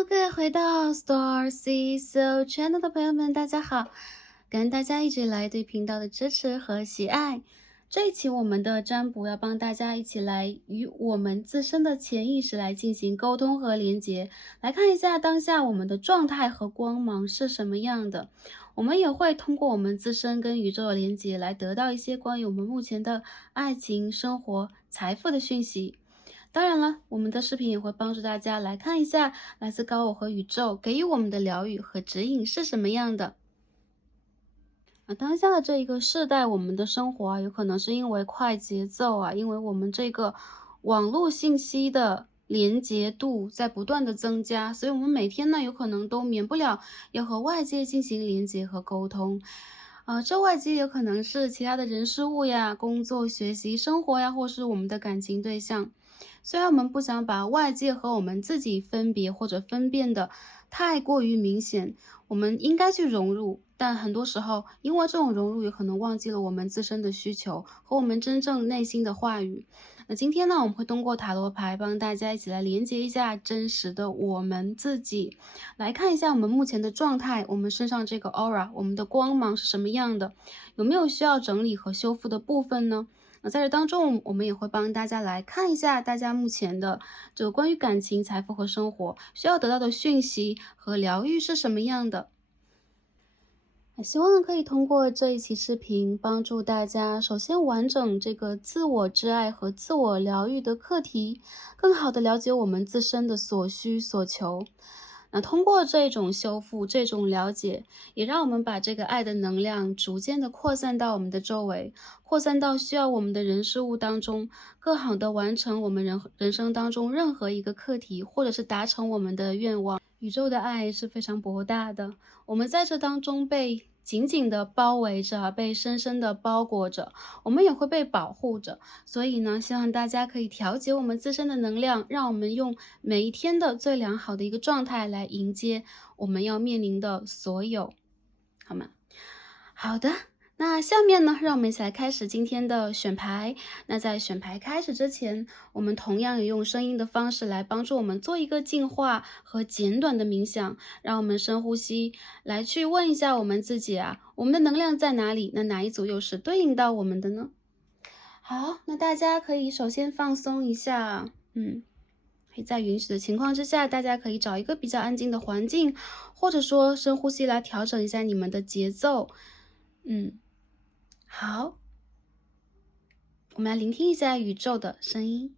Hello，各位回到 Star C So Channel 的朋友们，大家好！感恩大家一直以来对频道的支持和喜爱。这一期我们的占卜要帮大家一起来与我们自身的潜意识来进行沟通和连接，来看一下当下我们的状态和光芒是什么样的。我们也会通过我们自身跟宇宙的连接，来得到一些关于我们目前的爱情、生活、财富的讯息。当然了，我们的视频也会帮助大家来看一下来自高我和宇宙给予我们的疗愈和指引是什么样的。当下的这一个世代，我们的生活有可能是因为快节奏因为我们这个网络信息的连接度在不断的增加，所以我们每天呢有可能都免不了要和外界进行连接和沟通。这外界有可能是其他的人事物呀、工作、学习、生活呀，或是我们的感情对象。虽然我们不想把外界和我们自己分别或者分辨的太过于明显，我们应该去融入，但很多时候因为这种融入，也可能忘记了我们自身的需求和我们真正内心的话语。那今天呢，我们会通过塔罗牌帮大家一起来连接一下真实的我们自己，来看一下我们目前的状态，我们身上这个 aura，我们的光芒是什么样的，有没有需要整理和修复的部分呢？在这当中，我们也会帮大家来看一下大家目前的这个关于感情、财富和生活需要得到的讯息和疗愈是什么样的。希望可以通过这一期视频帮助大家，首先完整这个自我之爱和自我疗愈的课题，更好的了解我们自身的所需所求。那通过这种修复、这种了解，也让我们把这个爱的能量逐渐的扩散到我们的周围，扩散到需要我们的人事物当中，更好的完成我们人生当中任何一个课题，或者是达成我们的愿望。宇宙的爱是非常博大的，我们在这当中被紧紧的包围着，被深深的包裹着，我们也会被保护着。所以呢，希望大家可以调节我们自身的能量，让我们用每一天的最良好的一个状态来迎接我们要面临的所有，好吗？好的，那下面呢，让我们一起来开始今天的选牌。那在选牌开始之前，我们同样也用声音的方式来帮助我们做一个净化和简短的冥想，让我们深呼吸，来去问一下我们自己我们的能量在哪里？那哪一组又是对应到我们的呢？好，那大家可以首先放松一下，可以在允许的情况之下，大家可以找一个比较安静的环境，或者说深呼吸来调整一下你们的节奏。好，我们来聆听一下宇宙的声音。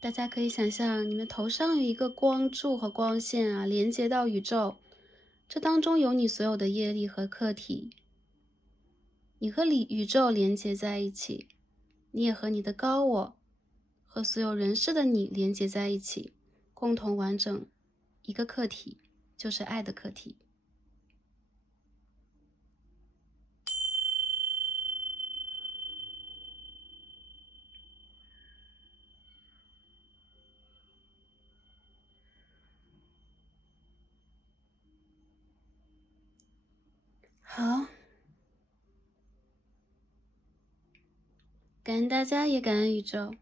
大家可以想象，你们头上有一个光柱和光线连接到宇宙，这当中有你所有的业力和课题。你和宇宙连接在一起，你也和你的高我和所有人世的你连接在一起，共同完整一个课题，就是爱的课题。好，感恩大家，也感恩宇宙。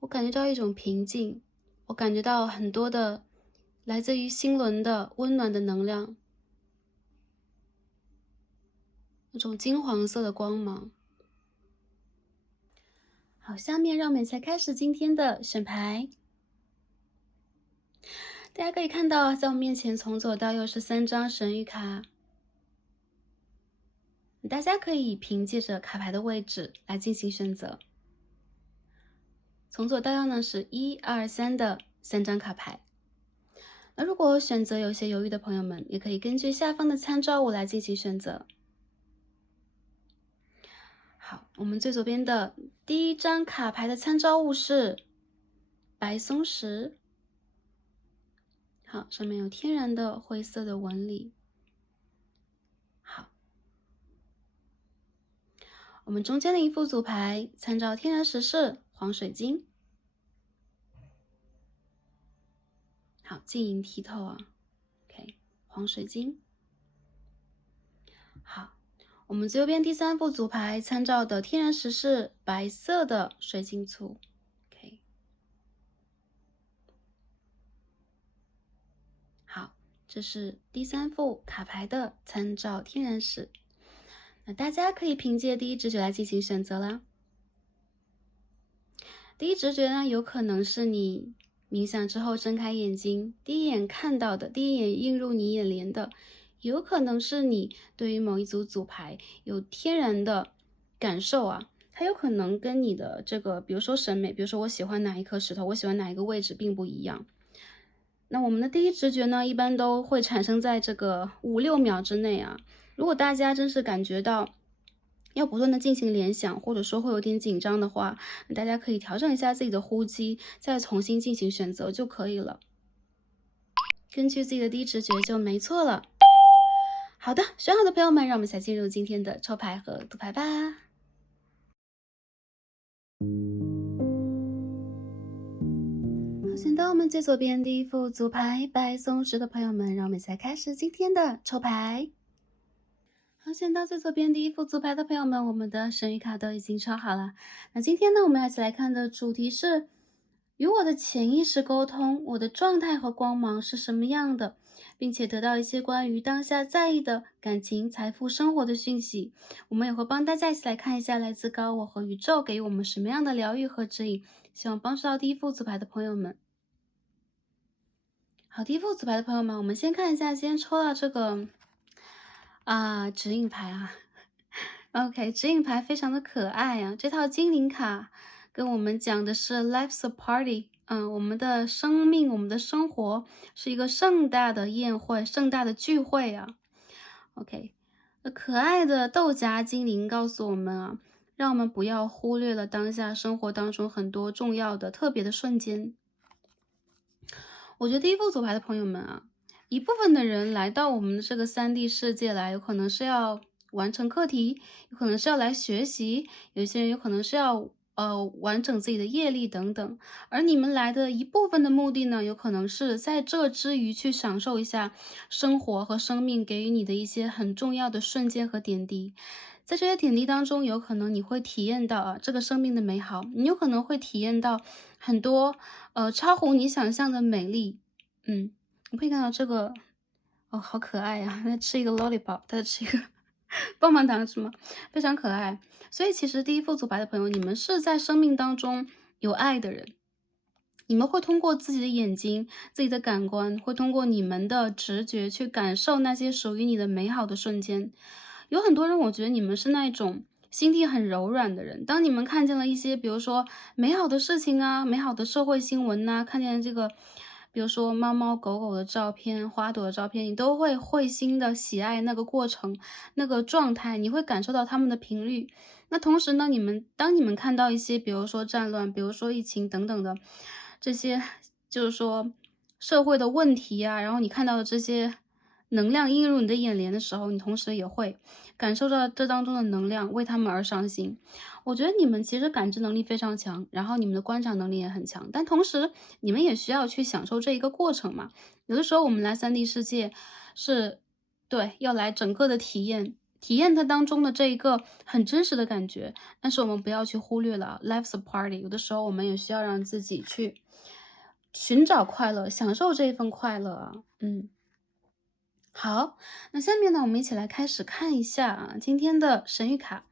我感觉到一种平静，我感觉到很多的来自于心轮的温暖的能量，那种金黄色的光芒。好，下面让我们一起来开始今天的选牌。大家可以看到，在我面前从左到右是3张神谕卡，大家可以凭借着卡牌的位置来进行选择。从左到右呢是1、2、3的3张卡牌。那如果选择有些犹豫的朋友们，也可以根据下方的参照物来进行选择。好，我们最左边的第一张卡牌的参照物是白松石。好，上面有天然的灰色的纹理。好，我们中间的一副组牌，参照天然石是黄水晶。好，晶莹剔透啊。OK， 黄水晶。好，我们最右边第3副组牌参照的天然石是白色的水晶簇。OK， 好，这是第3副卡牌的参照天然石。那大家可以凭借第一直觉来进行选择啦。第一直觉呢，有可能是你冥想之后睁开眼睛，第一眼看到的，第一眼映入你眼帘的，有可能是你对于某一组组牌有天然的感受啊，它有可能跟你的这个，比如说审美，比如说我喜欢哪一颗石头，我喜欢哪一个位置，并不一样。那我们的第一直觉呢，一般都会产生在这个5-6秒之内啊。如果大家真是感觉到要不断的进行联想，或者说会有点紧张的话，大家可以调整一下自己的呼吸，再重新进行选择就可以了。根据自己的第一直觉就没错了。好的，选好的朋友们，让我们一起进入今天的抽牌和读牌吧。好，选到我们最左边第一副组牌白松石的朋友们，让我们一起来开始今天的抽牌。好，选到最左边第一副组牌的朋友们，我们的神谕卡都已经抽好了。那今天呢，我们一起来看的主题是与我的潜意识沟通，我的状态和光芒是什么样的，并且得到一些关于当下在意的感情、财富、生活的讯息。我们也会帮大家一起来看一下来自高我和宇宙给予我们什么样的疗愈和指引，希望帮助到第一副组牌的朋友们。好，第一副组牌的朋友们，我们先看一下今天抽到这个指引牌啊。OK， 指引牌非常的可爱啊！这套精灵卡跟我们讲的是 Life's a party， 我们的生命，我们的生活是一个盛大的宴会，盛大的聚会啊。OK， 可爱的豆荚精灵告诉我们啊，让我们不要忽略了当下生活当中很多重要的、特别的瞬间。我觉得第一副组牌的朋友们啊，一部分的人来到我们的这个3D 世界来，有可能是要完成课题，有可能是要来学习，有些人有可能是要完整自己的业力等等。而你们来的一部分的目的呢，有可能是在这之余去享受一下生活和生命给予你的一些很重要的瞬间和点滴。在这些点滴当中，有可能你会体验到这个生命的美好，你有可能会体验到很多超乎你想象的美丽。你可以看到这个哦，好可爱呀！在吃一个 lollipop， 在吃一个棒棒糖是吗？非常可爱。所以其实第一副组牌的朋友，你们是在生命当中有爱的人。你们会通过自己的眼睛、自己的感官，会通过你们的直觉去感受那些属于你的美好的瞬间。有很多人，我觉得你们是那种心地很柔软的人。当你们看见了一些，比如说美好的事情啊、美好的社会新闻呐、看见这个，比如说猫猫狗狗的照片、花朵的照片，你都会会心的喜爱那个过程、那个状态，你会感受到他们的频率。那同时呢，当你们看到一些，比如说战乱、比如说疫情等等的这些，就是说社会的问题啊，然后你看到的这些能量映入你的眼帘的时候，你同时也会感受到这当中的能量，为他们而伤心。我觉得你们其实感知能力非常强，然后你们的观察能力也很强，但同时你们也需要去享受这一个过程嘛。有的时候我们来3D 世界是对，要来整个的体验它当中的这一个很真实的感觉，但是我们不要去忽略了 life's a party， 有的时候我们也需要让自己去寻找快乐，享受这一份快乐啊。好，那下面呢，我们一起来开始看一下今天的神谕卡。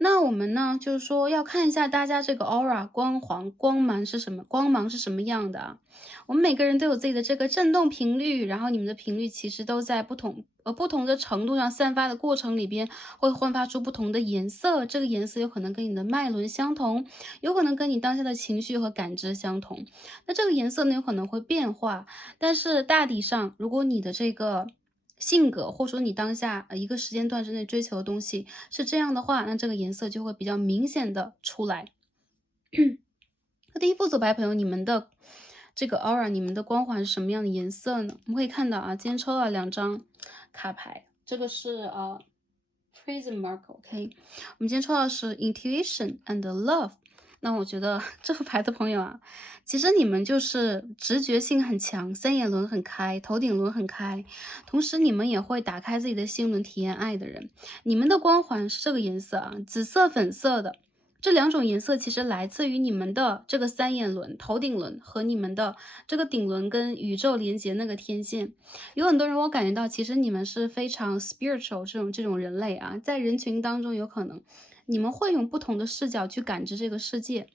那我们呢，就是说要看一下大家这个 aura 光芒是什么，光芒是什么样的啊？我们每个人都有自己的这个振动频率，然后你们的频率其实都在不同的程度上散发的过程里边，会焕发出不同的颜色。这个颜色有可能跟你的脉轮相同，有可能跟你当下的情绪和感知相同。那这个颜色呢，有可能会变化，但是大体上，如果你的这个性格，或者说你当下一个时间段之内追求的东西是这样的话，那这个颜色就会比较明显的出来。那第一副组牌朋友，你们的这个 aura， 你们的光环是什么样的颜色呢？我们可以看到今天抽到2张卡牌，这个是 Prison mark，OK，我们今天抽到的是 intuition and love。那我觉得这副牌的朋友啊，其实你们就是直觉性很强，三眼轮很开，头顶轮很开，同时你们也会打开自己的心轮体验爱的人。你们的光环是这个颜色啊，紫色、粉色的。这两种颜色其实来自于你们的这个三眼轮、头顶轮和你们的这个顶轮跟宇宙连接那个天线。有很多人我感觉到，其实你们是非常 spiritual 这种人类啊，在人群当中有可能你们会用不同的视角去感知这个世界，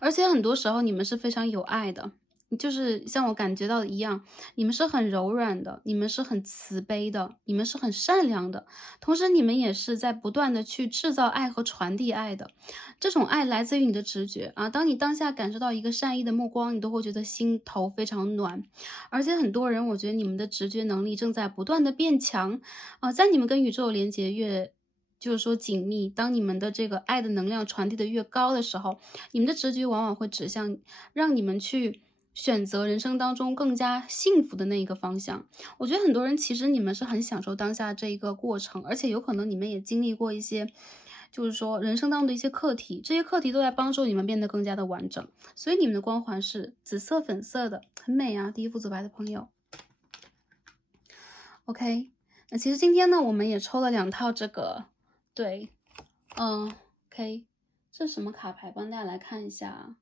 而且很多时候你们是非常有爱的。就是像我感觉到的一样，你们是很柔软的，你们是很慈悲的，你们是很善良的，同时你们也是在不断的去制造爱和传递爱的。这种爱来自于你的直觉啊，当你当下感受到一个善意的目光，你都会觉得心头非常暖。而且很多人，我觉得你们的直觉能力正在不断的变强啊，在你们跟宇宙连接就是说紧密，当你们的这个爱的能量传递的越高的时候，你们的直觉往往会指向让你们去选择人生当中更加幸福的那一个方向。我觉得很多人其实你们是很享受当下这一个过程，而且有可能你们也经历过一些，就是说人生当中的一些课题，这些课题都在帮助你们变得更加的完整。所以你们的光环是紫色、粉色的，很美啊！第一副紫牌的朋友，OK。那其实今天呢，我们也抽了2套这个，对，OK，这是什么卡牌？帮大家来看一下啊。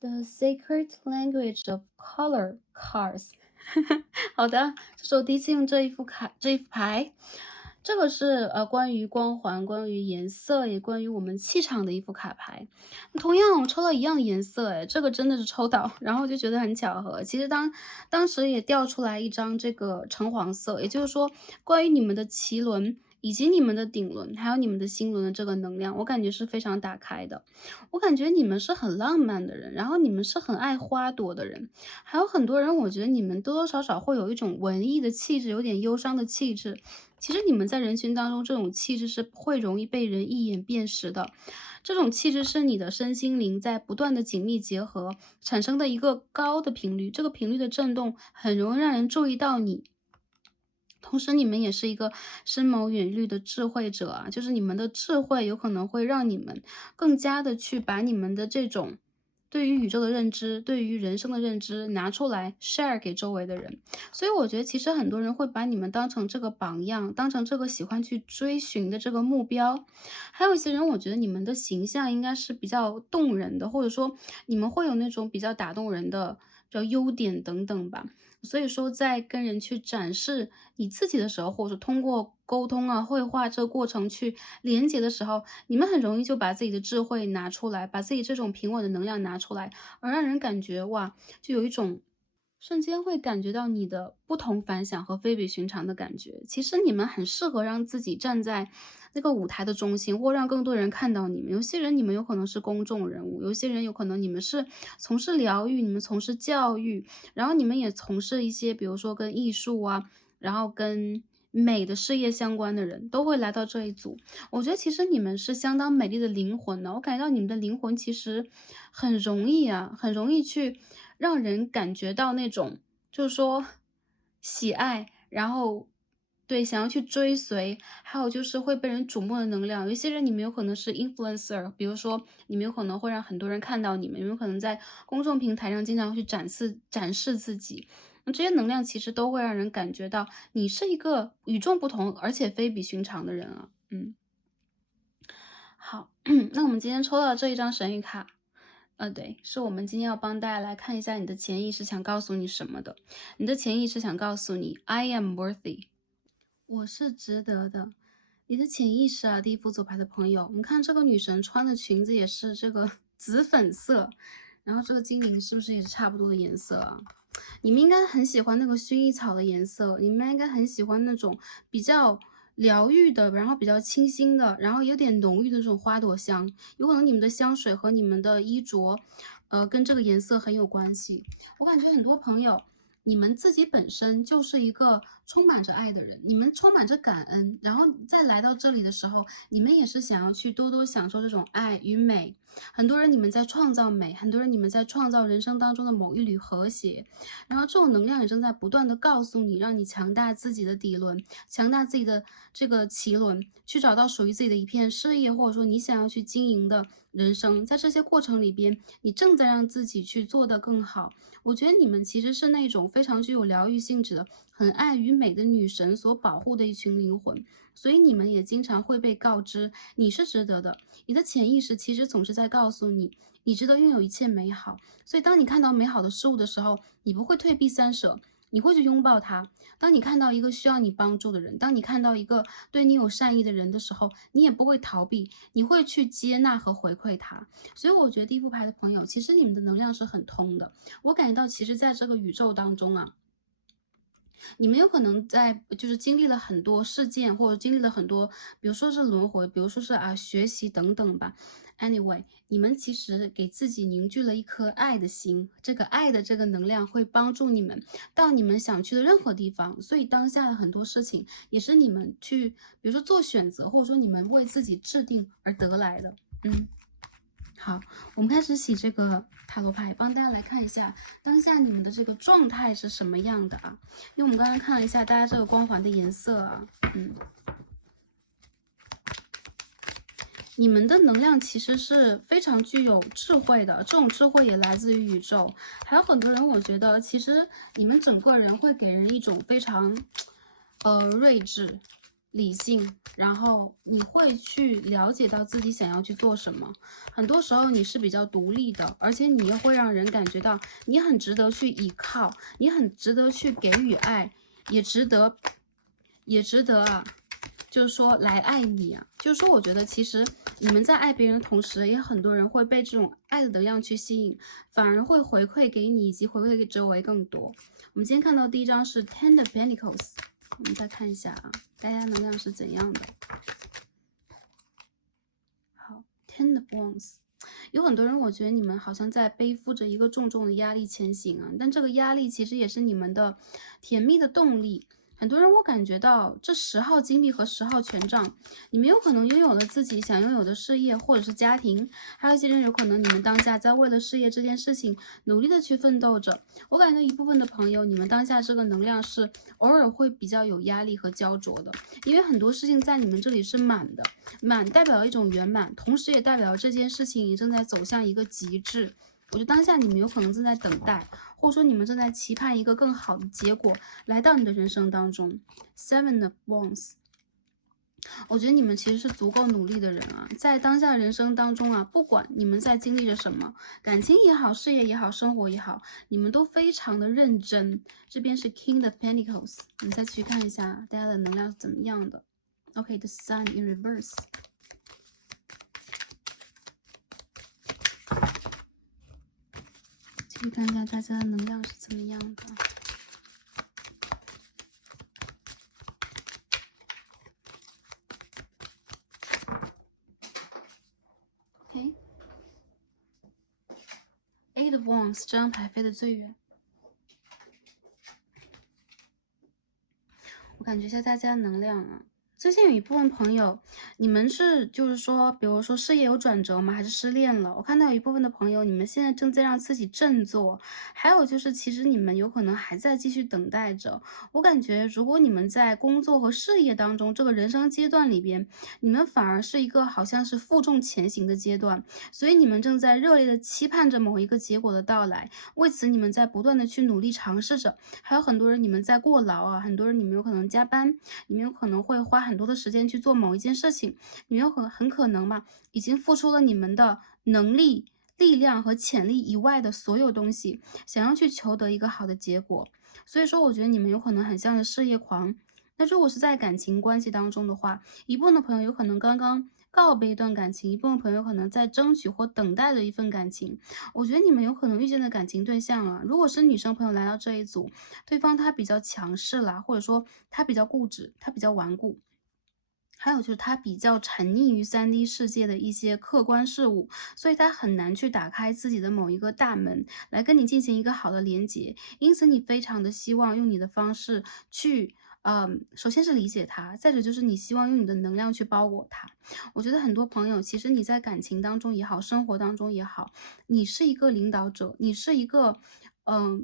The Sacred Language of Color Cards 好的，这是我第一次用这一副牌。这个是关于光环、关于颜色，也关于我们气场的一副卡牌。同样我抽了一样的颜色，哎，这个真的是抽到，然后就觉得很巧合。其实当时也掉出来一张这个橙黄色，也就是说关于你们的脐轮。以及你们的顶轮，还有你们的心轮的这个能量，我感觉是非常打开的。我感觉你们是很浪漫的人，然后你们是很爱花朵的人，还有很多人，我觉得你们多多少少会有一种文艺的气质，有点忧伤的气质。其实你们在人群当中，这种气质是会容易被人一眼辨识的。这种气质是你的身心灵在不断的紧密结合产生的一个高的频率，这个频率的震动很容易让人注意到你。同时你们也是一个深谋远虑的智慧者啊，就是你们的智慧有可能会让你们更加的去把你们的这种对于宇宙的认知，对于人生的认知拿出来 share 给周围的人。所以我觉得其实很多人会把你们当成这个榜样，当成这个喜欢去追寻的这个目标。还有一些人，我觉得你们的形象应该是比较动人的，或者说你们会有那种比较打动人的叫优点等等吧。所以说在跟人去展示你自己的时候，或者通过沟通啊、绘画这个过程去连接的时候，你们很容易就把自己的智慧拿出来，把自己这种平稳的能量拿出来，而让人感觉哇，就有一种瞬间会感觉到你的不同凡响和非比寻常的感觉。其实你们很适合让自己站在那个舞台的中心，或让更多人看到你们。有些人你们有可能是公众人物，有些人有可能你们是从事疗愈，你们从事教育，然后你们也从事一些比如说跟艺术啊，然后跟美的事业相关的人都会来到这一组。我觉得其实你们是相当美丽的灵魂呢，我感觉到你们的灵魂其实很容易啊，很容易去让人感觉到那种就是说喜爱，然后对想要去追随，还有就是会被人瞩目的能量。有一些人你们有可能是 influencer，比如说你们有可能会让很多人看到你们，有可能在公众平台上经常去展示自己。那这些能量其实都会让人感觉到你是一个与众不同，而且非比寻常的人啊。好，那我们今天抽到的这一张神谕卡，对，是我们今天要帮大家来看一下你的潜意识想告诉你什么的。你的潜意识想告诉你 I am worthy，我是值得的。你的潜意识啊，第一副左牌的朋友，我们看这个女神穿的裙子也是这个紫粉色，然后这个精灵是不是也是差不多的颜色啊？你们应该很喜欢那个薰衣草的颜色，你们应该很喜欢那种比较疗愈的，然后比较清新的，然后有点浓郁的这种花朵香。有可能你们的香水和你们的衣着，跟这个颜色很有关系。我感觉很多朋友，你们自己本身就是一个充满着爱的人，你们充满着感恩，然后再来到这里的时候，你们也是想要去多多享受这种爱与美。很多人你们在创造美，很多人你们在创造人生当中的某一缕和谐，然后这种能量也正在不断的告诉你，让你强大自己的底轮，强大自己的这个脐轮，去找到属于自己的一片事业，或者说你想要去经营的人生。在这些过程里边，你正在让自己去做得更好。我觉得你们其实是那种非常具有疗愈性质的，很爱与美的女神所保护的一群灵魂，所以你们也经常会被告知你是值得的。你的潜意识其实总是在告诉你，你值得拥有一切美好。所以当你看到美好的事物的时候，你不会退避三舍，你会去拥抱它。当你看到一个需要你帮助的人，当你看到一个对你有善意的人的时候，你也不会逃避，你会去接纳和回馈他。所以我觉得第一副牌的朋友，其实你们的能量是很通的。我感觉到，其实在这个宇宙当中啊，你们有可能在就是经历了很多事件，或者经历了很多，比如说是轮回，比如说是学习等等吧。Anyway，你们其实给自己凝聚了一颗爱的心，这个爱的这个能量会帮助你们到你们想去的任何地方。所以当下的很多事情也是你们去，比如说做选择，或者说你们为自己制定而得来的。好，我们开始洗这个塔罗牌，帮大家来看一下当下你们的这个状态是什么样的啊？因为我们刚刚看了一下大家这个光环的颜色啊，你们的能量其实是非常具有智慧的，这种智慧也来自于宇宙。还有很多人，我觉得其实你们整个人会给人一种非常，睿智、理性，然后你会去了解到自己想要去做什么。很多时候你是比较独立的，而且你又会让人感觉到你很值得去依靠，你很值得去给予爱，也值得，就是说来爱你啊。就是说，我觉得其实你们在爱别人的同时，也很多人会被这种爱的能量去吸引，反而会回馈给你以及回馈给周围更多。我们今天看到第一张是 Ten of Pentacles， 我们再看一下啊，大家能量是怎样的。好 ，Ten of Wands。有很多人，我觉得你们好像在背负着一个重重的压力前行啊，但这个压力其实也是你们的甜蜜的动力。很多人我感觉到这10号金币和10号权杖，你们有可能拥有了自己想拥有的事业或者是家庭，还有一些人有可能你们当下在为了事业这件事情努力的去奋斗着。我感觉一部分的朋友，你们当下这个能量是偶尔会比较有压力和焦灼的，因为很多事情在你们这里是满的，满代表一种圆满，同时也代表这件事情也正在走向一个极致。我觉得当下你们有可能正在等待，或者说你们正在期盼一个更好的结果来到你的人生当中。Seven of Wands， 我觉得你们其实是足够努力的人啊，在当下人生当中啊，不管你们在经历着什么，感情也好，事业也好，生活也好，你们都非常的认真。这边是 King of Pentacles， 我们再继续看一下大家的能量是怎么样的。OK，the Sun in reverse。去看一下大家的能量是怎么样的。OK，Eight of Wands 这张牌飞得最远。我感觉一下大家的能量啊。最近有一部分朋友，你们是就是说，比如说事业有转折吗？还是失恋了？我看到有一部分的朋友，你们现在正在让自己振作，还有就是其实你们有可能还在继续等待着。我感觉如果你们在工作和事业当中这个人生阶段里边，你们反而是一个好像是负重前行的阶段，所以你们正在热烈的期盼着某一个结果的到来，为此你们在不断的去努力尝试着。还有很多人你们在过劳啊，很多人你们有可能加班，你们有可能会花很多的时间去做某一件事情，你们很可能嘛，已经付出了你们的能力、力量和潜力以外的所有东西，想要去求得一个好的结果。所以说，我觉得你们有可能很像是事业狂。那如果是在感情关系当中的话，一部分的朋友有可能刚刚告别一段感情，一部分朋友可能在争取或等待的一份感情。我觉得你们有可能遇见的感情对象啊，如果是女生朋友来到这一组，对方他比较强势啦，或者说他比较固执，他比较顽固。还有就是他比较沉溺于3D 世界的一些客观事物，所以他很难去打开自己的某一个大门，来跟你进行一个好的连接。因此你非常的希望用你的方式去首先是理解他，再者就是你希望用你的能量去包裹他。我觉得很多朋友，其实你在感情当中也好，生活当中也好，你是一个领导者，你是一个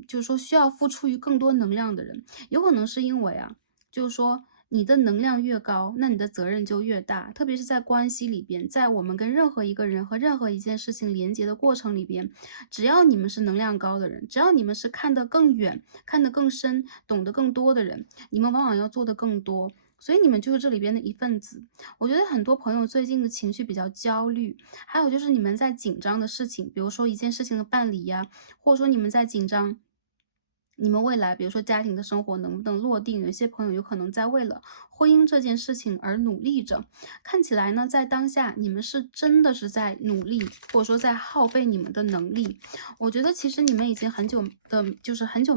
就是说需要付出于更多能量的人。有可能是因为啊，就是说你的能量越高，那你的责任就越大。特别是在关系里边，在我们跟任何一个人和任何一件事情连接的过程里边，只要你们是能量高的人，只要你们是看得更远、看得更深、懂得更多的人，你们往往要做的更多。所以你们就是这里边的一份子。我觉得很多朋友最近的情绪比较焦虑，还有就是你们在紧张的事情，比如说一件事情的办理呀，或者说你们在紧张你们未来比如说家庭的生活能不能落定，有一些朋友有可能在为了婚姻这件事情而努力着。看起来呢，在当下你们是真的是在努力，或者说在耗费你们的能力。我觉得其实你们已经很久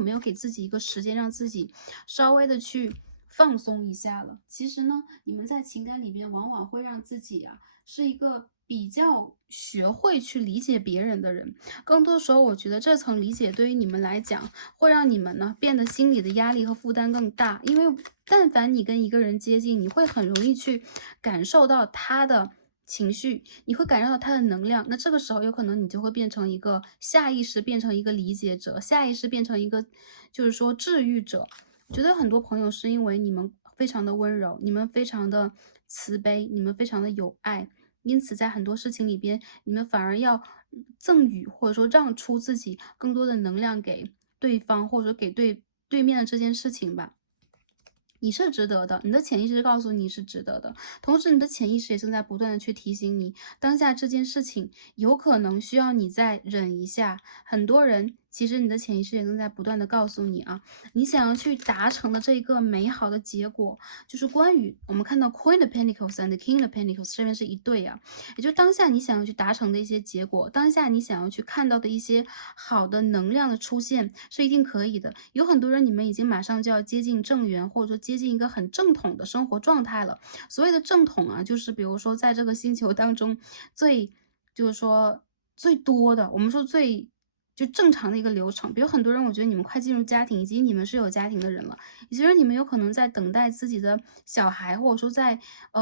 没有给自己一个时间，让自己稍微的去放松一下了。其实呢，你们在情感里边往往会让自己啊，是一个比较学会去理解别人的人。更多时候，我觉得这层理解对于你们来讲，会让你们呢变得心里的压力和负担更大。因为但凡你跟一个人接近，你会很容易去感受到他的情绪，你会感受到他的能量。那这个时候，有可能你就会变成一个下意识变成一个理解者，下意识变成一个就是说治愈者。我觉得很多朋友是因为你们非常的温柔，你们非常的慈悲，你们非常的有爱。因此在很多事情里边，你们反而要赠予或者说让出自己更多的能量给对方，或者说给对面的这件事情吧。你是值得的，你的潜意识告诉你是值得的，同时你的潜意识也正在不断的去提醒你，当下这件事情有可能需要你再忍一下。很多人其实你的潜意识也正在不断的告诉你啊，你想要去达成的这个美好的结果，就是关于我们看到 Queen of Pentacles and King of Pentacles 这边是一对啊，也就当下你想要去达成的一些结果，当下你想要去看到的一些好的能量的出现是一定可以的。有很多人你们已经马上就要接近正缘，或者说接近一个很正统的生活状态了。所谓的正统啊，就是比如说在这个星球当中就是说最多的，我们说就正常的一个流程。比如很多人，我觉得你们快进入家庭，以及你们是有家庭的人了，其实你们有可能在等待自己的小孩，或者说在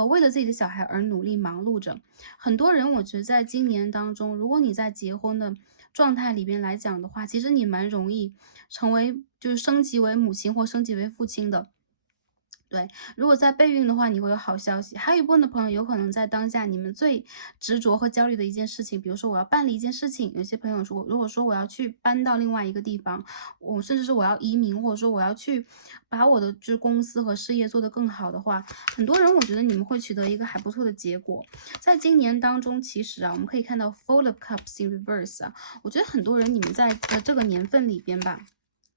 为了自己的小孩而努力忙碌着。很多人我觉得在今年当中，如果你在结婚的状态里边来讲的话，其实你蛮容易成为就是升级为母亲或升级为父亲的。对，如果在备孕的话，你会有好消息。还有一部分的朋友有可能在当下你们最执着和焦虑的一件事情，比如说我要办理一件事情，有些朋友说，如果说我要去搬到另外一个地方，我甚至是我要移民，或者说我要去把我的就是公司和事业做得更好的话，很多人我觉得你们会取得一个还不错的结果。在今年当中，其实啊，我们可以看到 Four of Cups in Reverse 啊，我觉得很多人你们在这个年份里边吧。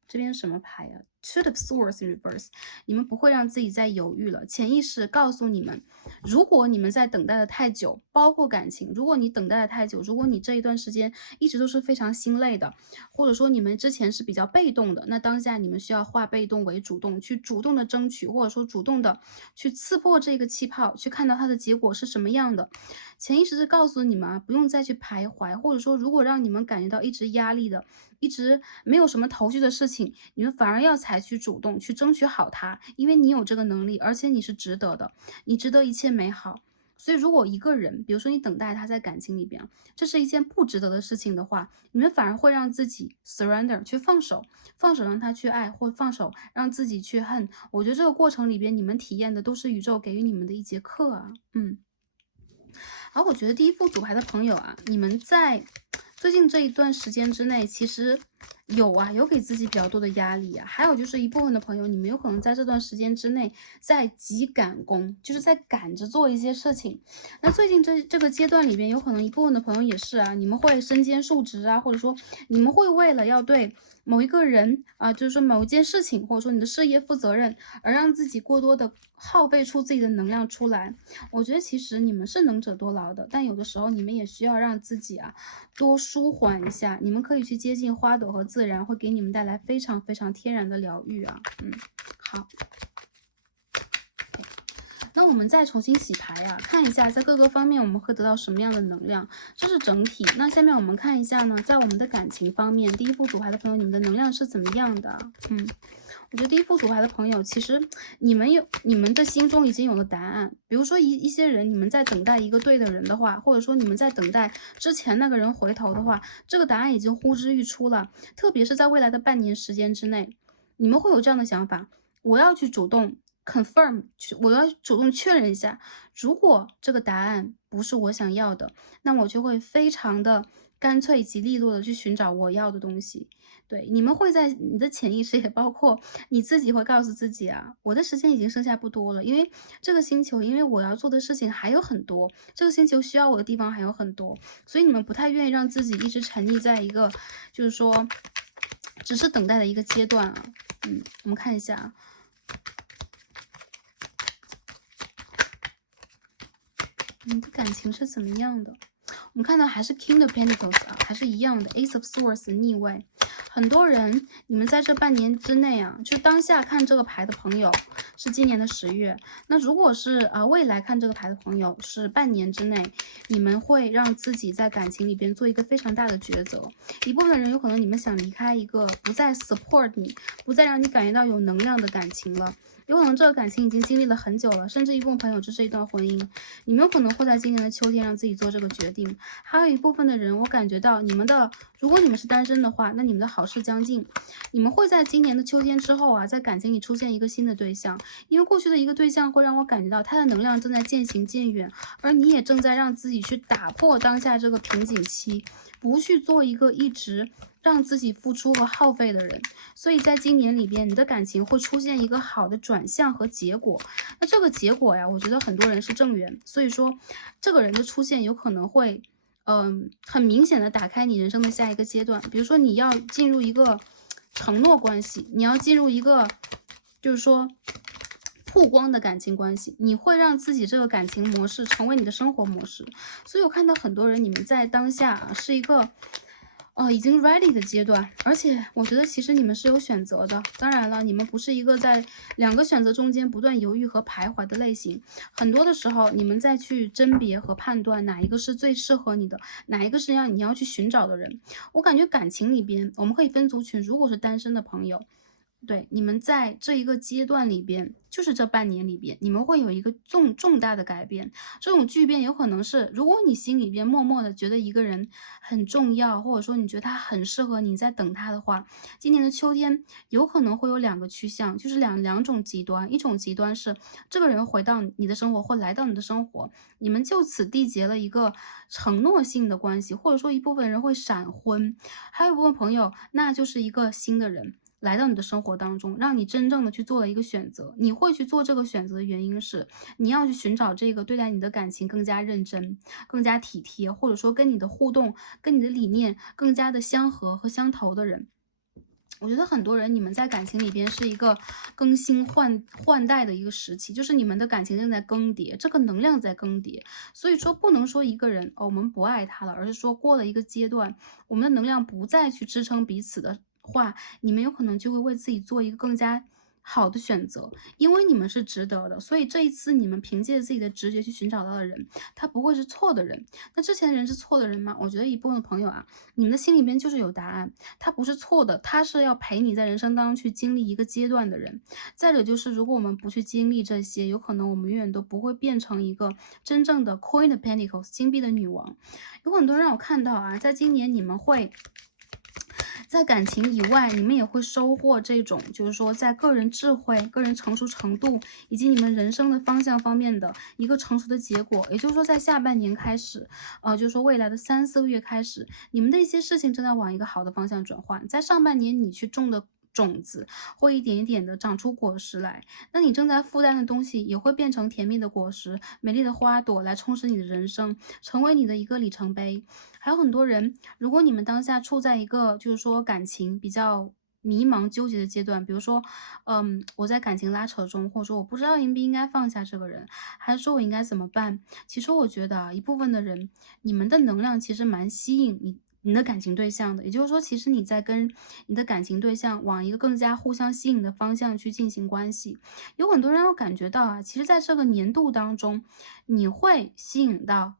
这边什么牌啊？Two of Swords in Reverse，你们不会让自己再犹豫了。潜意识告诉你们，如果你们在等待的太久，包括感情，如果你等待的太久，如果你这一段时间一直都是非常心累的，或者说你们之前是比较被动的，那当下你们需要化被动为主动，去主动的争取，或者说主动的去刺破这个气泡，去看到它的结果是什么样的。潜意识是告诉你们啊，不用再去徘徊，或者说如果让你们感觉到一直压力的，一直没有什么头绪的事情，你们反而要采取主动去争取好它，因为你有这个能力，而且你是值得的，你值得一切美好。所以如果一个人，比如说你等待他在感情里边，这是一件不值得的事情的话，你们反而会让自己 surrender 去放手，放手让他去爱，或放手让自己去恨。我觉得这个过程里边，你们体验的都是宇宙给予你们的一节课啊。而我觉得第一副组牌的朋友啊，你们在最近这一段时间之内，其实有给自己比较多的压力啊。还有就是一部分的朋友，你们有可能在这段时间之内在急赶工，就是在赶着做一些事情。那最近这个阶段里边，有可能一部分的朋友也是啊，你们会身兼数职啊，或者说你们会为了要对某一个人啊，就是说某一件事情，或者说你的事业负责任，而让自己过多的耗费出自己的能量出来。我觉得其实你们是能者多劳的，但有的时候你们也需要让自己啊多舒缓一下。你们可以去接近花朵和自然，会给你们带来非常非常天然的疗愈啊。好。那那我们再重新洗牌啊，看一下在各个方面我们会得到什么样的能量，这是整体。那下面我们看一下呢，在我们的感情方面，第一副主牌的朋友，你们的能量是怎么样的？我觉得第一副主牌的朋友，其实你们的心中已经有了答案。比如说一些人，你们在等待一个对的人的话，或者说你们在等待之前那个人回头的话，这个答案已经呼之欲出了。特别是在未来的半年时间之内，你们会有这样的想法：我要去主动 confirm，我要主动确认一下，如果这个答案不是我想要的，那我就会非常的干脆以及利落的去寻找我要的东西。对，你们会在你的潜意识也包括你自己会告诉自己啊，我的时间已经剩下不多了，因为这个星球，因为我要做的事情还有很多，这个星球需要我的地方还有很多，所以你们不太愿意让自己一直沉溺在一个，就是说，只是等待的一个阶段啊。我们看一下啊，你的感情是怎么样的？我们看到还是 King of Pentacles 啊，还是一样的 Ace of Swords 逆位。很多人，你们在这半年之内啊，就当下看这个牌的朋友是今年的10月。那如果是未来看这个牌的朋友是半年之内，你们会让自己在感情里边做一个非常大的抉择。一部分人有可能你们想离开一个不再 support 你，不再让你感觉到有能量的感情了。有可能这个感情已经经历了很久了，甚至一部分朋友这是一段婚姻，你们有可能会在今年的秋天让自己做这个决定。还有一部分的人，我感觉到你们的，如果你们是单身的话，那你们的好事将近，你们会在今年的秋天之后啊，在感情里出现一个新的对象，因为过去的一个对象会让我感觉到他的能量正在渐行渐远，而你也正在让自己去打破当下这个瓶颈期，不去做一个一直让自己付出和耗费的人。所以在今年里边，你的感情会出现一个好的转向和结果。那这个结果呀，我觉得很多人是正缘，所以说这个人的出现有可能会很明显的打开你人生的下一个阶段。比如说你要进入一个承诺关系，你要进入一个就是说曝光的感情关系，你会让自己这个感情模式成为你的生活模式。所以我看到很多人，你们在当下是一个已经 ready 的阶段，而且我觉得其实你们是有选择的。当然了，你们不是一个在两个选择中间不断犹豫和徘徊的类型。很多的时候，你们再去甄别和判断哪一个是最适合你的，哪一个是你要去寻找的人。我感觉感情里边，我们可以分族群，如果是单身的朋友，对，你们在这一个阶段里边，就是这半年里边，你们会有一个重大的改变。这种巨变有可能是，如果你心里边默默的觉得一个人很重要，或者说你觉得他很适合你在等他的话，今年的秋天有可能会有两个趋向，就是两种极端。一种极端是这个人回到你的生活或来到你的生活，你们就此缔结了一个承诺性的关系，或者说一部分人会闪婚，还有一部分朋友那就是一个新的人。来到你的生活当中，让你真正的去做了一个选择。你会去做这个选择的原因是，你要去寻找这个对待你的感情更加认真、更加体贴，或者说跟你的互动、跟你的理念更加的相合和相投的人。我觉得很多人，你们在感情里边是一个更新换代的一个时期，就是你们的感情正在更迭，这个能量在更迭。所以说，不能说一个人我们不爱他了，而是说过了一个阶段，我们的能量不再去支撑彼此的话，你们有可能就会为自己做一个更加好的选择，因为你们是值得的。所以这一次你们凭借自己的直觉去寻找到的人，他不会是错的人。那之前的人是错的人吗？我觉得一部分朋友啊，你们的心里边就是有答案，他不是错的，他是要陪你在人生当中去经历一个阶段的人。再者就是，如果我们不去经历这些，有可能我们永远都不会变成一个真正的 Queen of Pentacles 金币的女王。有很多人让我看到啊，在今年你们会在感情以外，你们也会收获这种，就是说在个人智慧、个人成熟程度以及你们人生的方向方面的一个成熟的结果。也就是说，在下半年开始，就是说未来的3、4个月开始，你们的一些事情正在往一个好的方向转换。在上半年你去种的种子会一点一点的长出果实来，那你正在负担的东西也会变成甜蜜的果实、美丽的花朵来充实你的人生，成为你的一个里程碑。还有很多人，如果你们当下处在一个就是说感情比较迷茫纠结的阶段，比如说，我在感情拉扯中，或者说我不知道应不应该放下这个人，还是说我应该怎么办？其实我觉得啊，一部分的人，你们的能量其实蛮吸引你。你的感情对象的。也就是说，其实你在跟你的感情对象往一个更加互相吸引的方向去进行关系。有很多人要感觉到啊，其实在这个年度当中，你会吸引到，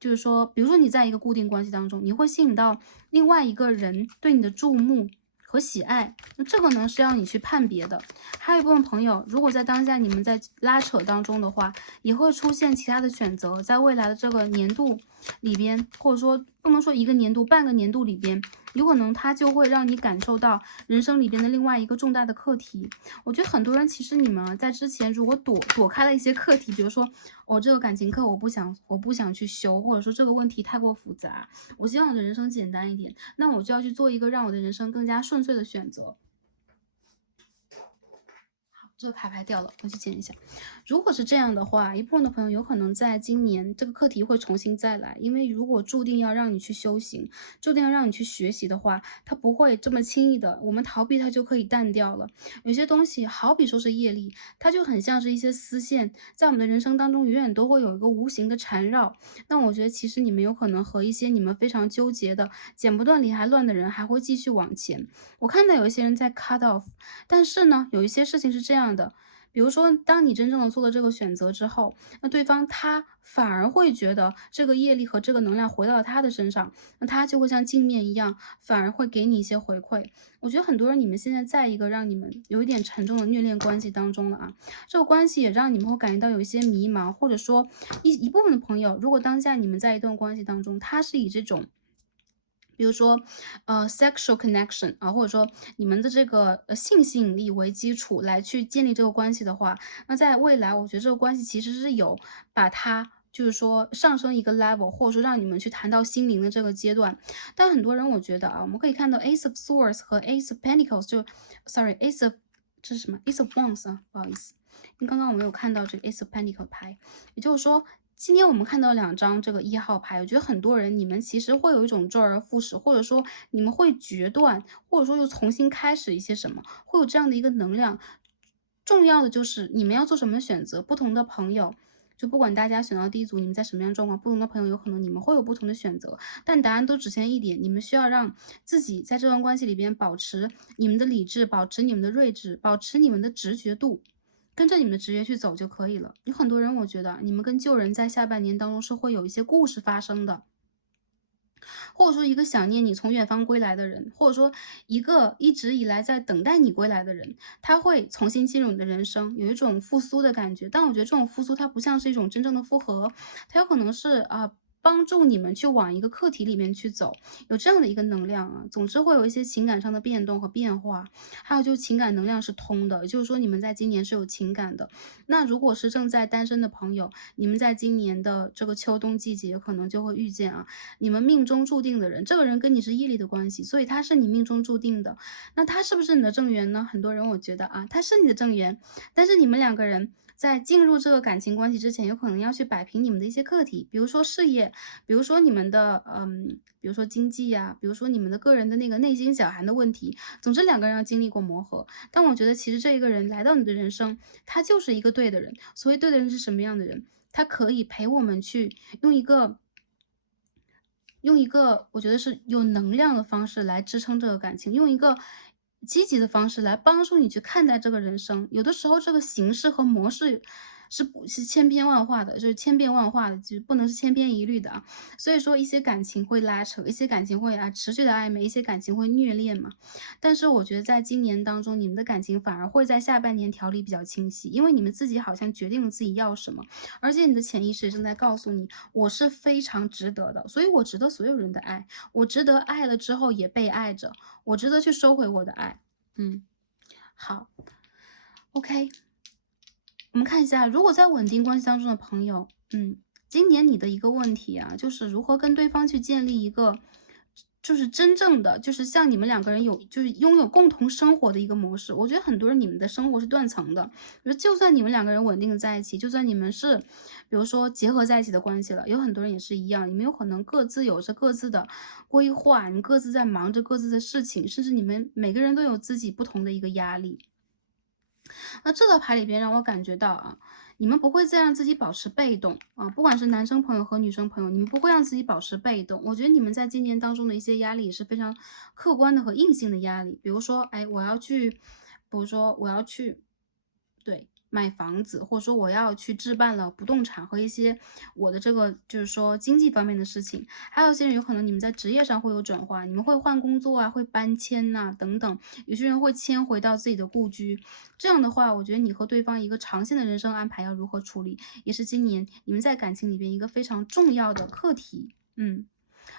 就是说，比如说你在一个固定关系当中，你会吸引到另外一个人对你的注目和喜爱，那这个呢是要你去判别的。还有一部分朋友，如果在当下你们在拉扯当中的话，也会出现其他的选择，在未来的这个年度里边，或者说不能说一个年度、半个年度里边，有可能它就会让你感受到人生里边的另外一个重大的课题。我觉得很多人其实你们在之前如果躲开了一些课题，比如说这个感情课我不想去修，或者说这个问题太过复杂，我希望我的人生简单一点，那我就要去做一个让我的人生更加顺遂的选择。这个卡牌掉了，我去捡一下。如果是这样的话，一部分的朋友有可能在今年这个课题会重新再来，因为如果注定要让你去修行，注定要让你去学习的话，它不会这么轻易的，我们逃避它就可以淡掉了。有些东西，好比说是业力，它就很像是一些丝线，在我们的人生当中永远都会有一个无形的缠绕。那我觉得其实你们有可能和一些你们非常纠结的、剪不断理还乱的人还会继续往前。我看到有一些人在 cut off，但是呢，有一些事情是这样的，比如说，当你真正的做了这个选择之后，那对方他反而会觉得这个业力和这个能量回到了他的身上，那他就会像镜面一样，反而会给你一些回馈。我觉得很多人你们现在在一个让你们有一点沉重的虐恋关系当中了啊，这个关系也让你们会感觉到有一些迷茫，或者说一部分的朋友，如果当下你们在一段关系当中，他是以这种比如说，sexual connection 啊，或者说你们的这个性吸引力为基础来去建立这个关系的话，那在未来，我觉得这个关系其实是有把它就是说上升一个 level，或者说让你们去谈到心灵的这个阶段。但很多人我觉得啊，我们可以看到 Ace of Swords 和 Ace of Pentacles，就 sorry Ace of 这是什么 Ace of Wands 啊，不好意思，因为刚刚我没有看到这个 Ace of Pentacles 牌，也就是说。今天我们看到两张这个1号牌，我觉得很多人你们其实会有一种周而复始，或者说你们会决断，或者说又重新开始一些什么，会有这样的一个能量。重要的就是你们要做什么选择，不同的朋友，就不管大家选到第一组，你们在什么样的状况，不同的朋友有可能你们会有不同的选择，但答案都指向一点，你们需要让自己在这段关系里边保持你们的理智，保持你们的睿智，保持你们的直觉度。跟着你们的直觉去走就可以了。有很多人，我觉得你们跟旧人在下半年当中是会有一些故事发生的，或者说一个想念你从远方归来的人，或者说一个一直以来在等待你归来的人，他会重新进入你的人生，有一种复苏的感觉。但我觉得这种复苏它不像是一种真正的复合，它有可能是帮助你们去往一个课题里面去走，有这样的一个能量啊。总之会有一些情感上的变动和变化，还有就是情感能量是通的，也就是说你们在今年是有情感的。那如果是正在单身的朋友，你们在今年的这个秋冬季节可能就会遇见你们命中注定的人，这个人跟你是业力的关系，所以他是你命中注定的。那他是不是你的正缘呢？很多人我觉得他是你的正缘，但是你们两个人在进入这个感情关系之前，有可能要去摆平你们的一些课题，比如说事业，比如说你们的比如说经济呀，比如说你们的个人的那个内心小孩的问题。总之两个人要经历过磨合，但我觉得其实这一个人来到你的人生，他就是一个对的人。所谓对的人是什么样的人？他可以陪我们去用一个我觉得是有能量的方式来支撑这个感情，用一个积极的方式来帮助你去看待这个人生。有的时候这个形式和模式是千变万化的，就是千变万化的，就不能是千篇一律的。所以说一些感情会拉扯，一些感情会持续的暧昧，一些感情会虐恋嘛。但是我觉得在今年当中，你们的感情反而会在下半年条理比较清晰，因为你们自己好像决定了自己要什么，而且你的潜意识正在告诉你，我是非常值得的，所以我值得所有人的爱，我值得爱了之后也被爱着，我值得去收回我的爱。好，OK，我们看一下，如果在稳定关系当中的朋友，今年你的一个问题就是如何跟对方去建立一个，就是真正的，就是像你们两个人就是拥有共同生活的一个模式。我觉得很多人你们的生活是断层的，比如就算你们两个人稳定的在一起，就算你们是，比如说结合在一起的关系了，有很多人也是一样，你们有可能各自有着各自的规划，你们各自在忙着各自的事情，甚至你们每个人都有自己不同的一个压力。那这个牌里边让我感觉到你们不会再让自己保持被动啊，不管是男生朋友和女生朋友，你们不会让自己保持被动。我觉得你们在今年当中的一些压力也是非常客观的和硬性的压力，比如说，哎，我要去，比如说我要去，对，买房子，或者说我要去置办了不动产和一些我的这个就是说经济方面的事情。还有一些人有可能你们在职业上会有转化，你们会换工作啊，会搬迁呐、等等。有些人会迁回到自己的故居，这样的话，我觉得你和对方一个长线的人生安排要如何处理，也是今年你们在感情里边一个非常重要的课题。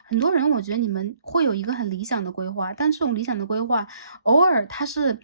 很多人我觉得你们会有一个很理想的规划，但这种理想的规划，偶尔它是，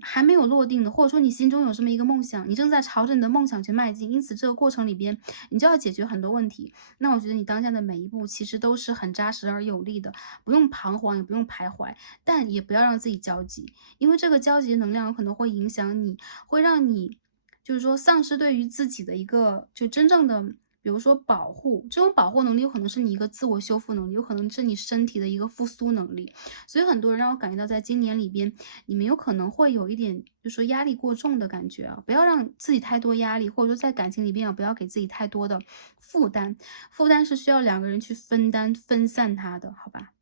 还没有落定的，或者说你心中有这么一个梦想，你正在朝着你的梦想去迈进，因此这个过程里边，你就要解决很多问题。那我觉得你当下的每一步其实都是很扎实而有力的，不用彷徨，也不用徘徊，但也不要让自己焦急，因为这个焦急的能量有可能会影响你，会让你就是说丧失对于自己的一个就真正的比如说保护，这种保护能力有可能是你一个自我修复能力，有可能是你身体的一个复苏能力。所以很多人让我感觉到在今年里边，你们有可能会有一点就说压力过重的感觉啊，不要让自己太多压力，或者说在感情里边啊，不要给自己太多的负担，负担是需要两个人去分担、分散它的，好吧？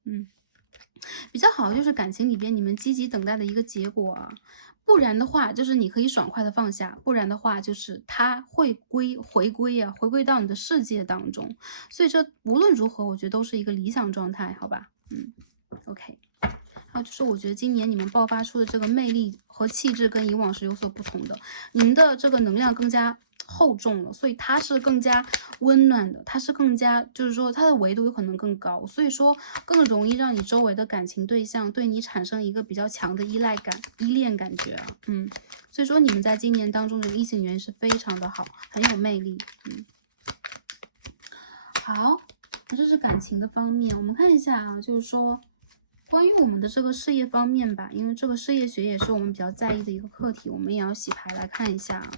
比较好的就是感情里边你们积极等待的一个结果啊，不然的话就是你可以爽快的放下，不然的话就是他会回归啊，回归到你的世界当中，所以这无论如何，我觉得都是一个理想状态，好吧？OK。还有就是我觉得今年你们爆发出的这个魅力和气质跟以往是有所不同的，你们的这个能量更加厚重了，所以它是更加温暖的，它是更加就是说它的维度有可能更高，所以说更容易让你周围的感情对象对你产生一个比较强的依恋感觉啊，所以说你们在今年当中的异性缘是非常的好，很有魅力，好，那这是感情的方面，我们看一下啊，就是说。关于我们的这个事业方面吧，因为这个事业学也是我们比较在意的一个课题，我们也要洗牌来看一下啊。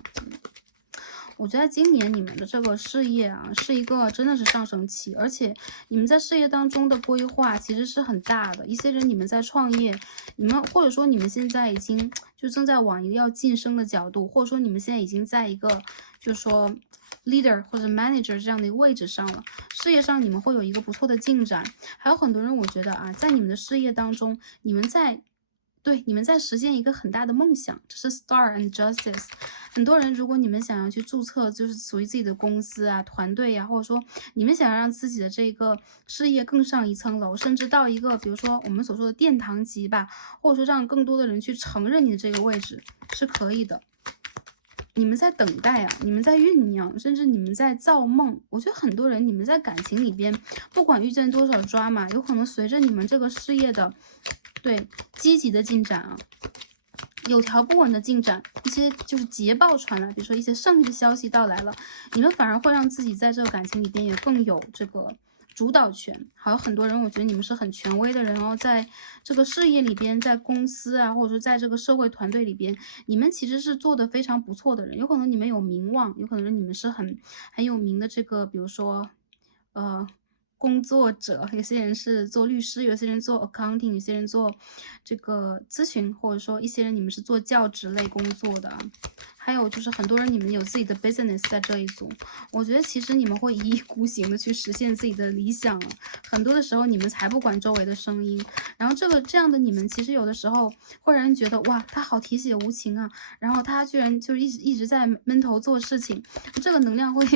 我觉得今年你们的这个事业啊，是一个真的是上升期，而且你们在事业当中的规划其实是很大的。一些人你们在创业，你们或者说你们现在已经就正在往一个要晋升的角度，或者说你们现在已经在一个就是说 leader 或者 manager 这样的一个位置上了，事业上你们会有一个不错的进展。还有很多人，我觉得啊，在你们的事业当中，你们在实现一个很大的梦想，这是 Star and Justice。很多人，如果你们想要去注册，就是属于自己的公司啊、团队呀、或者说你们想要让自己的这个事业更上一层楼，甚至到一个比如说我们所说的殿堂级吧，或者说让更多的人去承认你的这个位置，是可以的。你们在等待啊，你们在酝酿，甚至你们在造梦。我觉得很多人，你们在感情里边，不管遇见多少抓马，有可能随着你们这个事业的积极的进展啊，有条不紊的进展，一些就是捷报传来，比如说一些胜利的消息到来了，你们反而会让自己在这个感情里边也更有这个主导权。还有很多人，我觉得你们是很权威的人哦，在这个事业里边，在公司啊，或者说在这个社会团队里边，你们其实是做的非常不错的人。有可能你们有名望，有可能你们是很有名的这个，比如说，工作者，有些人是做律师，有些人做 accounting，有些人做这个咨询，或者说一些人你们是做教职类工作的啊。还有就是很多人你们有自己的 business 在这一组，我觉得其实你们会一意孤行的去实现自己的理想了。很多的时候你们才不管周围的声音，然后这样的你们其实有的时候会让人觉得哇，他好铁血无情啊，然后他居然就一直在闷头做事情，这个能量会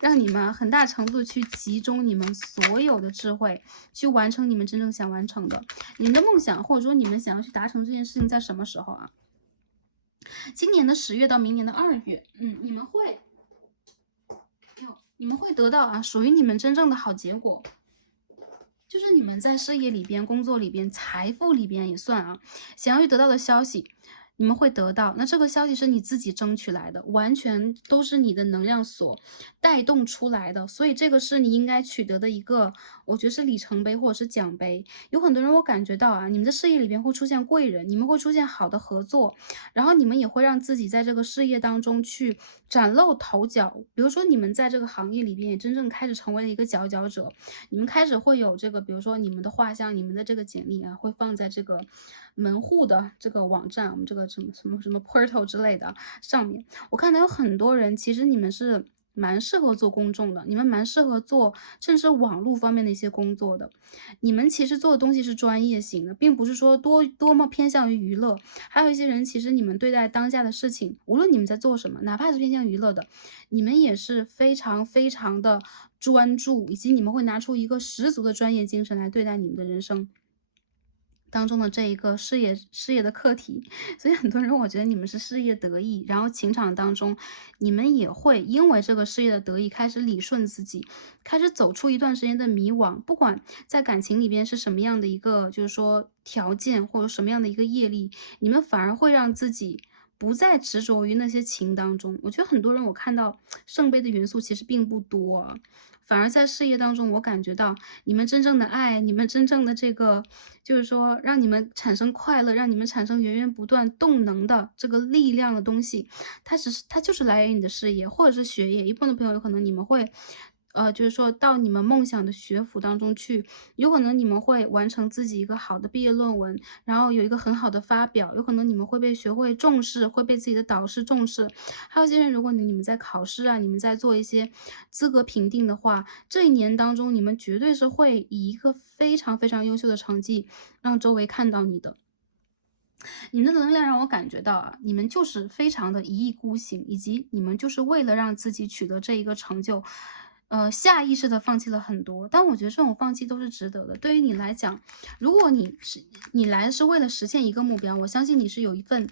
让你们很大程度去集中你们所有的智慧，去完成你们真正想完成的。你们的梦想，或者说你们想要去达成这件事情在什么时候啊？今年的10月到明年的2月，你们会得到啊属于你们真正的好结果。就是你们在事业里边、工作里边、财富里边也算啊，想要去得到的消息，你们会得到。那这个消息是你自己争取来的，完全都是你的能量所带动出来的，所以这个是你应该取得的一个，我觉得是里程碑或者是奖杯。有很多人我感觉到啊，你们的事业里边会出现贵人，你们会出现好的合作，然后你们也会让自己在这个事业当中去崭露头角。比如说你们在这个行业里边也真正开始成为了一个佼佼者，你们开始会有这个，比如说你们的画像、你们的这个简历啊，会放在这个门户的这个网站，我们这个什么 Portal 之类的上面，我看到有很多人，其实你们是蛮适合做公众的，你们蛮适合做甚至网络方面的一些工作的。你们其实做的东西是专业型的，并不是说多么偏向于娱乐。还有一些人，其实你们对待当下的事情，无论你们在做什么，哪怕是偏向娱乐的，你们也是非常非常的专注，以及你们会拿出一个十足的专业精神来对待你们的人生当中的这一个事业的课题。所以很多人我觉得你们是事业得意，然后情场当中，你们也会因为这个事业的得意开始理顺自己，开始走出一段时间的迷惘。不管在感情里边是什么样的一个就是说条件，或者什么样的一个业力，你们反而会让自己不再执着于那些情当中。我觉得很多人我看到圣杯的元素其实并不多啊，反而在事业当中，我感觉到你们真正的爱，你们真正的这个，就是说让你们产生快乐，让你们产生源源不断动能的这个力量的东西，它就是来源于你的事业或者是学业。一部分的朋友有可能你们会就是说到你们梦想的学府当中去，有可能你们会完成自己一个好的毕业论文，然后有一个很好的发表，有可能你们会被学会重视，会被自己的导师重视。还有一些人，如果你们在考试啊，你们在做一些资格评定的话，这一年当中，你们绝对是会以一个非常非常优秀的成绩让周围看到你的。你们的能量让我感觉到啊，你们就是非常的一意孤行，以及你们就是为了让自己取得这一个成就，下意识的放弃了很多。但我觉得这种放弃都是值得的。对于你来讲，如果你来的是为了实现一个目标，我相信你是有一份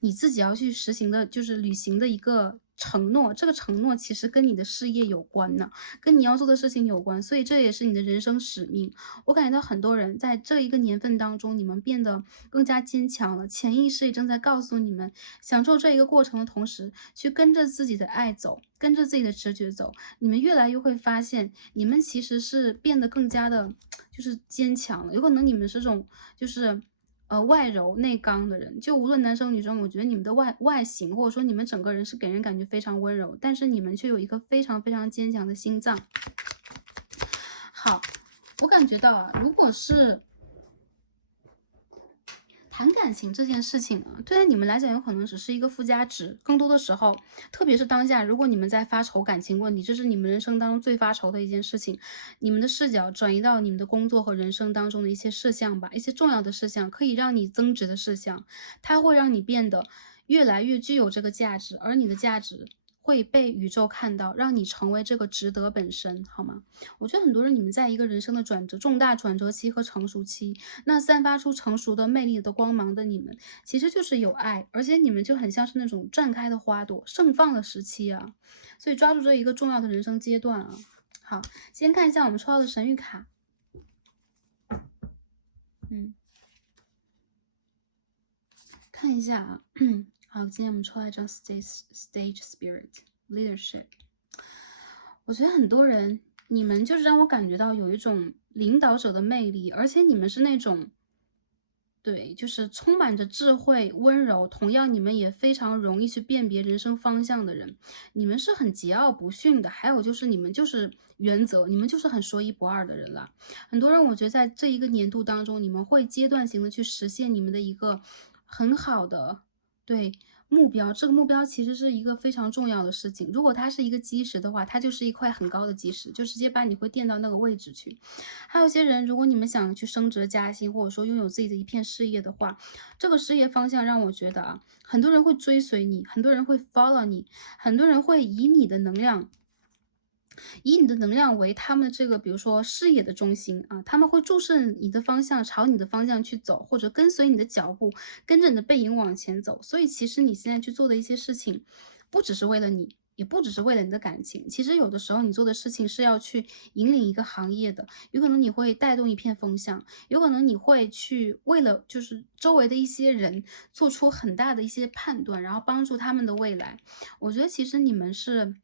你自己要去实行的，就是履行的一个承诺。这个承诺其实跟你的事业有关呢，跟你要做的事情有关，所以这也是你的人生使命。我感觉到很多人在这一个年份当中，你们变得更加坚强了，潜意识也正在告诉你们，享受这一个过程的同时，去跟着自己的爱走，跟着自己的直觉走，你们越来越会发现，你们其实是变得更加的，就是坚强了。有可能你们是这种，就是外柔内刚的人，就无论男生女生，我觉得你们的外形或者说你们整个人是给人感觉非常温柔，但是你们却有一个非常非常坚强的心脏。好，我感觉到啊，如果是谈感情这件事情啊，对于你们来讲有可能只是一个附加值，更多的时候，特别是当下，如果你们在发愁感情问题，这是你们人生当中最发愁的一件事情，你们的视角转移到你们的工作和人生当中的一些事项吧，一些重要的事项，可以让你增值的事项，它会让你变得越来越具有这个价值，而你的价值会被宇宙看到，让你成为这个值得本身，好吗？我觉得很多人你们在一个人生的重大转折期和成熟期，那散发出成熟的魅力的光芒的你们，其实就是有爱，而且你们就很像是那种绽开的花朵，盛放的时期啊。所以抓住这一个重要的人生阶段啊。好，先看一下我们抽到的神谕卡。看一下啊。好，今天我们抽到一张 stage spirit leadership。我觉得很多人，你们就是让我感觉到有一种领导者的魅力，而且你们是那种，对，就是充满着智慧、温柔，同样你们也非常容易去辨别人生方向的人。你们是很桀骜不驯的，还有就是你们就是原则，你们就是很说一不二的人了。很多人我觉得在这一个年度当中，你们会阶段性的去实现你们的一个很好的，对，目标。这个目标其实是一个非常重要的事情，如果它是一个基石的话，它就是一块很高的基石，就直接把你会垫到那个位置去。还有些人，如果你们想去升职加薪，或者说拥有自己的一片事业的话，这个事业方向让我觉得啊，很多人会追随你，很多人会 follow 你，很多人会以你的能量为他们的这个，比如说事业的中心啊，他们会注视你的方向，朝你的方向去走，或者跟随你的脚步，跟着你的背影往前走。所以其实你现在去做的一些事情，不只是为了你，也不只是为了你的感情。其实有的时候你做的事情是要去引领一个行业的，有可能你会带动一片风向，有可能你会去为了就是周围的一些人做出很大的一些判断，然后帮助他们的未来。我觉得其实你们是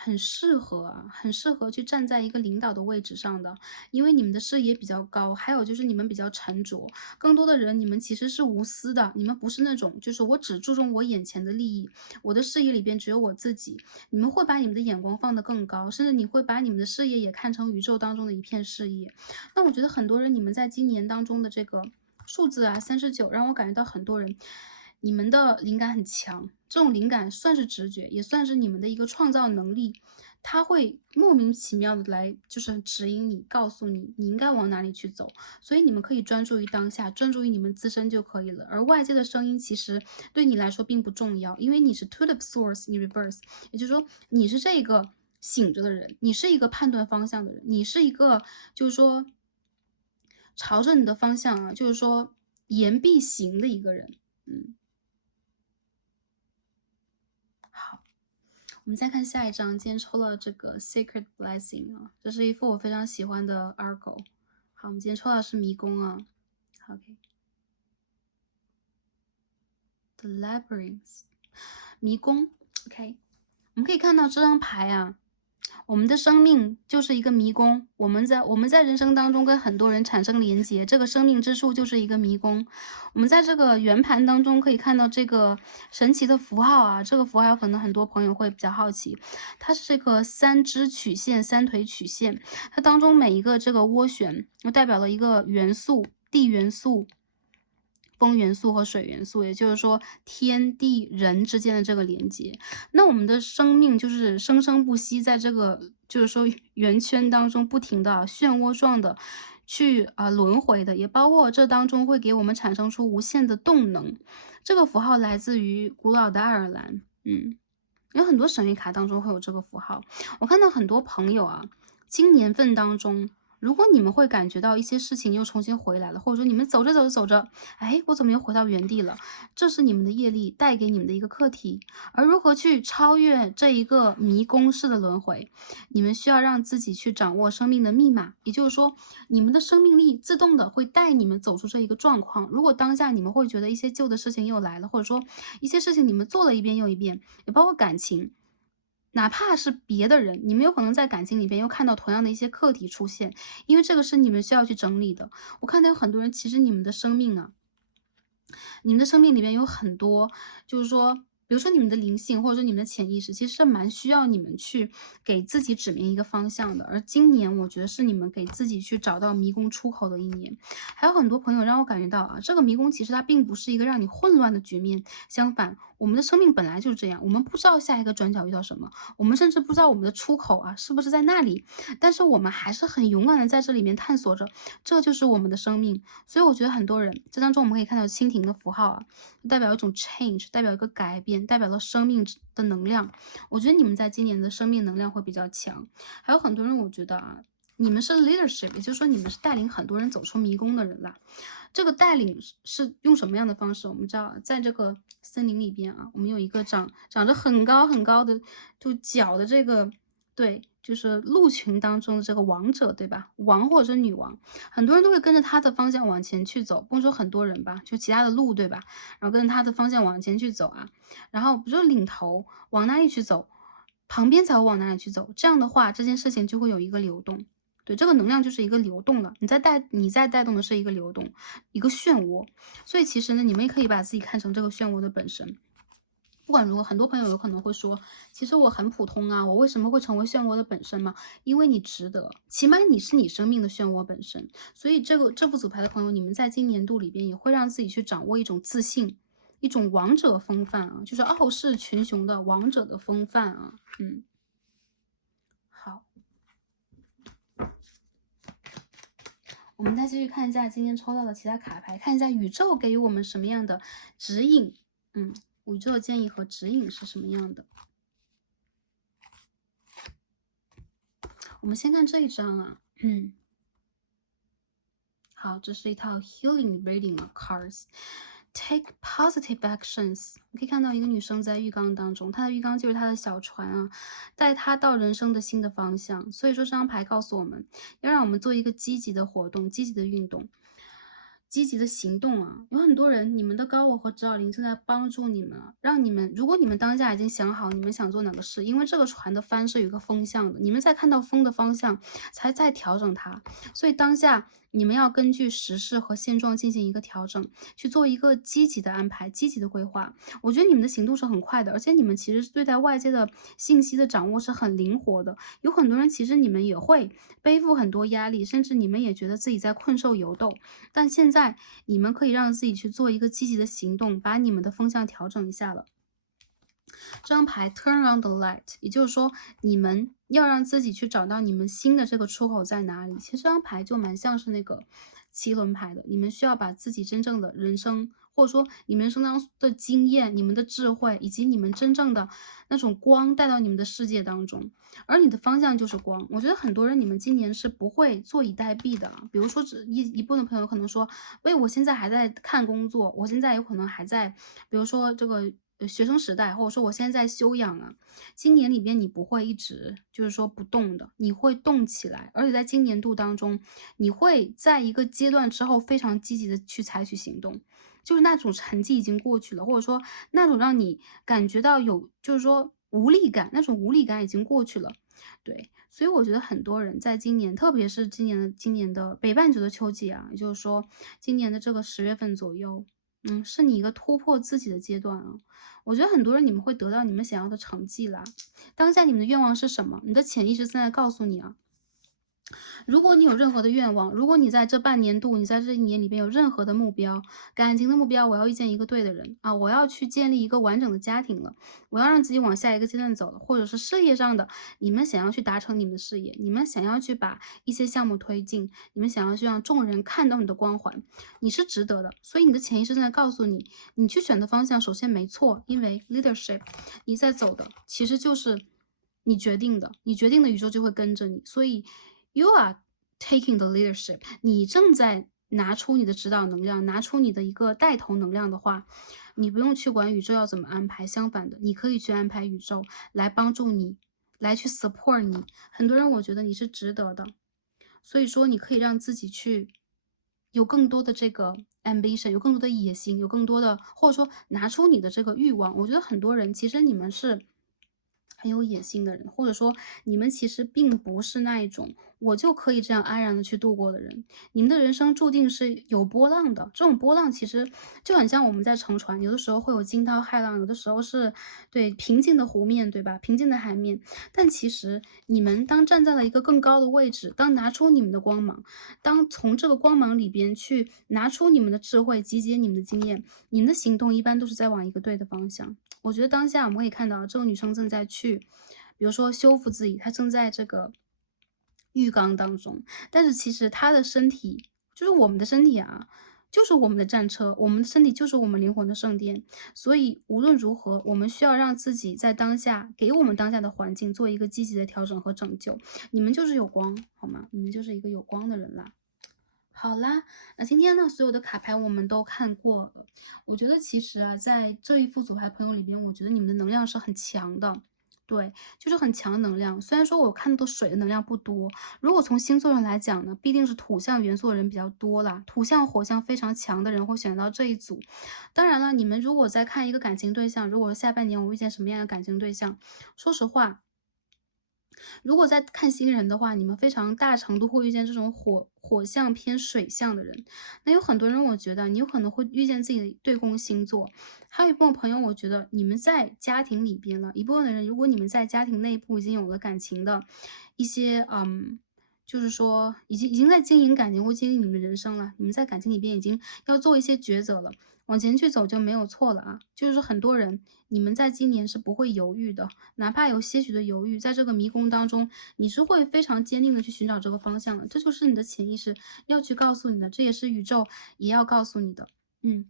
很适合啊，很适合去站在一个领导的位置上的，因为你们的视野比较高，还有就是你们比较沉着。更多的人，你们其实是无私的，你们不是那种就是我只注重我眼前的利益，我的视野里边只有我自己。你们会把你们的眼光放得更高，甚至你会把你们的事业也看成宇宙当中的一片事业。那我觉得很多人，你们在今年当中的这个数字啊39，让我感觉到很多人，你们的灵感很强，这种灵感算是直觉，也算是你们的一个创造能力。它会莫名其妙的来，就是指引你，告诉你你应该往哪里去走。所以你们可以专注于当下，专注于你们自身就可以了。而外界的声音其实对你来说并不重要，因为你是 to the source in reverse，也就是说你是这个醒着的人，你是一个判断方向的人，你是一个就是说朝着你的方向啊，就是说言必行的一个人。嗯，好。我们再看下一张，今天抽了这个 Secret Blessing 啊，这是一副我非常喜欢的 Argo。好，我们今天抽到的是迷宫啊。OK，The Labyrinth，迷宫。OK，我们可以看到这张牌啊，我们的生命就是一个迷宫，我们在人生当中跟很多人产生连结，这个生命之树就是一个迷宫。我们在这个圆盘当中可以看到这个神奇的符号啊，这个符号可能很多朋友会比较好奇，它是这个三支曲线、三腿曲线，它当中每一个这个涡旋又代表了一个元素，地元素。风元素和水元素，也就是说天地人之间的这个连接。那我们的生命就是生生不息，在这个就是说圆圈当中不停的漩涡状的去轮回的，也包括这当中会给我们产生出无限的动能。这个符号来自于古老的爱尔兰，有很多神谕卡当中会有这个符号。我看到很多朋友啊，今年份当中，如果你们会感觉到一些事情又重新回来了，或者说你们走着走着走着，哎，我怎么又回到原地了？这是你们的业力带给你们的一个课题。而如何去超越这一个迷宫式的轮回，你们需要让自己去掌握生命的密码，也就是说，你们的生命力自动的会带你们走出这一个状况。如果当下你们会觉得一些旧的事情又来了，或者说一些事情你们做了一遍又一遍，也包括感情。哪怕是别的人，你们有可能在感情里边又看到同样的一些课题出现，因为这个是你们需要去整理的。我看到有很多人，其实你们的生命啊，你们的生命里面有很多，就是说，比如说你们的灵性，或者说你们的潜意识，其实是蛮需要你们去给自己指明一个方向的。而今年，我觉得是你们给自己去找到迷宫出口的一年。还有很多朋友让我感觉到啊，这个迷宫其实它并不是一个让你混乱的局面，相反，我们的生命本来就是这样，我们不知道下一个转角遇到什么，我们甚至不知道我们的出口啊是不是在那里，但是我们还是很勇敢的在这里面探索着，这就是我们的生命。所以我觉得很多人，这当中我们可以看到蜻蜓的符号啊，代表一种 change，代表一个改变，代表了生命的能量。我觉得你们在今年的生命能量会比较强。还有很多人，我觉得啊，你们是 leadership，也就是说你们是带领很多人走出迷宫的人啦。这个带领是用什么样的方式？我们知道，在这个森林里边啊，我们有一个长着很高很高的就脚的这个，对，就是鹿群当中的这个王者，对吧？王或者是女王，很多人都会跟着他的方向往前去走，不能说很多人吧，就其他的鹿，对吧？然后跟着他的方向往前去走啊，然后不就领头往哪里去走，旁边才会往哪里去走。这样的话，这件事情就会有一个流动。对，这个能量就是一个流动了，你在带动的是一个流动，一个漩涡。所以其实呢，你们也可以把自己看成这个漩涡的本身。不管如何，很多朋友有可能会说，其实我很普通啊，我为什么会成为漩涡的本身嘛？因为你值得，起码你是你生命的漩涡本身。所以这副组牌的朋友，你们在今年度里边也会让自己去掌握一种自信，一种王者风范啊，就是傲视群雄的王者的风范啊。好。我们再继续看一下今天抽到的其他卡牌，看一下宇宙给予我们什么样的指引。宇宙的建议和指引是什么样的？我们先看这一张啊，好，这是一套 Healing Reading Cards。Take positive actions。你可以看到一个女生在浴缸当中，她的浴缸就是她的小船啊，带她到人生的新的方向。所以说这张牌告诉我们，要让我们做一个积极的活动、积极的运动、积极的行动啊。有很多人，你们的高我和指导灵正在帮助你们啊，让你们，如果你们当下已经想好你们想做哪个事，因为这个船的帆是有一个风向的，你们在看到风的方向才在调整它，所以当下你们要根据时事和现状进行一个调整，去做一个积极的安排、积极的规划。我觉得你们的行动是很快的，而且你们其实对待外界的信息的掌握是很灵活的。有很多人其实你们也会背负很多压力，甚至你们也觉得自己在困兽犹斗，但现在你们可以让自己去做一个积极的行动，把你们的风向调整一下了。这张牌 Turn on the light，也就是说，你们要让自己去找到你们新的这个出口在哪里。其实这张牌就蛮像是那个七轮牌的，你们需要把自己真正的人生，或者说你们人生当中的经验、你们的智慧，以及你们真正的那种光带到你们的世界当中。而你的方向就是光。我觉得很多人你们今年是不会坐以待毙的啊。比如说，一部分朋友可能说，喂，我现在还在看工作，我现在有可能还在，比如说这个学生时代，或者说我现在在休养啊。今年里边你不会一直就是说不动的，你会动起来，而且在今年度当中，你会在一个阶段之后非常积极的去采取行动。就是那种成绩已经过去了，或者说那种让你感觉到有就是说无力感，那种无力感已经过去了。对，所以我觉得很多人在今年，特别是今年的北半球的秋季啊，也就是说今年的这个10月份左右，是你一个突破自己的阶段啊。我觉得很多人你们会得到你们想要的成绩啦。当下你们的愿望是什么？你的潜意识正在告诉你啊。如果你有任何的愿望，如果你在这半年度，你在这一年里边有任何的目标，感情的目标，我要遇见一个对的人啊，我要去建立一个完整的家庭了，我要让自己往下一个阶段走了，或者是事业上的，你们想要去达成你们的事业，你们想要去把一些项目推进，你们想要去让众人看到你的光环，你是值得的。所以你的潜意识正在告诉你，你去选的方向首先没错，因为 leadership 你在走的其实就是你决定的，你决定的宇宙就会跟着你，所以 you are taking the leadership，你正在拿出你的指导能量，拿出你的一个带头能量的话，你不用去管宇宙要怎么安排，相反的，你可以去安排宇宙来帮助你，来去 support 你。很多人我觉得你是值得的，所以说你可以让自己去有更多的这个 ambition，有更多的野心，有更多的或者说拿出你的这个欲望。我觉得很多人其实你们是很有野心的人，或者说你们其实并不是那一种我就可以这样安然的去度过的人。你们的人生注定是有波浪的，这种波浪其实就很像我们在乘船，有的时候会有惊涛骇浪，有的时候是对平静的湖面，对吧？平静的海面。但其实你们当站在了一个更高的位置，当拿出你们的光芒，当从这个光芒里边去拿出你们的智慧，集结你们的经验，你们的行动一般都是在往一个对的方向。我觉得当下我们可以看到，这个女生正在去，比如说修复自己，她正在这个浴缸当中，但是其实她的身体，就是我们的身体啊，就是我们的战车，我们的身体就是我们灵魂的圣殿。所以无论如何，我们需要让自己在当下，给我们当下的环境做一个积极的调整和拯救。你们就是有光，好吗？你们就是一个有光的人啦。好啦，那今天呢，所有的卡牌我们都看过了。我觉得其实啊，在这一副组牌朋友里边，我觉得你们的能量是很强的。对，就是很强的能量。虽然说我看到的水的能量不多，如果从星座上来讲呢，必定是土象元素的人比较多啦。土象、火象非常强的人会选到这一组。当然了，你们如果在看一个感情对象，如果下半年我遇见什么样的感情对象，说实话，如果在看新人的话，你们非常大程度会遇见这种火象偏水象的人。那有很多人，我觉得你有可能会遇见自己的对宫星座。还有一部分朋友，我觉得你们在家庭里边了，一部分的人，如果你们在家庭内部已经有了感情的一些，就是说已经在经营感情或经营你们的人生了，你们在感情里边已经要做一些抉择了。往前去走就没有错了啊！就是说很多人，你们在今年是不会犹豫的，哪怕有些许的犹豫，在这个迷宫当中，你是会非常坚定的去寻找这个方向的。这就是你的潜意识要去告诉你的，这也是宇宙也要告诉你的。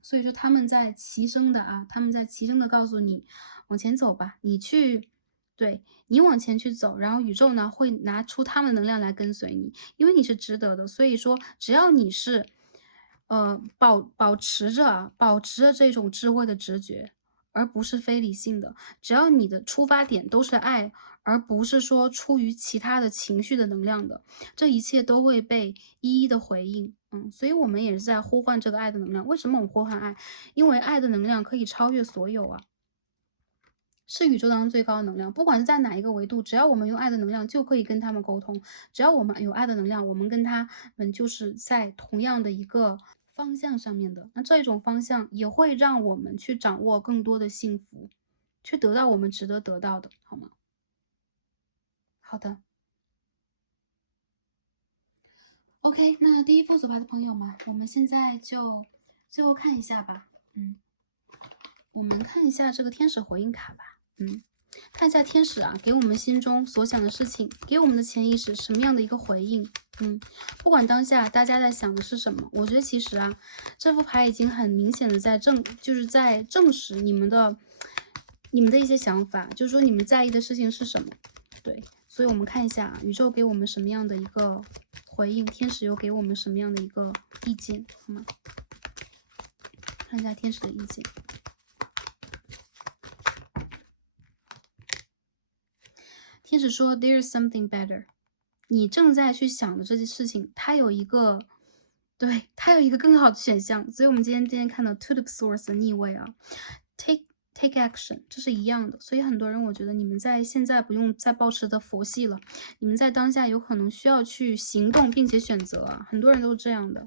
所以说他们在齐声的啊，他们在齐声的告诉你，往前走吧，你去，对你往前去走，然后宇宙呢会拿出他们的能量来跟随你，因为你是值得的。所以说，只要你是保持着这种智慧的直觉，而不是非理性的。只要你的出发点都是爱，而不是说出于其他的情绪的能量的，这一切都会被一一的回应。所以我们也是在呼唤这个爱的能量。为什么我们呼唤爱？因为爱的能量可以超越所有啊。是宇宙当中最高的能量，不管是在哪一个维度，只要我们用爱的能量，就可以跟他们沟通。只要我们有爱的能量，我们跟他们就是在同样的一个方向上面的。那这种方向也会让我们去掌握更多的幸福，去得到我们值得得到的，好吗？好的，OK，那第一副组牌的朋友们，我们现在就最后看一下吧。我们看一下这个天使回应卡吧。看一下天使啊，给我们心中所想的事情，给我们的潜意识什么样的一个回应？不管当下大家在想的是什么，我觉得其实啊，这副牌已经很明显的就是在证实你们的一些想法，就是说你们在意的事情是什么。对，所以我们看一下啊，宇宙给我们什么样的一个回应，天使又给我们什么样的一个意见，好吗？看一下天使的意见。天使说 "There's something better"， 你正在去想的这些事情，它有一个更好的选项。所以我们今天看到 Two of Swords 的逆位啊 ，take action， 这是一样的。所以很多人，我觉得你们在现在不用再抱持的佛系了，你们在当下有可能需要去行动，并且选择啊，很多人都是这样的。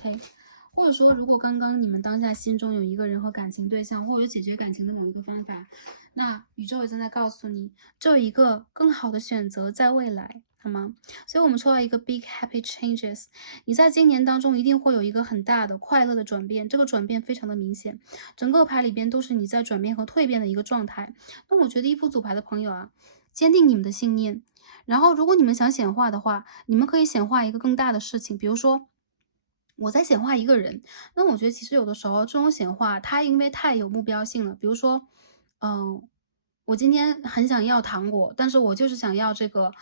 OK。或者说，如果刚刚你们当下心中有一个人和感情对象，或者有解决感情的某一个方法，那宇宙也正在告诉你，这有一个更好的选择在未来，好吗？所以我们抽到一个 big happy changes， 你在今年当中一定会有一个很大的快乐的转变，这个转变非常的明显，整个牌里边都是你在转变和蜕变的一个状态。那我觉得一副组牌的朋友啊，坚定你们的信念，然后如果你们想显化的话，你们可以显化一个更大的事情，比如说我在显化一个人，那我觉得其实有的时候这种显化，它因为太有目标性了。比如说，我今天很想要糖果，但是我就是想要这个，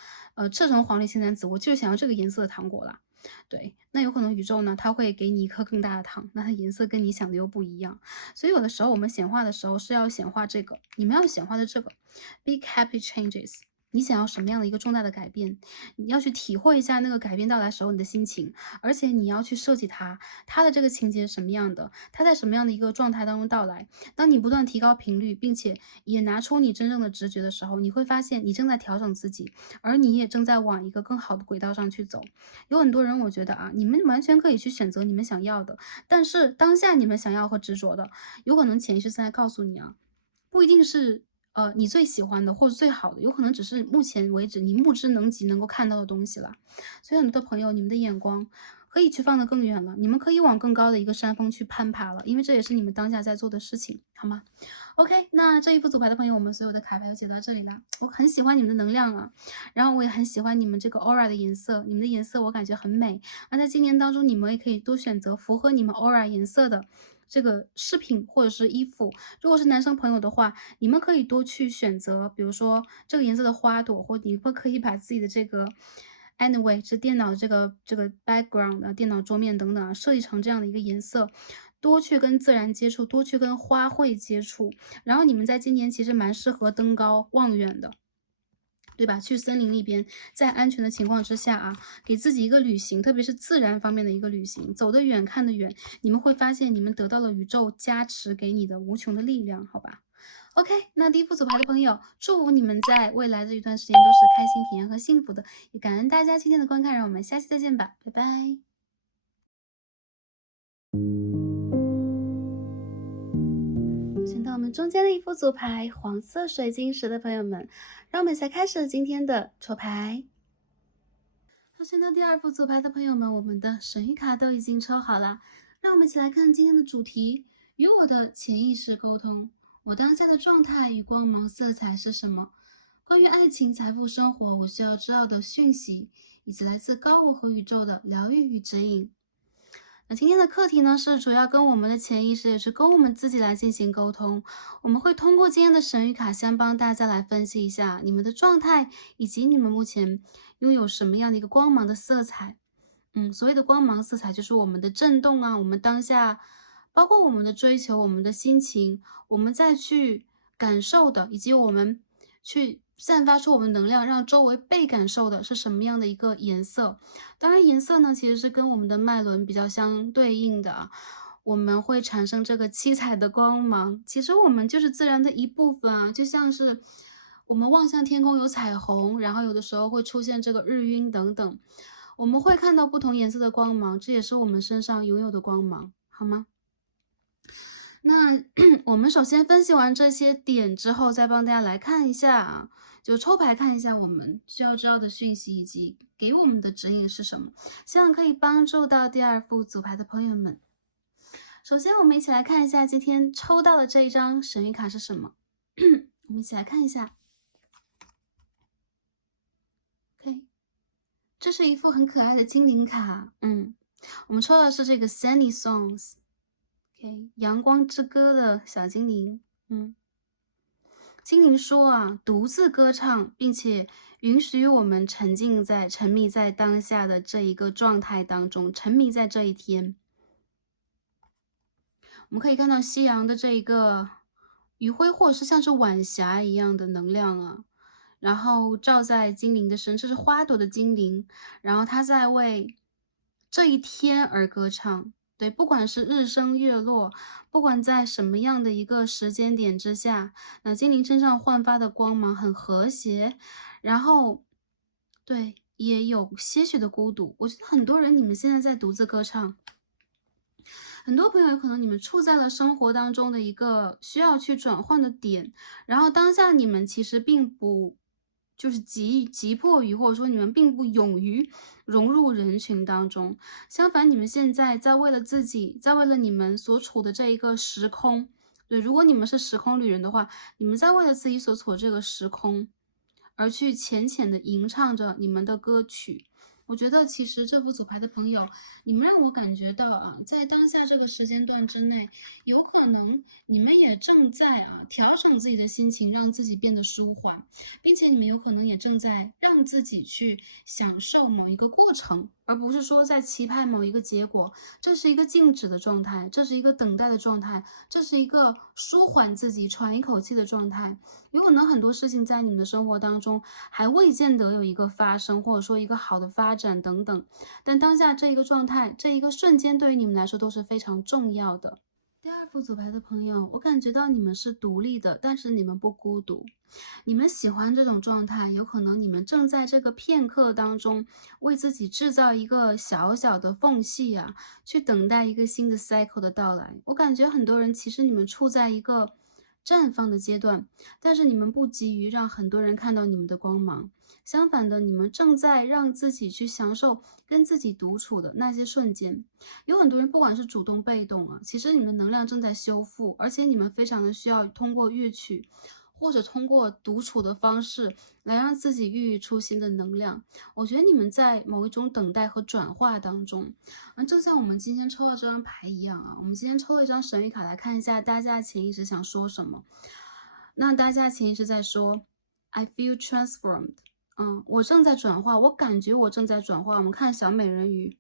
赤橙黄绿青蓝紫，我就是想要这个颜色的糖果啦。对，那有可能宇宙呢，它会给你一颗更大的糖，那它颜色跟你想的又不一样。所以有的时候我们显化的时候是要显化这个，你们要显化的这个 big happy changes。你想要什么样的一个重大的改变？你要去体会一下那个改变到来时候你的心情，而且你要去设计它的这个情节是什么样的，它在什么样的一个状态当中到来。当你不断提高频率，并且也拿出你真正的直觉的时候，你会发现你正在调整自己，而你也正在往一个更好的轨道上去走。有很多人，我觉得啊，你们完全可以去选择你们想要的，但是当下你们想要和执着的，有可能潜意识在告诉你啊，不一定是你最喜欢的或者最好的，有可能只是目前为止你目之能及能够看到的东西了。所以很多的朋友，你们的眼光可以去放得更远了，你们可以往更高的一个山峰去攀爬了，因为这也是你们当下在做的事情，好吗？OK，那这一副组牌的朋友，我们所有的卡牌就解到这里啦。我很喜欢你们的能量啊，然后我也很喜欢你们这个 aura 的颜色，你们的颜色我感觉很美。那在今年当中，你们也可以多选择符合你们 aura 颜色的这个饰品或者是衣服。如果是男生朋友的话，你们可以多去选择，比如说这个颜色的花朵，或你们可以把自己的这个 anyway 是电脑的这个 background 啊，电脑桌面等等啊，设计成这样的一个颜色。多去跟自然接触，多去跟花卉接触，然后你们在今年其实蛮适合登高望远的，对吧？去森林里边，在安全的情况之下啊，给自己一个旅行，特别是自然方面的一个旅行，走得远，看得远，你们会发现你们得到了宇宙加持给你的无穷的力量，好吧？OK，那第一副组牌的朋友，祝福你们在未来的一段时间都是开心、平安和幸福的，也感恩大家今天的观看，让我们下期再见吧，拜拜。选到我们中间的一副组牌，黄色水晶石的朋友们，让我们一起来开始今天的抽牌。好，选到第二副组牌的朋友们，我们的神谕卡都已经抽好了，让我们一起来看今天的主题：与我的潜意识沟通。我当下的状态与光芒色彩是什么？关于爱情、财富、生活，我需要知道的讯息，以及来自高我和宇宙的疗愈与指引。那今天的课题呢，是主要跟我们的潜意识，也是跟我们自己来进行沟通。我们会通过今天的神谕卡箱帮大家来分析一下你们的状态，以及你们目前拥有什么样的一个光芒的色彩。所谓的光芒色彩就是我们的震动啊，我们当下，包括我们的追求，我们的心情，我们再去感受的，以及我们去散发出我们能量，让周围被感受的是什么样的一个颜色。当然，颜色呢其实是跟我们的脉轮比较相对应的啊。我们会产生这个七彩的光芒。其实我们就是自然的一部分啊，就像是我们望向天空有彩虹，然后有的时候会出现这个日晕等等，我们会看到不同颜色的光芒，这也是我们身上拥有的光芒，好吗？那我们首先分析完这些点之后，再帮大家来看一下啊，就抽牌看一下我们需要知道的讯息以及给我们的指引是什么，希望可以帮助到第二副组牌的朋友们。首先，我们一起来看一下今天抽到的这一张神谕卡是什么。我们一起来看一下。OK， 这是一副很可爱的精灵卡。我们抽到的是这个 Sunny Songs。OK， 阳光之歌的小精灵。精灵说啊，独自歌唱，并且允许我们沉迷在当下的这一个状态当中，沉迷在这一天。我们可以看到夕阳的这一个余晖，或者是像是晚霞一样的能量啊，然后照在精灵的身，这是花朵的精灵，然后它在为这一天而歌唱。对，不管是日升月落，不管在什么样的一个时间点之下，那精灵身上焕发的光芒很和谐，然后对，也有些许的孤独。我觉得很多人你们现在在独自歌唱。很多朋友有可能你们处在了生活当中的一个需要去转换的点，然后当下你们其实并不就是急迫于，或者说你们并不勇于融入人群当中。相反，你们现在在为了自己，在为了你们所处的这一个时空，对，如果你们是时空旅人的话，你们在为了自己所处的这个时空，而去浅浅的吟唱着你们的歌曲。我觉得其实这副组牌的朋友，你们让我感觉到啊，在当下这个时间段之内，有可能你们也正在调整自己的心情，让自己变得舒缓，并且你们有可能也正在让自己去享受某一个过程，而不是说在期盼某一个结果。这是一个静止的状态，这是一个等待的状态，这是一个舒缓自己、喘一口气的状态。有可能很多事情在你们的生活当中还未见得有一个发生，或者说一个好的发展等等，但当下这一个状态，这一个瞬间对于你们来说都是非常重要的。第二副组牌的朋友，我感觉到你们是独立的，但是你们不孤独。你们喜欢这种状态，有可能你们正在这个片刻当中，为自己制造一个小小的缝隙啊，去等待一个新的 cycle 的到来。我感觉很多人其实你们处在一个绽放的阶段，但是你们不急于让很多人看到你们的光芒，相反的，你们正在让自己去享受跟自己独处的那些瞬间。有很多人不管是主动被动啊，其实你们能量正在修复，而且你们非常的需要通过乐曲或者通过独处的方式来让自己孕育出新的能量。我觉得你们在某一种等待和转化当中，就像我们今天抽到这张牌一样啊，我们今天抽了一张神谕卡来看一下大家的潜意识想说什么。那大家潜意识在说 I feel transformed。我正在转化，我感觉我正在转化。我们看小美人鱼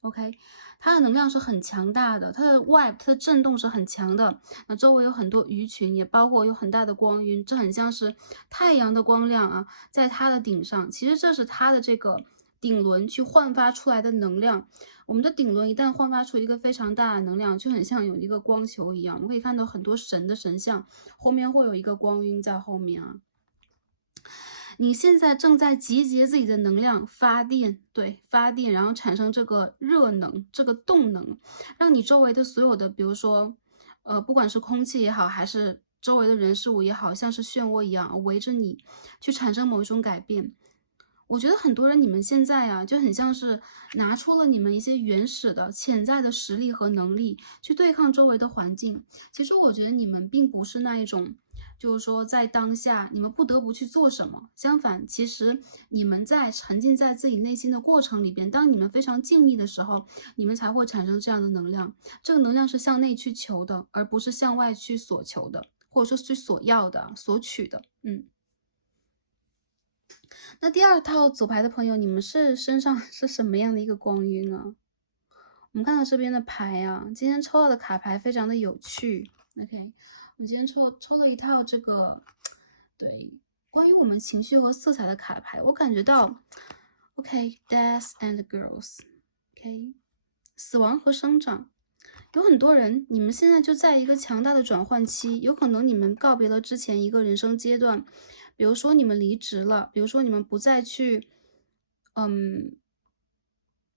，OK，它的能量是很强大的，它的 vibe，它的震动是很强的。那周围有很多鱼群，也包括有很大的光晕，这很像是太阳的光亮啊，在它的顶上。其实这是它的这个顶轮去焕发出来的能量。我们的顶轮一旦焕发出一个非常大的能量，就很像有一个光球一样。我们可以看到很多神的神像，后面会有一个光晕在后面啊。你现在正在集结自己的能量发电，对，发电，然后产生这个热能，这个动能，让你周围的所有的，比如说，不管是空气也好，还是周围的人事物也好，像是漩涡一样围着你，去产生某一种改变。我觉得很多人你们现在啊，就很像是拿出了你们一些原始的潜在的实力和能力，去对抗周围的环境。其实我觉得你们并不是那一种，就是说在当下你们不得不去做什么。相反，其实你们在沉浸在自己内心的过程里边，当你们非常静谧的时候，你们才会产生这样的能量。这个能量是向内去求的，而不是向外去索求的，或者说去索要的、索取的。那第二套组牌的朋友，你们是身上是什么样的一个光晕啊？我们看到这边的牌啊，今天抽到的卡牌非常的有趣。OK，我今天抽了一套这个，对，关于我们情绪和色彩的卡牌，我感觉到，OK，Death and Growth，OK，死亡和生长。有很多人，你们现在就在一个强大的转换期，有可能你们告别了之前一个人生阶段，比如说你们离职了，比如说你们不再去，嗯，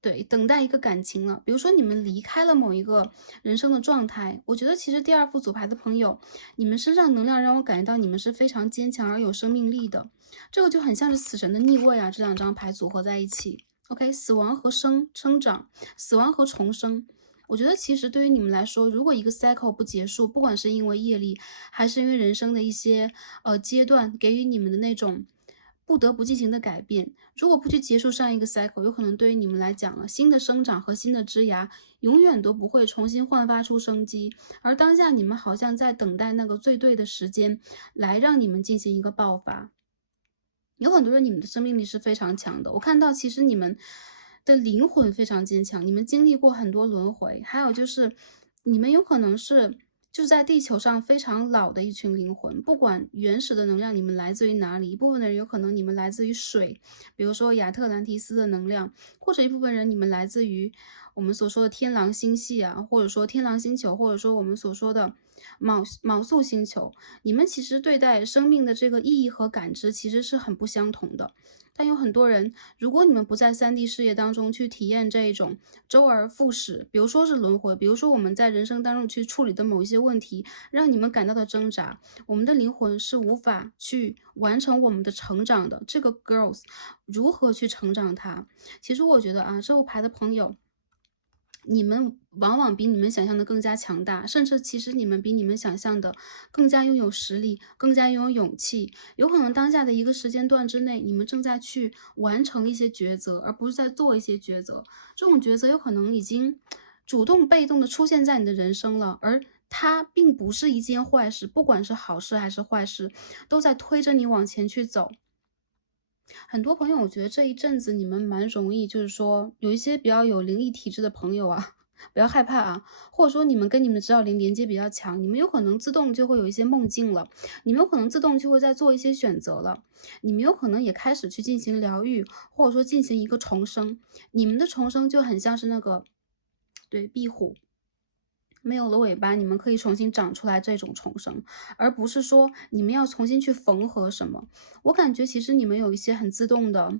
对，等待一个感情了。比如说你们离开了某一个人生的状态，我觉得其实第二副组牌的朋友，你们身上能量让我感觉到你们是非常坚强而有生命力的。这个就很像是死神的逆位啊，这两张牌组合在一起。OK，死亡和生长，死亡和重生。我觉得其实对于你们来说，如果一个 cycle 不结束，不管是因为业力，还是因为人生的一些阶段给予你们的那种不得不进行的改变，如果不去结束上一个 cycle，有可能对于你们来讲了，新的生长和新的枝芽永远都不会重新焕发出生机，而当下你们好像在等待那个最对的时间来让你们进行一个爆发。有很多人你们的生命力是非常强的，我看到其实你们的灵魂非常坚强，你们经历过很多轮回，还有就是你们有可能是就在地球上非常老的一群灵魂，不管原始的能量你们来自于哪里，一部分的人有可能你们来自于水，比如说亚特兰提斯的能量，或者一部分人你们来自于我们所说的天狼星系啊，或者说天狼星球，或者说我们所说的卯宿星球，你们其实对待生命的这个意义和感知其实是很不相同的。但有很多人，如果你们不在3D 事业当中去体验这一种周而复始，比如说是轮回，比如说我们在人生当中去处理的某一些问题，让你们感到的挣扎，我们的灵魂是无法去完成我们的成长的。这个 growth 如何去成长它？其实我觉得啊，这副牌的朋友，你们往往比你们想象的更加强大，甚至其实你们比你们想象的更加拥有实力，更加拥有勇气。有可能当下的一个时间段之内，你们正在去完成一些抉择，而不是在做一些抉择。这种抉择有可能已经主动被动的出现在你的人生了，而它并不是一件坏事，不管是好事还是坏事，都在推着你往前去走。很多朋友，我觉得这一阵子你们蛮容易，就是说有一些比较有灵异体质的朋友啊，不要害怕啊，或者说你们跟你们的指导灵连接比较强，你们有可能自动就会有一些梦境了，你们有可能自动就会在做一些选择了，你们有可能也开始去进行疗愈，或者说进行一个重生，你们的重生就很像是那个对壁虎。没有了尾巴，你们可以重新长出来这种重生，而不是说你们要重新去缝合什么。我感觉其实你们有一些很自动的，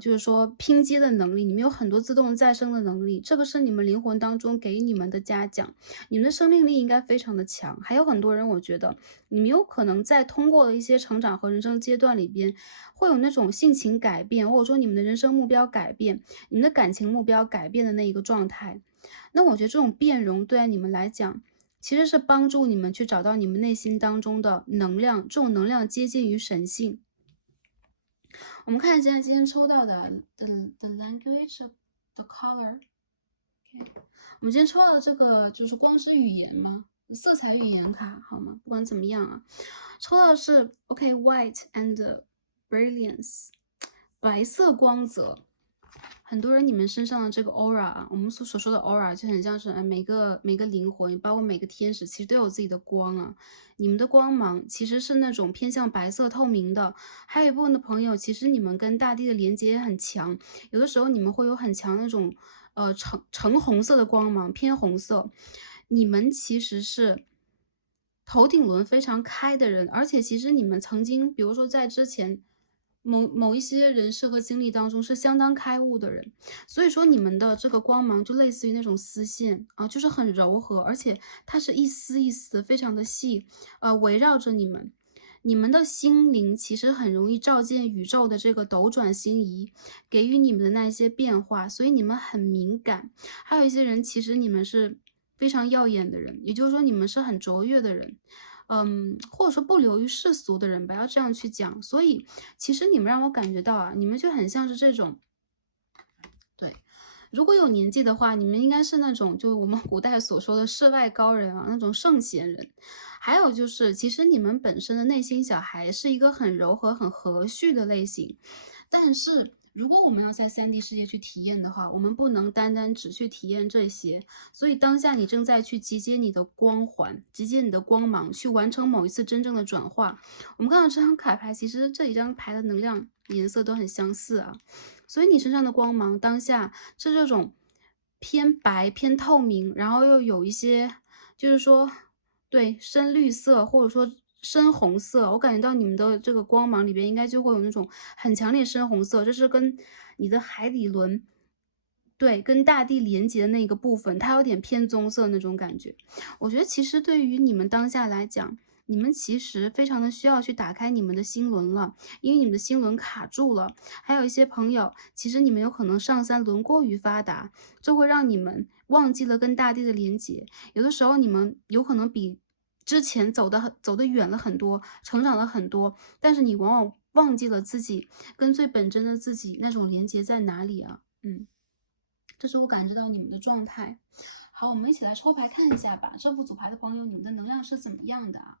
就是说拼接的能力，你们有很多自动再生的能力，这个是你们灵魂当中给你们的嘉奖。你们的生命力应该非常的强。还有很多人，我觉得你们有可能在通过了一些成长和人生阶段里边，会有那种性情改变，或者说你们的人生目标改变，你们的感情目标改变的那一个状态。那我觉得这种变容对你们来讲，其实是帮助你们去找到你们内心当中的能量，这种能量接近于神性。我们看一下今天抽到的 the language of the color。我们今天抽到的这个就是光之语言嘛，色彩语言卡，好吗？不管怎么样啊，抽到的是 white and brilliance，白色光泽。很多人你们身上的这个 aura 啊，我们所说的 aura 就很像是每个灵魂，包括每个天使，其实都有自己的光啊。你们的光芒其实是那种偏向白色透明的，还有一部分的朋友，其实你们跟大地的连接也很强，有的时候你们会有很强那种橙红色的光芒，偏红色。你们其实是头顶轮非常开的人，而且其实你们曾经，比如说在之前某一些人设和经历当中是相当开悟的人，所以说你们的这个光芒就类似于那种丝线啊，就是很柔和，而且它是一丝一丝非常的细，围绕着你们。你们的心灵其实很容易照见宇宙的这个斗转星移，给予你们的那些变化，所以你们很敏感。还有一些人，其实你们是非常耀眼的人，也就是说你们是很卓越的人。或者说不流于世俗的人吧，要这样去讲。所以其实你们让我感觉到啊，你们就很像是这种，对，如果有年纪的话，你们应该是那种就我们古代所说的世外高人啊，那种圣贤人。还有就是，其实你们本身的内心小孩是一个很柔和、很和煦的类型，但是如果我们要在3D 世界去体验的话，我们不能单单只去体验这些。所以当下你正在去集结你的光环，集结你的光芒，去完成某一次真正的转化。我们看到这张卡牌，其实这几张牌的能量颜色都很相似啊。所以你身上的光芒，当下是这种偏白、偏透明，然后又有一些就是说对，深绿色或者说深红色，我感觉到你们的这个光芒里边应该就会有那种很强烈深红色，这是跟你的海底轮对，跟大地连接的那个部分，它有点偏棕色那种感觉。我觉得其实对于你们当下来讲，你们其实非常的需要去打开你们的心轮了，因为你们的心轮卡住了。还有一些朋友，其实你们有可能上三轮过于发达，这会让你们忘记了跟大地的连接。有的时候你们有可能比之前走得远了很多，成长了很多，但是你往往忘记了自己跟最本真的自己那种连接在哪里啊？这是我感知到你们的状态。好，我们一起来抽牌看一下吧。这副组牌的朋友，你们的能量是怎么样的啊？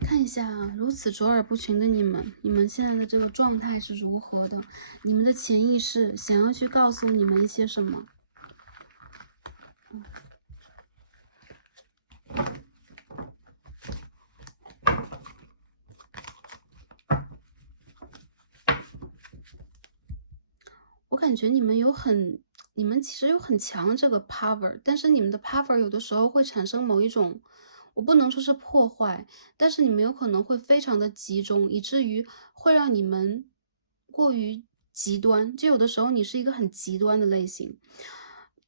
看一下啊，如此卓尔不群的你们，你们现在的这个状态是如何的？你们的潜意识想要去告诉你们一些什么？我感觉你们其实有很强的这个 power，但是你们的 power 有的时候会产生某一种，我不能说是破坏，但是你们有可能会非常的集中，以至于会让你们过于极端。就有的时候你是一个很极端的类型，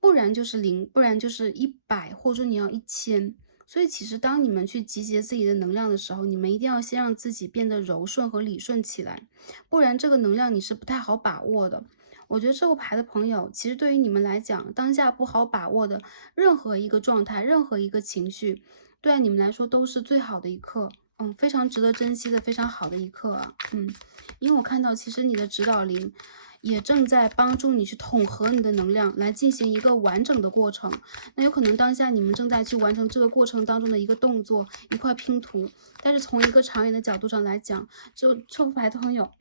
不然就是零，不然就是100，或者说你要1000。所以其实当你们去集结自己的能量的时候，你们一定要先让自己变得柔顺和理顺起来，不然这个能量你是不太好把握的。我觉得这副牌的朋友，其实对于你们来讲，当下不好把握的任何一个状态，任何一个情绪，对你们来说都是最好的一刻，非常值得珍惜的，非常好的一刻啊，因为我看到其实你的指导灵也正在帮助你去统合你的能量，来进行一个完整的过程。那有可能当下你们正在去完成这个过程当中的一个动作，一块拼图，但是从一个长远的角度上来讲，就这副牌的朋友。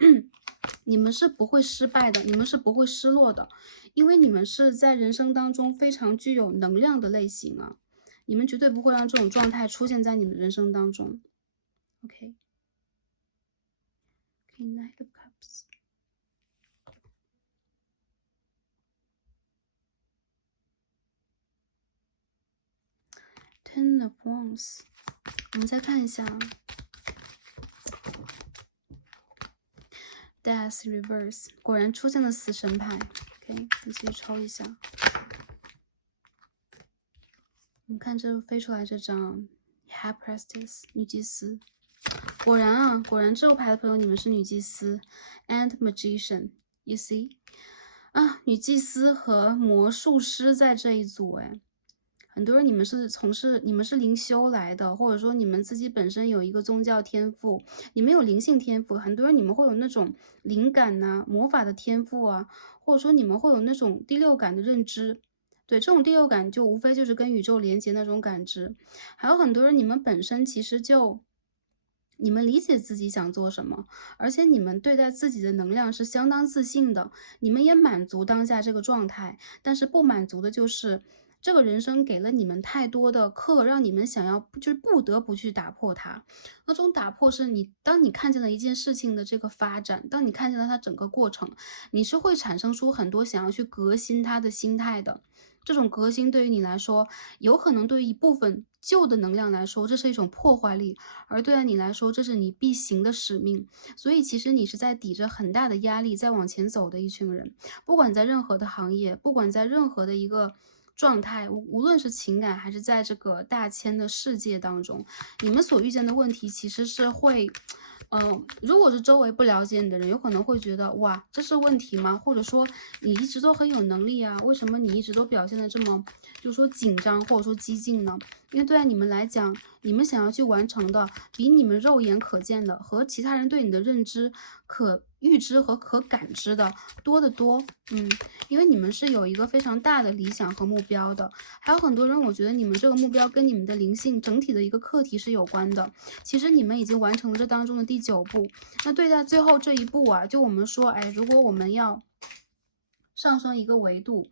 你们是不会失败的，你们是不会失落的，因为你们是在人生当中非常具有能量的类型啊，你们绝对不会让这种状态出现在你们人生当中。OK， Knight of Cups， Ten of Wands， 我们再看一下 Death Reverse， 果然出现了死神牌。OK， 你继续抽一下。我们看这飞出来这张 High Priestess 女祭司，果然啊，果然这副牌的朋友，你们是女祭司 and Magician，you see 啊，女祭司和魔术师在这一组，哎，很多人你们是灵修来的，或者说你们自己本身有一个宗教天赋，你们有灵性天赋，很多人你们会有那种灵感呐、魔法的天赋啊，或者说你们会有那种第六感的认知。对，这种第六感就无非就是跟宇宙连接那种感知，还有很多人你们本身其实就你们理解自己想做什么，而且你们对待自己的能量是相当自信的，你们也满足当下这个状态，但是不满足的就是这个人生给了你们太多的课，让你们想要就是不得不去打破它。那种打破是当你看见了一件事情的这个发展，当你看见了它整个过程，你是会产生出很多想要去革新它的心态的。这种革新对于你来说，有可能对于一部分旧的能量来说，这是一种破坏力，而对于你来说，这是你必行的使命。所以其实你是在抵着很大的压力在往前走的一群人，不管在任何的行业，不管在任何的一个状态，无论是情感还是在这个大千的世界当中，你们所遇见的问题其实是会如果是周围不了解你的人，有可能会觉得哇，这是问题吗？或者说你一直都很有能力啊，为什么你一直都表现的这么，就是说紧张或者说激进呢？因为对你们来讲，你们想要去完成的，比你们肉眼可见的和其他人对你的认知、可预知和可感知的多得多。因为你们是有一个非常大的理想和目标的，还有很多人，我觉得你们这个目标跟你们的灵性整体的一个课题是有关的。其实你们已经完成了这当中的第9步，那对待最后这一步啊，就我们说，哎，如果我们要上升一个维度，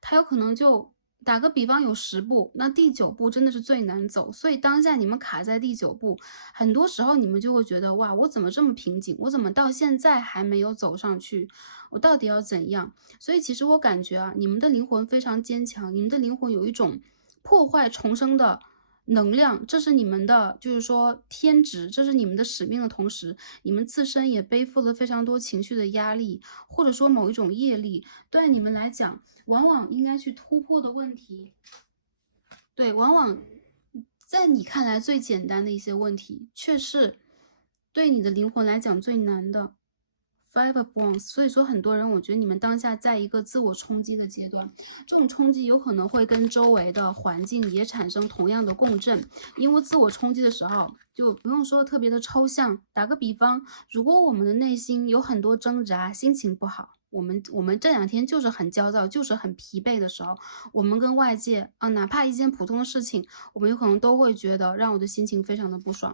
它有可能就打个比方有10步，那第9步真的是最难走，所以当下你们卡在第9步，很多时候你们就会觉得，哇，我怎么这么瓶颈？我怎么到现在还没有走上去？我到底要怎样？所以其实我感觉啊，你们的灵魂非常坚强，你们的灵魂有一种破坏重生的能量，这是你们的，就是说天职，这是你们的使命的同时，你们自身也背负了非常多情绪的压力，或者说某一种业力，对你们来讲，往往应该去突破的问题，对，往往在你看来最简单的一些问题，却是对你的灵魂来讲最难的。Five of Wands，所以说很多人，我觉得你们当下在一个自我冲击的阶段，这种冲击有可能会跟周围的环境也产生同样的共振，因为自我冲击的时候，就不用说特别的抽象。打个比方，如果我们的内心有很多挣扎，心情不好，我们这2天就是很焦躁，就是很疲惫的时候，我们跟外界啊，哪怕一件普通的事情，我们有可能都会觉得让我的心情非常的不爽。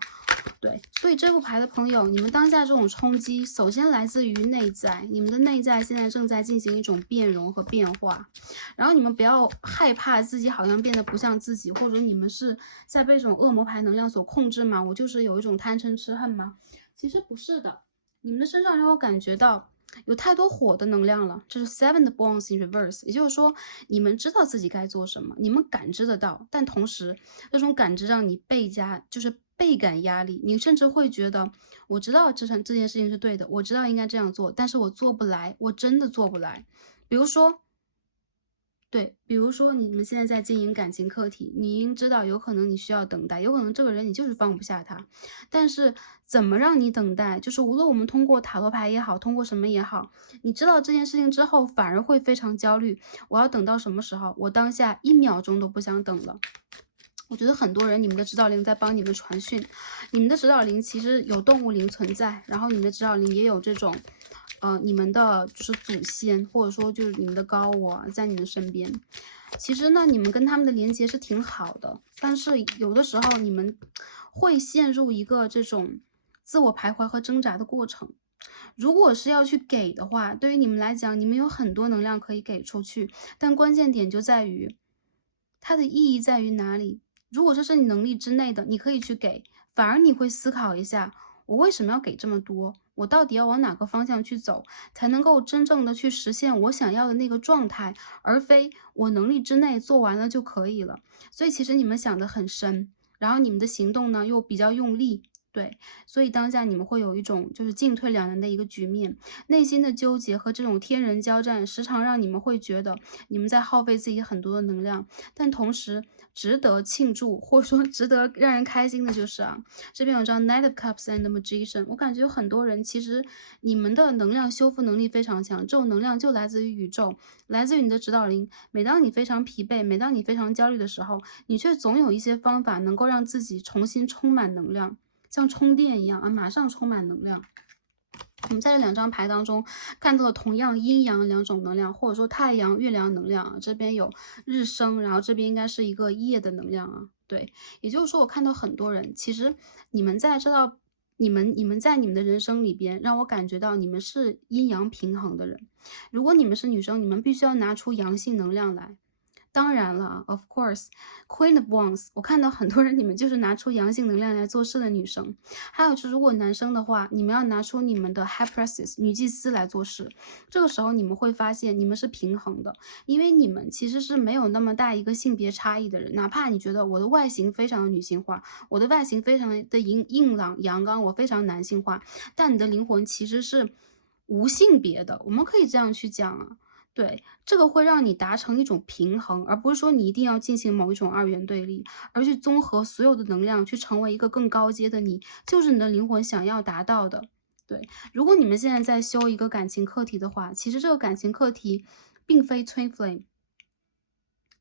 对，所以这副牌的朋友，你们当下这种冲击，首先来自于内在，你们的内在现在正在进行一种变容和变化，然后你们不要害怕自己好像变得不像自己，或者你们是在被这种恶魔牌能量所控制吗？我就是有一种贪嗔痴恨吗？其实不是的，你们的身上让我感觉到有太多火的能量了，这是 Seven of Wands in Reverse， 也就是说，你们知道自己该做什么，你们感知得到，但同时这种感知让你就是倍感压力，你甚至会觉得，我知道这件事情是对的，我知道应该这样做，但是我做不来，我真的做不来。比如说，对，比如说你们现在在经营感情课题，你应知道有可能你需要等待，有可能这个人你就是放不下他，但是怎么让你等待？就是无论我们通过塔罗牌也好，通过什么也好，你知道这件事情之后，反而会非常焦虑。我要等到什么时候？我当下1秒钟都不想等了。我觉得很多人，你们的指导灵在帮你们传讯，你们的指导灵其实有动物灵存在，然后你们的指导灵也有这种，你们的就是祖先，或者说就是你们的高我啊在你的身边。其实呢，你们跟他们的连接是挺好的，但是有的时候你们会陷入一个这种自我徘徊和挣扎的过程。如果是要去给的话，对于你们来讲，你们有很多能量可以给出去，但关键点就在于它的意义在于哪里？如果这是你能力之内的，你可以去给，反而你会思考一下，我为什么要给这么多？我到底要往哪个方向去走，才能够真正的去实现我想要的那个状态，而非我能力之内做完了就可以了。所以其实你们想得很深，然后你们的行动呢又比较用力。对，所以当下你们会有一种就是进退两难的一个局面，内心的纠结和这种天人交战，时常让你们会觉得你们在耗费自己很多的能量，但同时值得庆祝，或者说值得让人开心的就是啊，这边有张 Knight of Cups and the Magician， 我感觉有很多人其实你们的能量修复能力非常强，这种能量就来自于宇宙，来自于你的指导灵。每当你非常疲惫，每当你非常焦虑的时候，你却总有一些方法能够让自己重新充满能量，像充电一样啊，马上充满能量。我们在这2张牌当中看到了同样阴阳2种能量，或者说太阳、月亮能量啊，这边有日升，然后这边应该是一个夜的能量啊。对，也就是说我看到很多人，其实你们在知道你们在你们的人生里边，让我感觉到你们是阴阳平衡的人。如果你们是女生，你们必须要拿出阳性能量来。当然了，of course，Queen of Wands，我看到很多人，你们就是拿出阳性能量来做事的女生。还有就是，如果男生的话，你们要拿出你们的 High Priestess 女祭司来做事。这个时候你们会发现，你们是平衡的，因为你们其实是没有那么大一个性别差异的人。哪怕你觉得我的外形非常的女性化，我的外形非常的硬朗阳刚，我非常男性化，但你的灵魂其实是无性别的。我们可以这样去讲啊。对，这个会让你达成一种平衡，而不是说你一定要进行某一种二元对立，而去综合所有的能量，去成为一个更高阶的你，就是你的灵魂想要达到的。对，如果你们现在在修一个感情课题的话，其实这个感情课题并非 Twin Flame，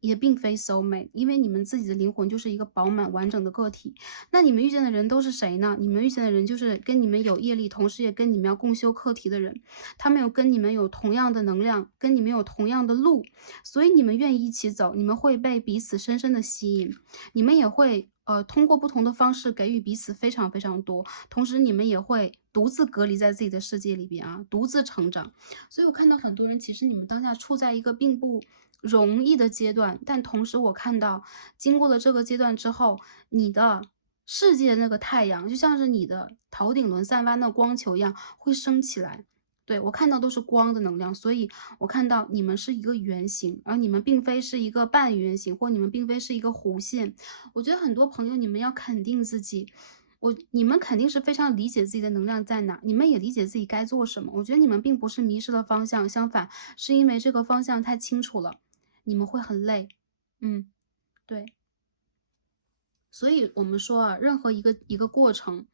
也并非 soulmate，因为你们自己的灵魂就是一个饱满完整的个体。那你们遇见的人都是谁呢？你们遇见的人就是跟你们有业力，同时也跟你们要共修课题的人，他们跟你们有同样的能量，跟你们有同样的路，所以你们愿意一起走，你们会被彼此深深的吸引，你们也会通过不同的方式给予彼此非常非常多，同时你们也会独自隔离在自己的世界里边啊，独自成长。所以我看到很多人，其实你们当下处在一个并不容易的阶段，但同时我看到经过了这个阶段之后，你的世界那个太阳，就像是你的头顶轮散发那光球一样，会升起来。对，我看到都是光的能量，所以我看到你们是一个圆形，而你们并非是一个半圆形，或你们并非是一个弧线。我觉得很多朋友你们要肯定自己，你们肯定是非常理解自己的能量在哪，你们也理解自己该做什么。我觉得你们并不是迷失了方向，相反是因为这个方向太清楚了，你们会很累。嗯，对。所以我们说啊，任何一个过程，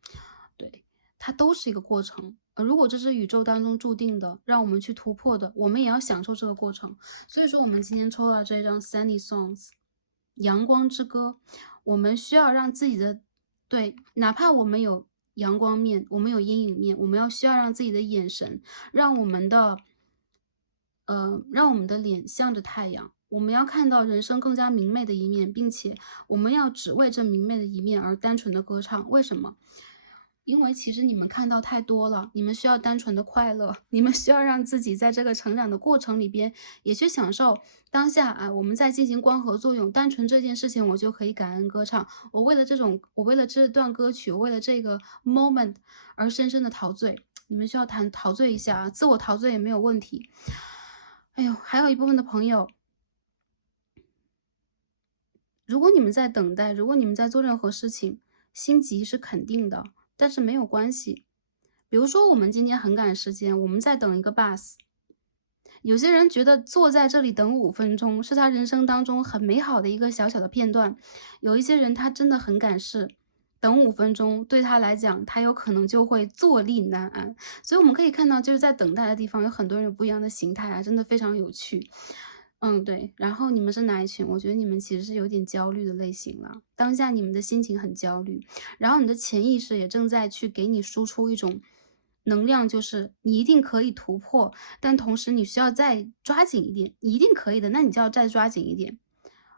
对，它都是一个过程。如果这是宇宙当中注定的，让我们去突破的，我们也要享受这个过程。所以说，我们今天抽到这张 Sunny Songs 阳光之歌，我们需要让自己的对，哪怕我们有阳光面，我们有阴影面，我们需要让自己的眼神，让我们的让我们的脸向着太阳，我们要看到人生更加明媚的一面，并且我们要只为这明媚的一面而单纯的歌唱。为什么？因为其实你们看到太多了，你们需要单纯的快乐，你们需要让自己在这个成长的过程里边也去享受当下啊。我们在进行光合作用，单纯这件事情我就可以感恩歌唱。我为了这段歌曲，我为了这个 moment 而深深的陶醉。你们需要陶醉一下啊，自我陶醉也没有问题。哎呦，还有一部分的朋友，如果你们在等待，如果你们在做任何事情，心急是肯定的，但是没有关系。比如说我们今天很赶时间，我们在等一个 bus，有些人觉得坐在这里等5分钟是他人生当中很美好的一个小小的片段，有一些人他真的很赶事，等5分钟对他来讲，他有可能就会坐立难安。所以我们可以看到，就是在等待的地方有很多人有不一样的形态啊，真的非常有趣。对，然后你们是哪一群？我觉得你们其实是有点焦虑的类型了，当下你们的心情很焦虑，然后你的潜意识也正在去给你输出一种能量，就是你一定可以突破，但同时你需要再抓紧一点，你一定可以的，那你就要再抓紧一点，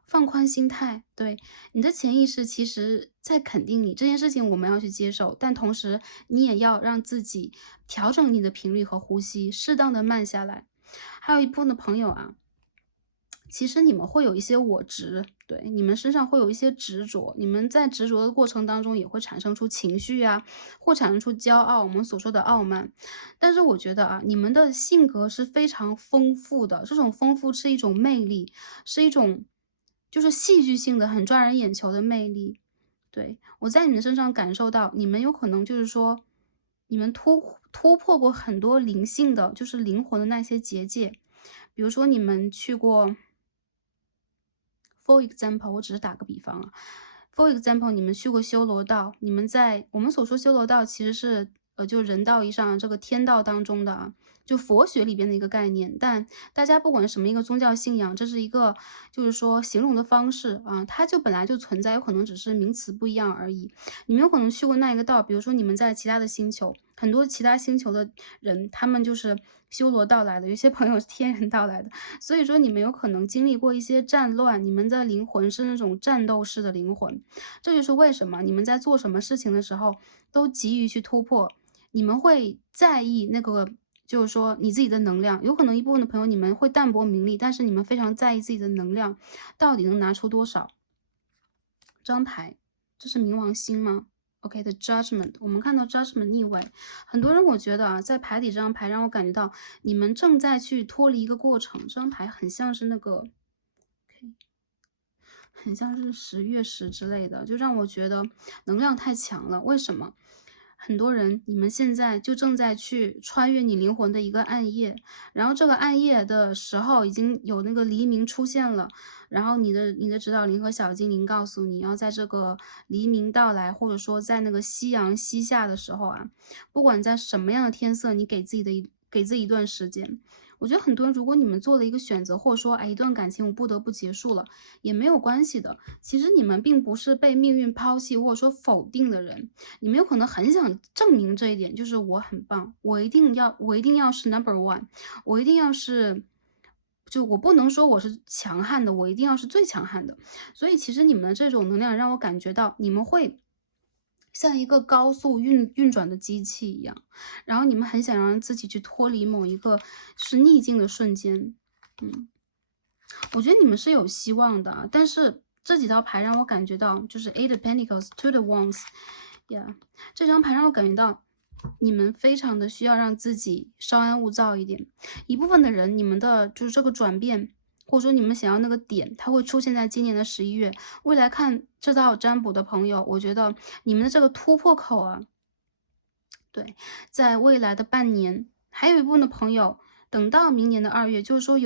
放宽心态。对，你的潜意识其实在肯定你这件事情，我们要去接受，但同时你也要让自己调整你的频率和呼吸，适当的慢下来。还有一部分的朋友啊，其实你们会有一些我执，对，你们身上会有一些执着，你们在执着的过程当中也会产生出情绪啊，或产生出骄傲，我们所说的傲慢。但是我觉得啊，你们的性格是非常丰富的，这种丰富是一种魅力，是一种就是戏剧性的、很抓人眼球的魅力。对，我在你们身上感受到，你们有可能就是说，你们突破过很多灵性的，就是灵魂的那些结界。比如说你们去过 For example，我只是打个比方啊。For example，你们去过修罗道，你们在我们所说修罗道其实是就人道意义上这个天道当中的啊，就佛学里边的一个概念。但大家不管什么一个宗教信仰，这是一个就是说形容的方式啊，它就本来就存在，有可能只是名词不一样而已。你们有可能去过那一个道，比如说你们在其他的星球，很多其他星球的人，他们就是修罗道来的，有些朋友是天人道来的。所以说你们有可能经历过一些战乱，你们的灵魂是那种战斗式的灵魂。这就是为什么你们在做什么事情的时候都急于去突破，你们会在意那个就是说你自己的能量。有可能一部分的朋友你们会淡泊名利，但是你们非常在意自己的能量到底能拿出多少。这张牌，这是冥王星吗？OK 的 Judgment，我们看到 Judgment 逆位，很多人我觉得啊，在牌底这张牌让我感觉到你们正在去脱离一个过程。这张牌很像是那个，OK，很像是10月10之类的，就让我觉得能量太强了。为什么？很多人，你们现在就正在去穿越你灵魂的一个暗夜，然后这个暗夜的时候已经有那个黎明出现了，然后你的指导灵和小精灵告诉你要在这个黎明到来，或者说在那个夕阳西下的时候啊，不管在什么样的天色，你给自己一段时间。我觉得很多人，如果你们做了一个选择，或者说，哎，一段感情我不得不结束了，也没有关系的。其实你们并不是被命运抛弃或者说否定的人，你们有可能很想证明这一点，就是我很棒，我一定要是 number one，我一定要是，就我不能说我是强悍的，我一定要是最强悍的。所以其实你们的这种能量让我感觉到，你们会像一个高速运转的机器一样，然后你们很想让自己去脱离某一个是逆境的瞬间。嗯，我觉得你们是有希望的，但是这几套牌让我感觉到，就是 Eight of Pentacles, Two of Wands，yeah， 这张牌让我感觉到你们非常的需要让自己稍安勿躁一点。一部分的人，你们的就是这个转变，或者说你们想要那个点，它会出现在今年的11月。未来看这套占卜的朋友，我觉得你们的这个突破口啊，对，在未来的半年，还有一部分的朋友，等到明年的2月，就是说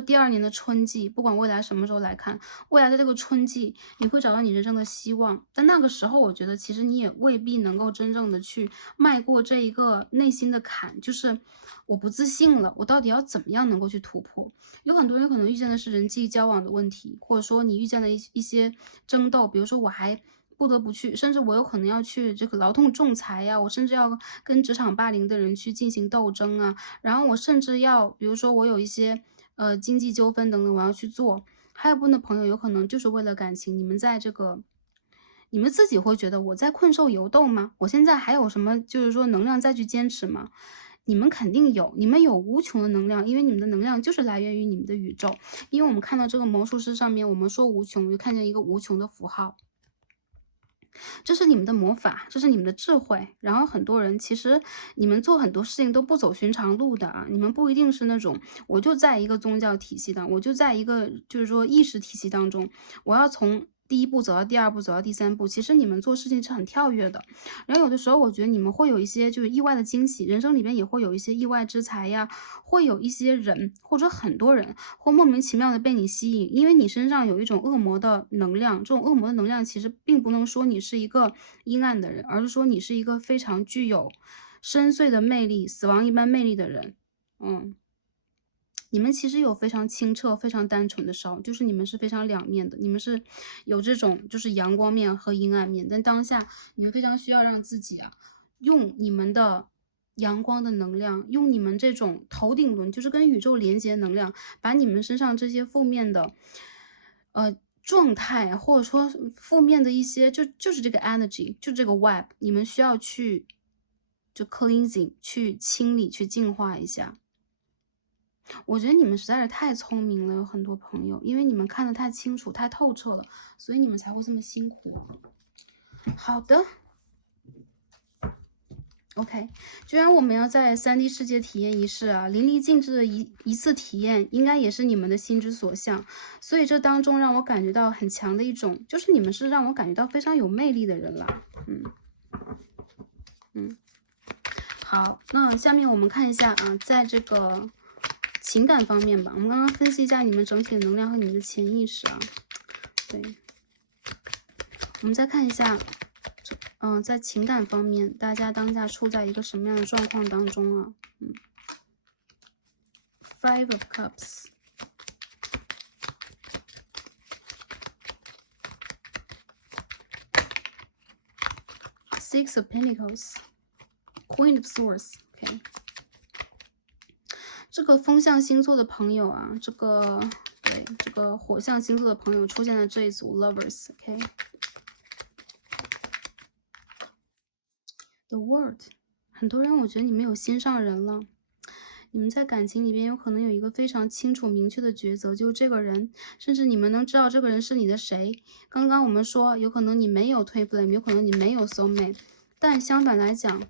第2年的春季，不管未来什么时候来看，未来的这个春季，你会找到你人生的希望。但那个时候，我觉得其实你也未必能够真正的去迈过这一个内心的坎，就是我不自信了，我到底要怎么样能够去突破？有很多人可能遇见的是人际交往的问题，或者说你遇见了一些争斗，比如说我还不得不去，甚至我有可能要去这个劳动仲裁呀，我甚至要跟职场霸凌的人去进行斗争啊，然后我甚至要，比如说我有一些经济纠纷等等，我要去做。还有部分的朋友有可能就是为了感情，你们在这个。你们自己会觉得我在困兽犹斗吗？我现在还有什么就是说能量再去坚持吗？你们肯定有，你们有无穷的能量，因为你们的能量就是来源于你们的宇宙。因为我们看到这个魔术师上面，我们说无穷，我就看见一个无穷的符号。这是你们的魔法，这是你们的智慧。然后很多人其实你们做很多事情都不走寻常路的啊，你们不一定是那种我就在一个宗教体系当，我就在一个就是说意识体系当中，我要从第一步走到第二步，走到第三步。其实你们做事情是很跳跃的。然后有的时候我觉得你们会有一些就是意外的惊喜，人生里面也会有一些意外之财呀，会有一些人或者很多人会莫名其妙的被你吸引，因为你身上有一种恶魔的能量。这种恶魔的能量其实并不能说你是一个阴暗的人，而是说你是一个非常具有深邃的魅力、死亡一般魅力的人。你们其实有非常清澈、非常单纯的烧，就是你们是非常两面的，你们是有这种就是阳光面和阴暗面。但当下你们非常需要让自己啊，用你们的阳光的能量，用你们这种头顶轮，就是跟宇宙连接能量，把你们身上这些负面的状态，或者说负面的一些，就是这个 energy，就这个 vibe，你们需要去就 cleansing，去清理、去净化一下。我觉得你们实在是太聪明了，有很多朋友，因为你们看得太清楚、太透彻了，所以你们才会这么辛苦。好的 ，OK，居然我们要在3D 世界体验一试啊，淋漓尽致的一次体验，应该也是你们的心之所向。所以这当中让我感觉到很强的一种，就是你们是让我感觉到非常有魅力的人啦。好，那下面我们看一下啊，在这个情感方面吧，我们刚刚分析一下你们整体的能量和你们的潜意识啊。对，我们再看一下，在情感方面，大家当下处在一个什么样的状况当中啊？Five of Cups。Six of Pentacles, Queen of Swords，OK，这个风象星座的朋友啊，这个火象星座的朋友出现了这一组 Lovers，OK，The World，很多人我觉得你们有心上人了。你们在感情里边有可能有一个非常清楚明确的抉择，就是这个人，甚至你们能知道这个人是你的谁。刚刚我们说有可能你没有twin flame，有可能你没有 soul mate，但相反来讲，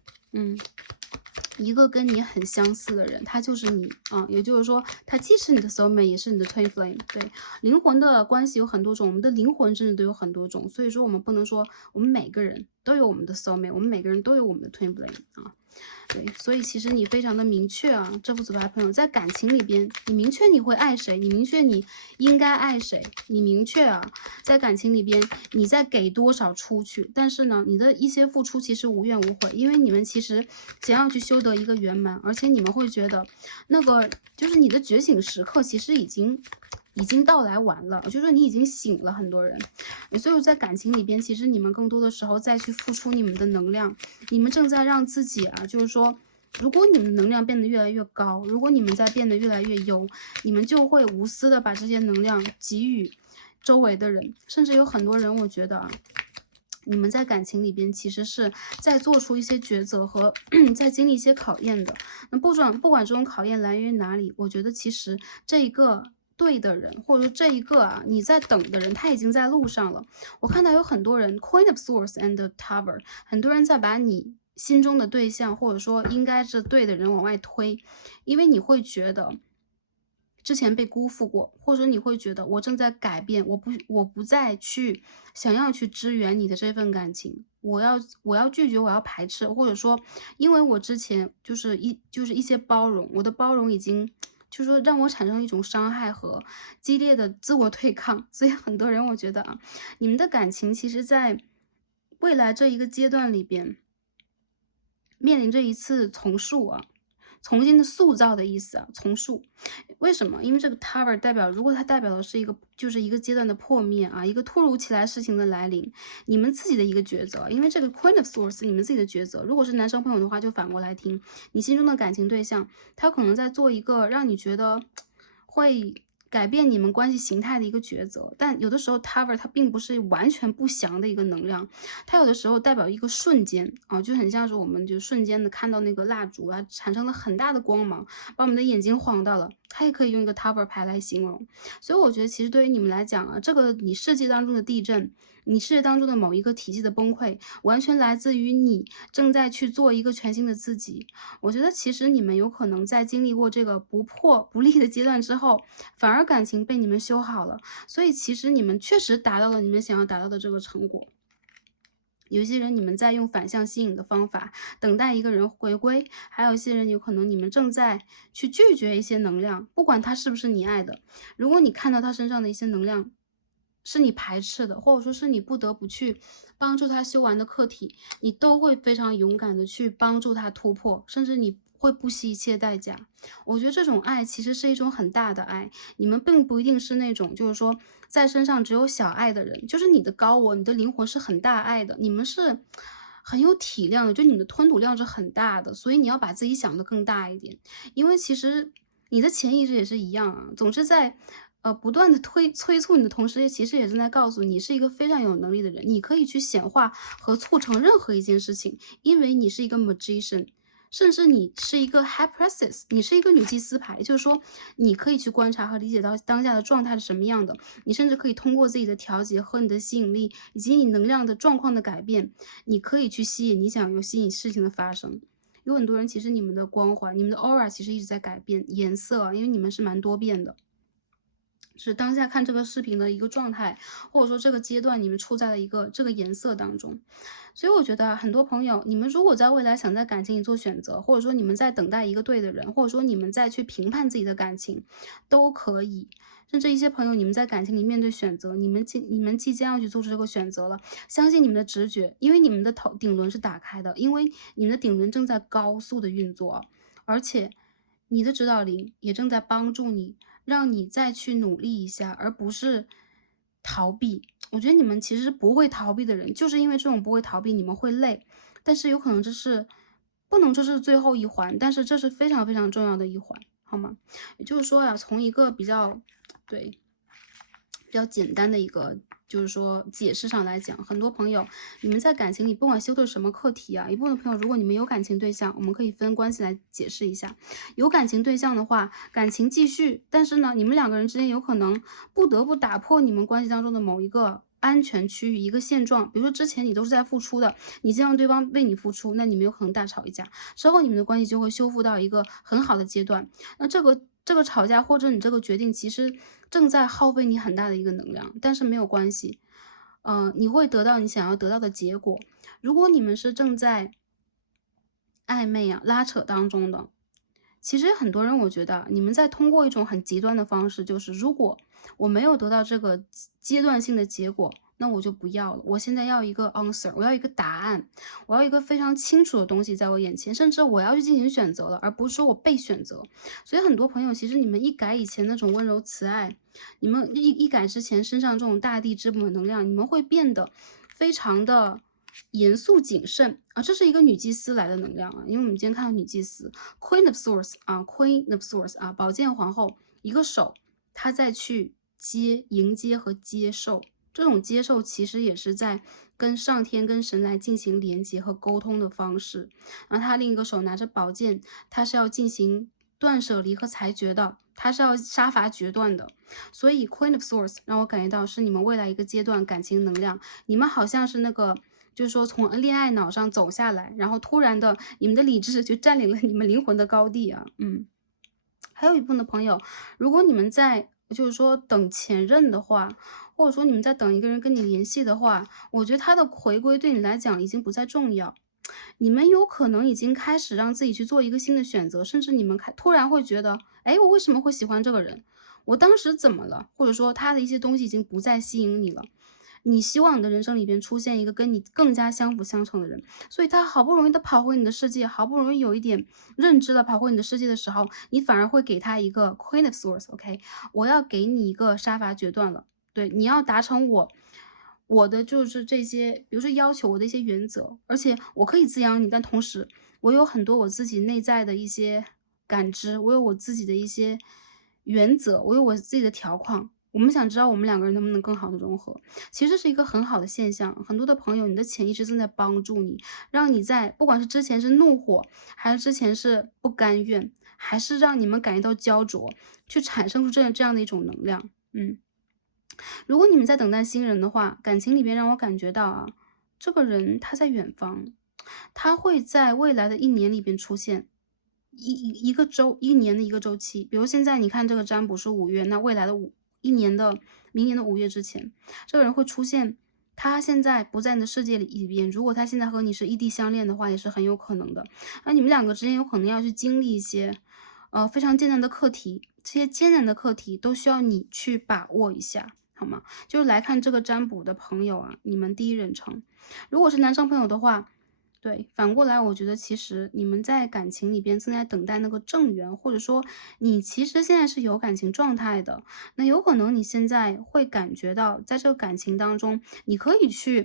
一个跟你很相似的人，他就是你啊，也就是说，他既是你的 soul mate，也是你的 twin flame。对，灵魂的关系有很多种，我们的灵魂甚至都有很多种，所以说我们不能说我们每个人都有我们的 soul mate，我们每个人都有我们的 twin flame 啊。对，所以其实你非常的明确啊，这副组牌朋友在感情里边，你明确你会爱谁，你明确你应该爱谁，你明确啊，在感情里边你在给多少出去，但是呢，你的一些付出其实无怨无悔，因为你们其实想要去修得一个圆满，而且你们会觉得那个就是你的觉醒时刻其实已经到来完了，就是说你已经醒了很多人，所以在感情里边，其实你们更多的时候再去付出你们的能量，你们正在让自己啊，就是说，如果你们的能量变得越来越高，如果你们在变得越来越优，你们就会无私的把这些能量给予周围的人，甚至有很多人，我觉得啊。你们在感情里边其实是在做出一些抉择和在经历一些考验的。那不管这种考验来源于哪里，我觉得其实这一个对的人，或者说这一个你在等的人，他已经在路上了。我看到有很多人 Queen of Swords and the Tower， 很多人在把你心中的对象，或者说应该是对的人往外推，因为你会觉得之前被辜负过，或者你会觉得我正在改变，我不再去想要去支援你的这份感情，我要拒绝，我要排斥，或者说因为我之前就是一些包容，我的包容已经就是说让我产生一种伤害和激烈的自我对抗，所以很多人我觉得你们的感情其实在未来这一个阶段里边，面临着一次重新的塑造的意思重塑。为什么？因为这个 Tower 代表，如果它代表的是一个阶段的破灭一个突如其来事情的来临，你们自己的一个抉择。因为这个 Queen of Swords 你们自己的抉择。如果是男生朋友的话，就反过来听，你心中的感情对象，他可能在做一个让你觉得会改变你们关系形态的一个抉择，但有的时候 Tower 它并不是完全不祥的一个能量，它有的时候代表一个瞬间就很像是我们就瞬间的看到那个蜡烛产生了很大的光芒，把我们的眼睛晃到了，它也可以用一个 Tower 牌来形容。所以我觉得其实对于你们来讲这个你世界当中的地震，你世界当中的某一个体系的崩溃，完全来自于你正在去做一个全新的自己。我觉得其实你们有可能在经历过这个不破不立的阶段之后，反而感情被你们修好了，所以其实你们确实达到了你们想要达到的这个成果。有一些人你们在用反向吸引的方法等待一个人回归，还有一些人有可能你们正在去拒绝一些能量，不管他是不是你爱的，如果你看到他身上的一些能量是你排斥的，或者说是你不得不去帮助他修完的课题，你都会非常勇敢的去帮助他突破，甚至你会不惜一切代价。我觉得这种爱其实是一种很大的爱，你们并不一定是那种就是说在身上只有小爱的人，就是你的高我，你的灵魂是很大爱的，你们是很有体量的，就你的吞吐量是很大的，所以你要把自己想得更大一点。因为其实你的潜意识也是一样总是在不断的催促你的同时，其实也正在告诉你是一个非常有能力的人，你可以去显化和促成任何一件事情，因为你是一个 magician。甚至你是一个 high priestess， 你是一个女祭司牌，就是说你可以去观察和理解到当下的状态是什么样的，你甚至可以通过自己的调节和你的吸引力，以及你能量的状况的改变，你可以去吸引你想要吸引事情的发生。有很多人其实你们的光环，你们的 aura 其实一直在改变颜色因为你们是蛮多变的。是当下看这个视频的一个状态，或者说这个阶段你们处在了一个这个颜色当中。所以我觉得很多朋友，你们如果在未来想在感情里做选择，或者说你们在等待一个对的人，或者说你们在去评判自己的感情，都可以。甚至一些朋友，你们在感情里面对选择，你们即将要去做出这个选择了，相信你们的直觉，因为你们的顶轮是打开的，因为你们的顶轮正在高速的运作，而且你的指导灵也正在帮助你，让你再去努力一下，而不是逃避。我觉得你们其实不会逃避的人，就是因为这种不会逃避，你们会累，但是有可能这是不能说是最后一环，但是这是非常非常重要的一环，好吗？也就是说从一个比较简单的一个就是说解释上来讲，很多朋友你们在感情里不管修的什么课题一部分朋友如果你们有感情对象，我们可以分关系来解释一下。有感情对象的话，感情继续，但是呢，你们两个人之间有可能不得不打破你们关系当中的某一个安全区域，一个现状。比如说之前你都是在付出的，你希望对方为你付出，那你们有可能大吵一架，之后你们的关系就会修复到一个很好的阶段。那这个吵架或者你这个决定其实正在耗费你很大的一个能量，但是没有关系，你会得到你想要得到的结果。如果你们是正在暧昧拉扯当中的，其实很多人我觉得你们在通过一种很极端的方式，就是如果我没有得到这个阶段性的结果，那我就不要了。我现在要一个 answer， 我要一个答案，我要一个非常清楚的东西在我眼前，甚至我要去进行选择了，而不是说我被选择。所以很多朋友，其实你们一改以前那种温柔慈爱，你们一改之前身上这种大地之母的能量，你们会变得非常的严肃谨慎这是一个女祭司来的能量因为我们今天看到女祭司 Queen of Swords Queen of Swords宝剑皇后，一个手她在去迎接和接受，这种接受其实也是在跟上天跟神来进行连接和沟通的方式。然后她另一个手拿着宝剑，她是要进行断舍离和裁决的。他是要杀伐决断的。所以 Queen of Swords 让我感觉到是你们未来一个阶段感情能量，你们好像是那个就是说从恋爱脑上走下来，然后突然的你们的理智就占领了你们灵魂的高地啊。还有一部分的朋友，如果你们在就是说等前任的话，或者说你们在等一个人跟你联系的话，我觉得他的回归对你来讲已经不再重要。你们有可能已经开始让自己去做一个新的选择，甚至你们突然会觉得，哎，我为什么会喜欢这个人？我当时怎么了？或者说他的一些东西已经不再吸引你了。你希望你的人生里边出现一个跟你更加相辅相成的人，所以他好不容易的跑回你的世界，好不容易有一点认知了跑回你的世界的时候，你反而会给他一个 Queen of Swords，OK，我要给你一个杀伐决断了。对，你要达成我的就是这些，比如说要求我的一些原则，而且我可以滋养你，但同时我有很多我自己内在的一些感知，我有我自己的一些原则，我有我自己的条框。我们想知道我们两个人能不能更好的融合，其实这是一个很好的现象。很多的朋友，你的潜意识正在帮助你，让你在不管是之前是怒火，还是之前是不甘愿，还是让你们感觉到焦灼，去产生出这样的一种能量。如果你们在等待新人的话，感情里边让我感觉到啊，这个人他在远方，他会在未来的一年里边出现。一年的一个周期，比如现在你看这个占卜是5月，那未来的明年的5月之前，这个人会出现。他现在不在你的世界里边，如果他现在和你是异地相恋的话，也是很有可能的。那你们两个之间有可能要去经历一些，非常艰难的课题，这些艰难的课题都需要你去把握一下。好吗？就是来看这个占卜的朋友啊，你们第一人称。如果是男生朋友的话，对，反过来我觉得其实你们在感情里边正在等待那个正缘，或者说你其实现在是有感情状态的，那有可能你现在会感觉到在这个感情当中，你可以去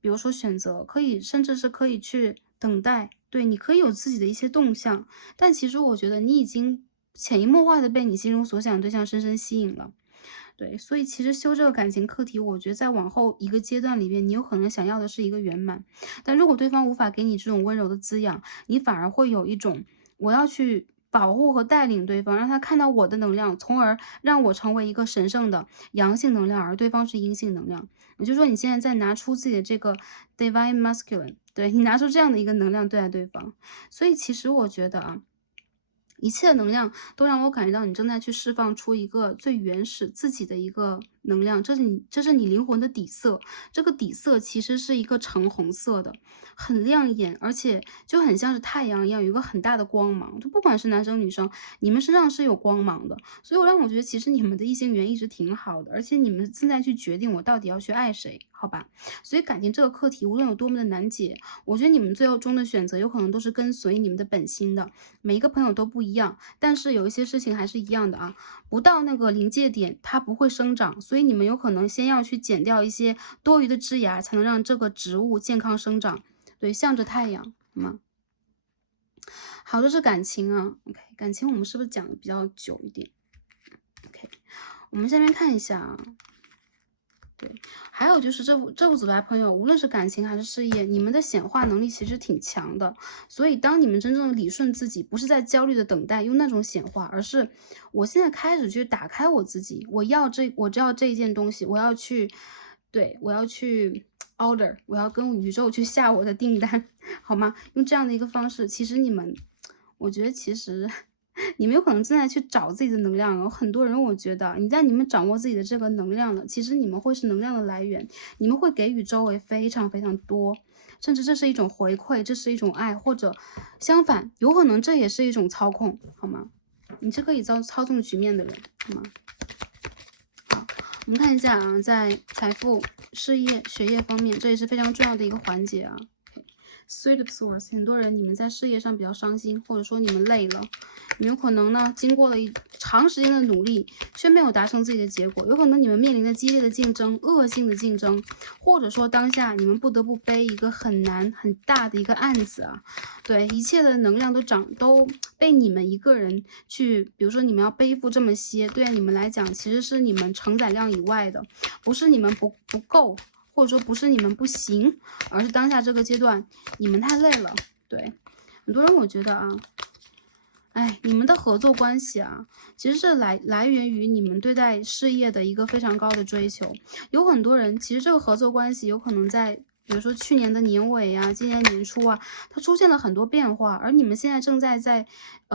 比如说选择，甚至是可以去等待，对，你可以有自己的一些动向，但其实我觉得你已经潜移默化的被你心中所想的对象深深吸引了。对，所以其实修这个感情课题，我觉得在往后一个阶段里边，你有可能想要的是一个圆满。但如果对方无法给你这种温柔的滋养，你反而会有一种我要去保护和带领对方，让他看到我的能量，从而让我成为一个神圣的阳性能量，而对方是阴性能量。也就是说，你现在在拿出自己的这个 divine masculine，对，你拿出这样的一个能量对待对方。所以其实我觉得啊，一切的能量都让我感觉到你正在去释放出一个最原始自己的一个能量，这是你灵魂的底色。这个底色其实是一个橙红色的，很亮眼，而且就很像是太阳一样，有一个很大的光芒。就不管是男生女生，你们身上是有光芒的。所以我觉得其实你们的异性缘一直挺好的，而且你们正在去决定我到底要去爱谁，好吧？所以感情这个课题无论有多么的难解，我觉得你们最后中的选择有可能都是跟随你们的本心的。每一个朋友都不一样，但是有一些事情还是一样的啊，不到那个临界点，它不会生长，所以你们有可能先要去剪掉一些多余的枝芽，才能让这个植物健康生长。对，向着太阳，好吗？好，这是感情啊。OK，感情我们是不是讲的比较久一点 ？OK，我们下面看一下啊。对，还有就是这副组牌朋友，无论是感情还是事业，你们的显化能力其实挺强的。所以当你们真正的理顺自己，不是在焦虑的等待用那种显化，而是我现在开始去打开我自己，我要这一件东西，我要去order，我要跟宇宙去下我的订单，好吗？用这样的一个方式，其实我觉得其实你们有可能正在去找自己的能量。有很多人，我觉得你们掌握自己的这个能量了，其实你们会是能量的来源，你们会给予周围非常非常多，甚至这是一种回馈，这是一种爱，或者相反，有可能这也是一种操控，好吗？你是可以操纵局面的人，好吗？好，我们看一下啊，在财富、事业、学业方面，这也是非常重要的一个环节啊。Three of Swords， 很多人你们在事业上比较伤心，或者说你们累了，你们可能呢经过了长时间的努力，却没有达成自己的结果，有可能你们面临着激烈的竞争、恶性的竞争，或者说当下你们不得不背一个很难很大的一个案子啊。对，一切的能量都被你们一个人去，比如说你们要背负这么些，对你们来讲其实是你们承载量以外的，不是你们不够。或者说不是你们不行，而是当下这个阶段你们太累了。对，很多人我觉得啊，哎，你们的合作关系啊，其实是来源于你们对待事业的一个非常高的追求。有很多人其实这个合作关系有可能在，比如说去年的年尾啊，今年年初啊，它出现了很多变化，而你们现在正在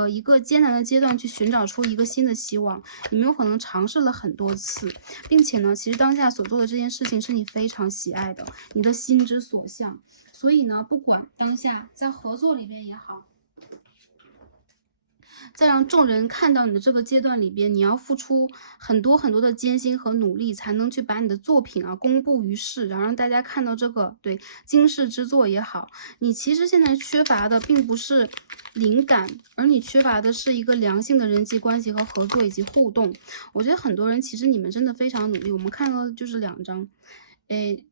一个艰难的阶段去寻找出一个新的希望。你们有可能尝试了很多次，并且呢，其实当下所做的这件事情是你非常喜爱的，你的心之所向。所以呢，不管当下在合作里边也好，在让众人看到你的这个阶段里边，你要付出很多很多的艰辛和努力，才能去把你的作品啊公布于世，然后让大家看到这个对惊世之作也好。你其实现在缺乏的并不是灵感，而你缺乏的是一个良性的人际关系和合作以及互动。我觉得很多人其实你们真的非常努力，我们看到的就是两张，诶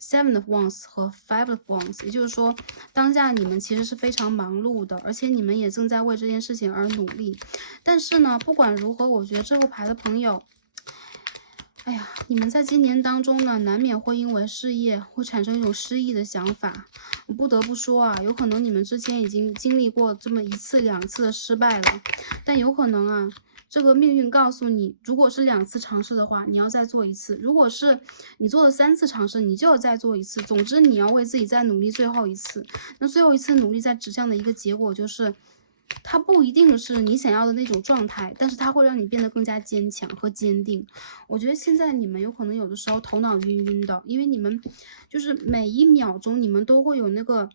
，Seven of Wands 和 Five of Wands， 也就是说，当下你们其实是非常忙碌的，而且你们也正在为这件事情而努力。但是呢，不管如何，我觉得这副牌的朋友，哎呀，你们在今年当中呢，难免会因为事业会产生一种失意的想法。我不得不说啊，有可能你们之前已经经历过这么一次两次的失败了，但有可能啊。这个命运告诉你，如果是2次尝试的话，你要再做1次；如果是你做了3次尝试，你就要再做1次。总之，你要为自己再努力最后1次。那最后1次努力在指向的一个结果就是，它不一定是你想要的那种状态，但是它会让你变得更加坚强和坚定。我觉得现在你们有可能有的时候头脑晕晕的，因为你们就是每一秒钟你们都会有那个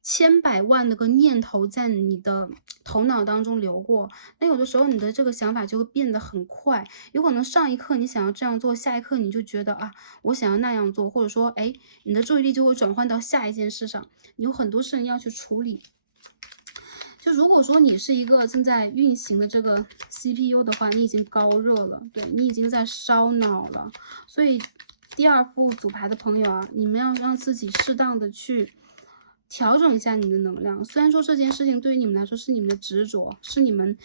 千百万那个念头在你的头脑当中流过，那有的时候你的这个想法就会变得很快，有可能上一刻你想要这样做，下一刻你就觉得啊，我想要那样做，或者说，哎，你的注意力就会转换到下一件事上，你有很多事情要去处理。就如果说你是一个正在运行的这个 CPU 的话，你已经高热了，对，你已经在烧脑了。所以第2副组牌的朋友啊，你们要让自己适当的去调整一下你的能量。虽然说这件事情对于你们来说是你们的执着，是你们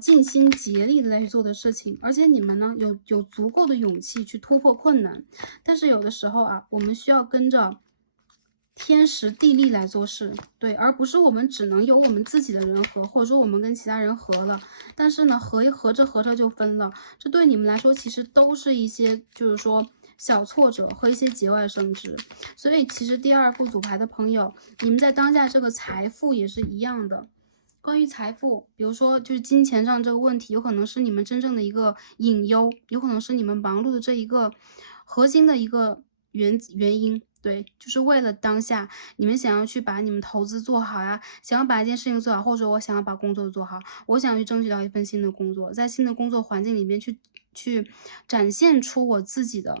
尽心竭力的在去做的事情，而且你们呢有足够的勇气去突破困难，但是有的时候啊，我们需要跟着天时地利来做事，对，而不是我们只能有我们自己的人合，或者说我们跟其他人合了，但是呢，合着就分了，这对你们来说其实都是一些就是说小挫折和一些节外生枝。所以其实第2副组牌的朋友，你们在当下这个财富也是一样的。关于财富，比如说就是金钱上这个问题，有可能是你们真正的一个隐忧，有可能是你们忙碌的这一个核心的一个原因。对，就是为了当下，你们想要去把你们投资做好呀，想要把一件事情做好，或者我想要把工作做好，我想要去争取到一份新的工作，在新的工作环境里面去展现出我自己的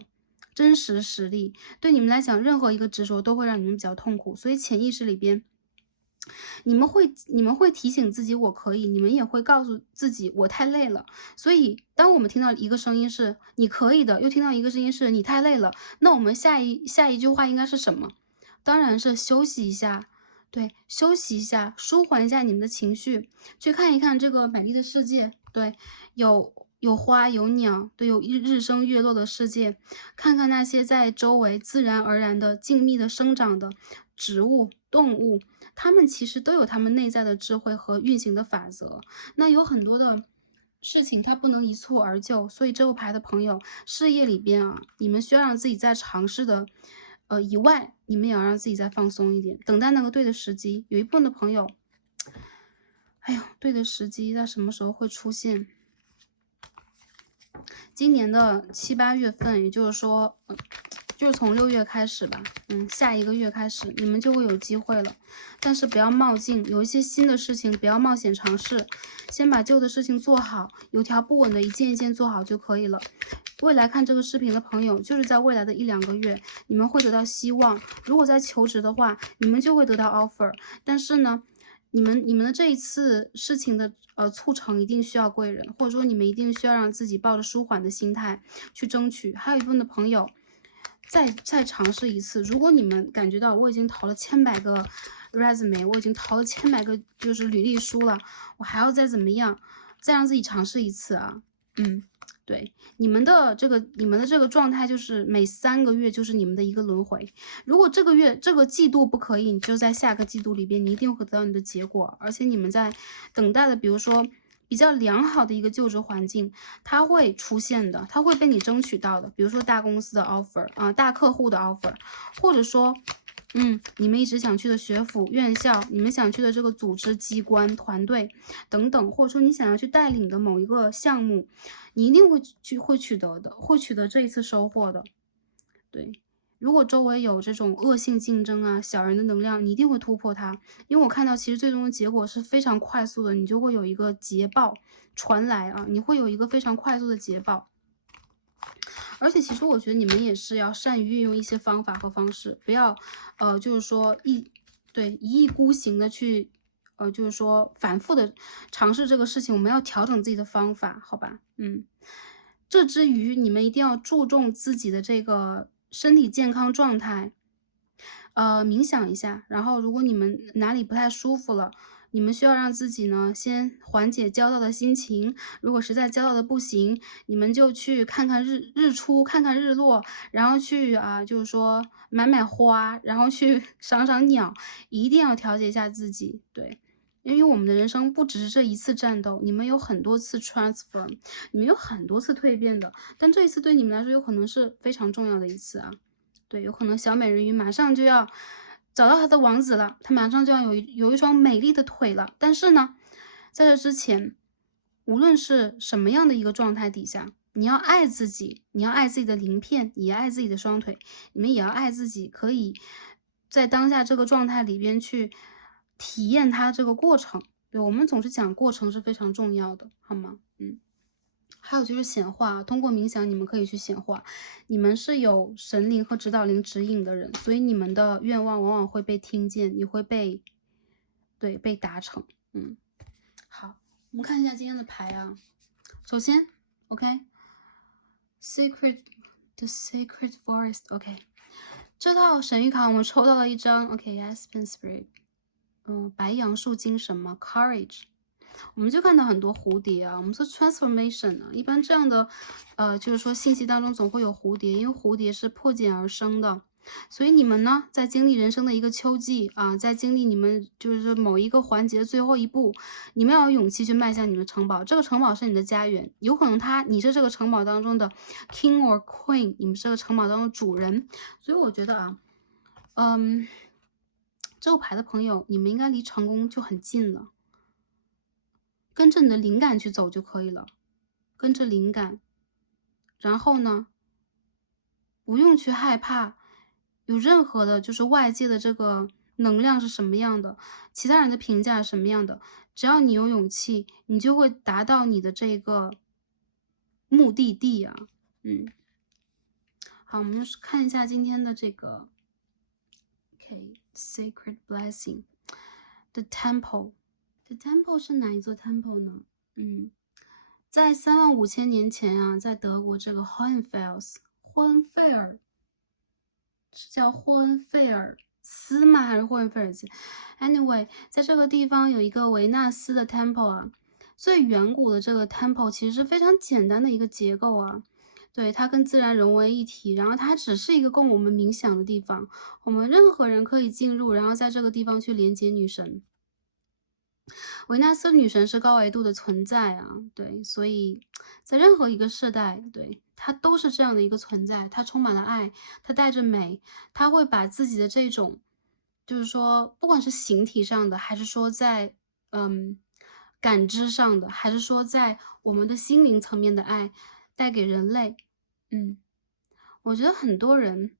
真实实力。对你们来讲，任何一个执着都会让你们比较痛苦，所以潜意识里边。你们会提醒自己我可以，你们也会告诉自己我太累了。所以当我们听到一个声音是你可以的，又听到一个声音是你太累了，那我们下一句话应该是什么？当然是休息一下，对，休息一下，舒缓一下你们的情绪，去看一看这个美丽的世界，对，有花有鸟，对，有日升月落的世界，看看那些在周围自然而然的静谧的生长的植物、动物，它们其实都有它们内在的智慧和运行的法则。那有很多的事情它不能一蹴而就，所以这副牌的朋友，事业里边啊，你们需要让自己在尝试的以外，你们也要让自己再放松一点，等待那个对的时机。有一部分的朋友，哎呦，对的时机在什么时候会出现？今年的7、8月份，也就是说，就是从6月开始吧，下一个月开始，你们就会有机会了。但是不要冒进，有一些新的事情不要冒险尝试，先把旧的事情做好，有条不紊的一件一件做好就可以了。未来看这个视频的朋友，就是在未来的1、2个月，你们会得到希望。如果在求职的话，你们就会得到 offer。但是呢，你们的这一次事情的促成一定需要贵人，或者说你们一定需要让自己抱着舒缓的心态去争取。还有一部分的朋友，再尝试一次。如果你们感觉到我已经投了千百个 resume， 我已经投了千百个就是履历书了，我还要再怎么样，再让自己尝试一次啊，对，你们的这个状态就是每3个月就是你们的一个轮回。如果这个月这个季度不可以，你就在下个季度里边，你一定会得到你的结果。而且你们在等待的，比如说比较良好的一个就职环境，它会出现的，它会被你争取到的。比如说大公司的 offer 啊，大客户的 offer，或者说你们一直想去的学府、院校，你们想去的这个组织、机关、团队等等，或者说你想要去带领的某一个项目，你一定会取得的，会取得这一次收获的。对，如果周围有这种恶性竞争啊、小人的能量，你一定会突破它。因为我看到其实最终的结果是非常快速的，你就会有一个捷报传来啊，你会有一个非常快速的捷报。而且其实我觉得你们也是要善于运用一些方法和方式，不要就是说一意孤行的去就是说反复的尝试这个事情，我们要调整自己的方法，好吧？这之余你们一定要注重自己的这个身体健康状态，冥想一下，然后如果你们哪里不太舒服了，你们需要让自己呢先缓解焦躁的心情。如果实在焦躁的不行，你们就去看看日出，看看日落，然后去就是说买买花，然后去赏赏鸟，一定要调节一下自己。对，因为我们的人生不只是这一次战斗，你们有很多次 transform，你们有很多次蜕变的，但这一次对你们来说有可能是非常重要的一次啊。对，有可能小美人鱼马上就要找到她的王子了，她马上就要有一双美丽的腿了。但是呢，在这之前，无论是什么样的一个状态底下，你要爱自己，你要爱自己的鳞片，也爱自己的双腿，你们也要爱自己，可以在当下这个状态里边去体验它这个过程。对，我们总是讲过程是非常重要的，好吗？还有就是显化，通过冥想你们可以去显化。你们是有神灵和指导灵指引的人，所以你们的愿望往往会被听见，你会被达成。好，我们看一下今天的牌啊。首先 ，OK，Secret the Sacred Forest，OK，这套神谕卡我们抽到了一张，OK，Aspen Spirit，白杨树精神嘛，Courage。我们就看到很多蝴蝶啊，我们说 transformation 啊，一般这样的就是说信息当中总会有蝴蝶，因为蝴蝶是破茧而生的。所以你们呢，在经历人生的一个秋季啊，在经历你们就是某一个环节的最后一步，你们要有勇气去迈向你们的城堡。这个城堡是你的家园，有可能你是这个城堡当中的 king or queen，你们是这个城堡当中的主人。所以我觉得啊，这个牌的朋友，你们应该离成功就很近了。跟着你的灵感去走就可以了，跟着灵感，然后呢，不用去害怕有任何的就是外界的这个能量是什么样的，其他人的评价是什么样的，只要你有勇气，你就会达到你的这个目的地啊。好，我们就是看一下今天的这个 Sacred Blessing，The Temple。The Temple 是哪一座 Temple 呢？在35000年前啊，在德国这个 Hohenfels 霍恩费尔是叫霍恩费尔斯吗？还是霍恩费尔斯 ？Anyway，在这个地方有一个维纳斯的 Temple 啊，最远古的这个 Temple 其实是非常简单的一个结构啊。对，它跟自然融为一体，然后它只是一个供我们冥想的地方，我们任何人可以进入，然后在这个地方去连接女神。维纳斯女神是高维度的存在啊，对，所以在任何一个世代，对，她都是这样的一个存在，她充满了爱，她带着美，她会把自己的这种，就是说，不管是形体上的，还是说在感知上的，还是说在我们的心灵层面的爱，带给人类。我觉得很多人，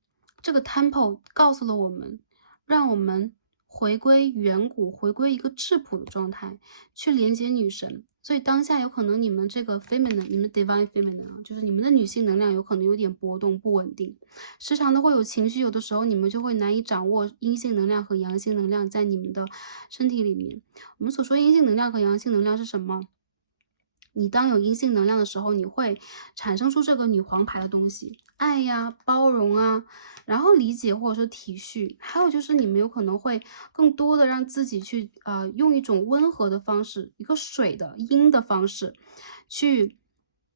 这个 temple 告诉了我们，让我们回归远古，回归一个质朴的状态，去连接女神。所以当下有可能你们这个 feminine，你们 divine feminine，就是你们的女性能量有可能有点波动不稳定，时常的会有情绪，有的时候你们就会难以掌握阴性能量和阳性能量在你们的身体里面。我们所说阴性能量和阳性能量是什么？你当有阴性能量的时候，你会产生出这个女皇牌的东西，爱呀、包容啊，然后理解或者说体恤，还有就是你们有可能会更多的让自己去用一种温和的方式，一个水的阴的方式，去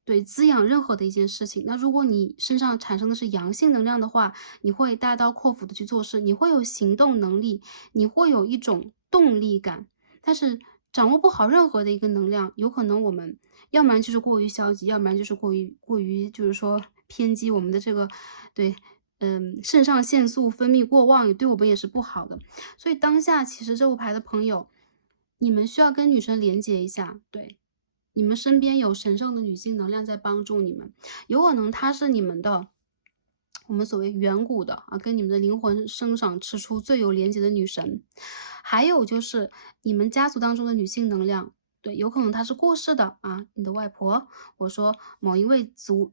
对，滋养任何的一件事情。那如果你身上产生的是阳性能量的话，你会大刀阔斧的去做事，你会有行动能力，你会有一种动力感。但是掌握不好任何的一个能量，有可能我们要不然就是过于消极，要不然就是过于就是说偏激，我们的这个对，肾上腺素分泌过旺，对我们也是不好的。所以当下其实这副牌的朋友，你们需要跟女神连接一下，对。你们身边有神圣的女性能量在帮助你们，有可能她是你们的，我们所谓远古的啊，跟你们的灵魂生长之初最有连接的女神。还有就是你们家族当中的女性能量，对，有可能她是过世的啊，你的外婆，我说某一位族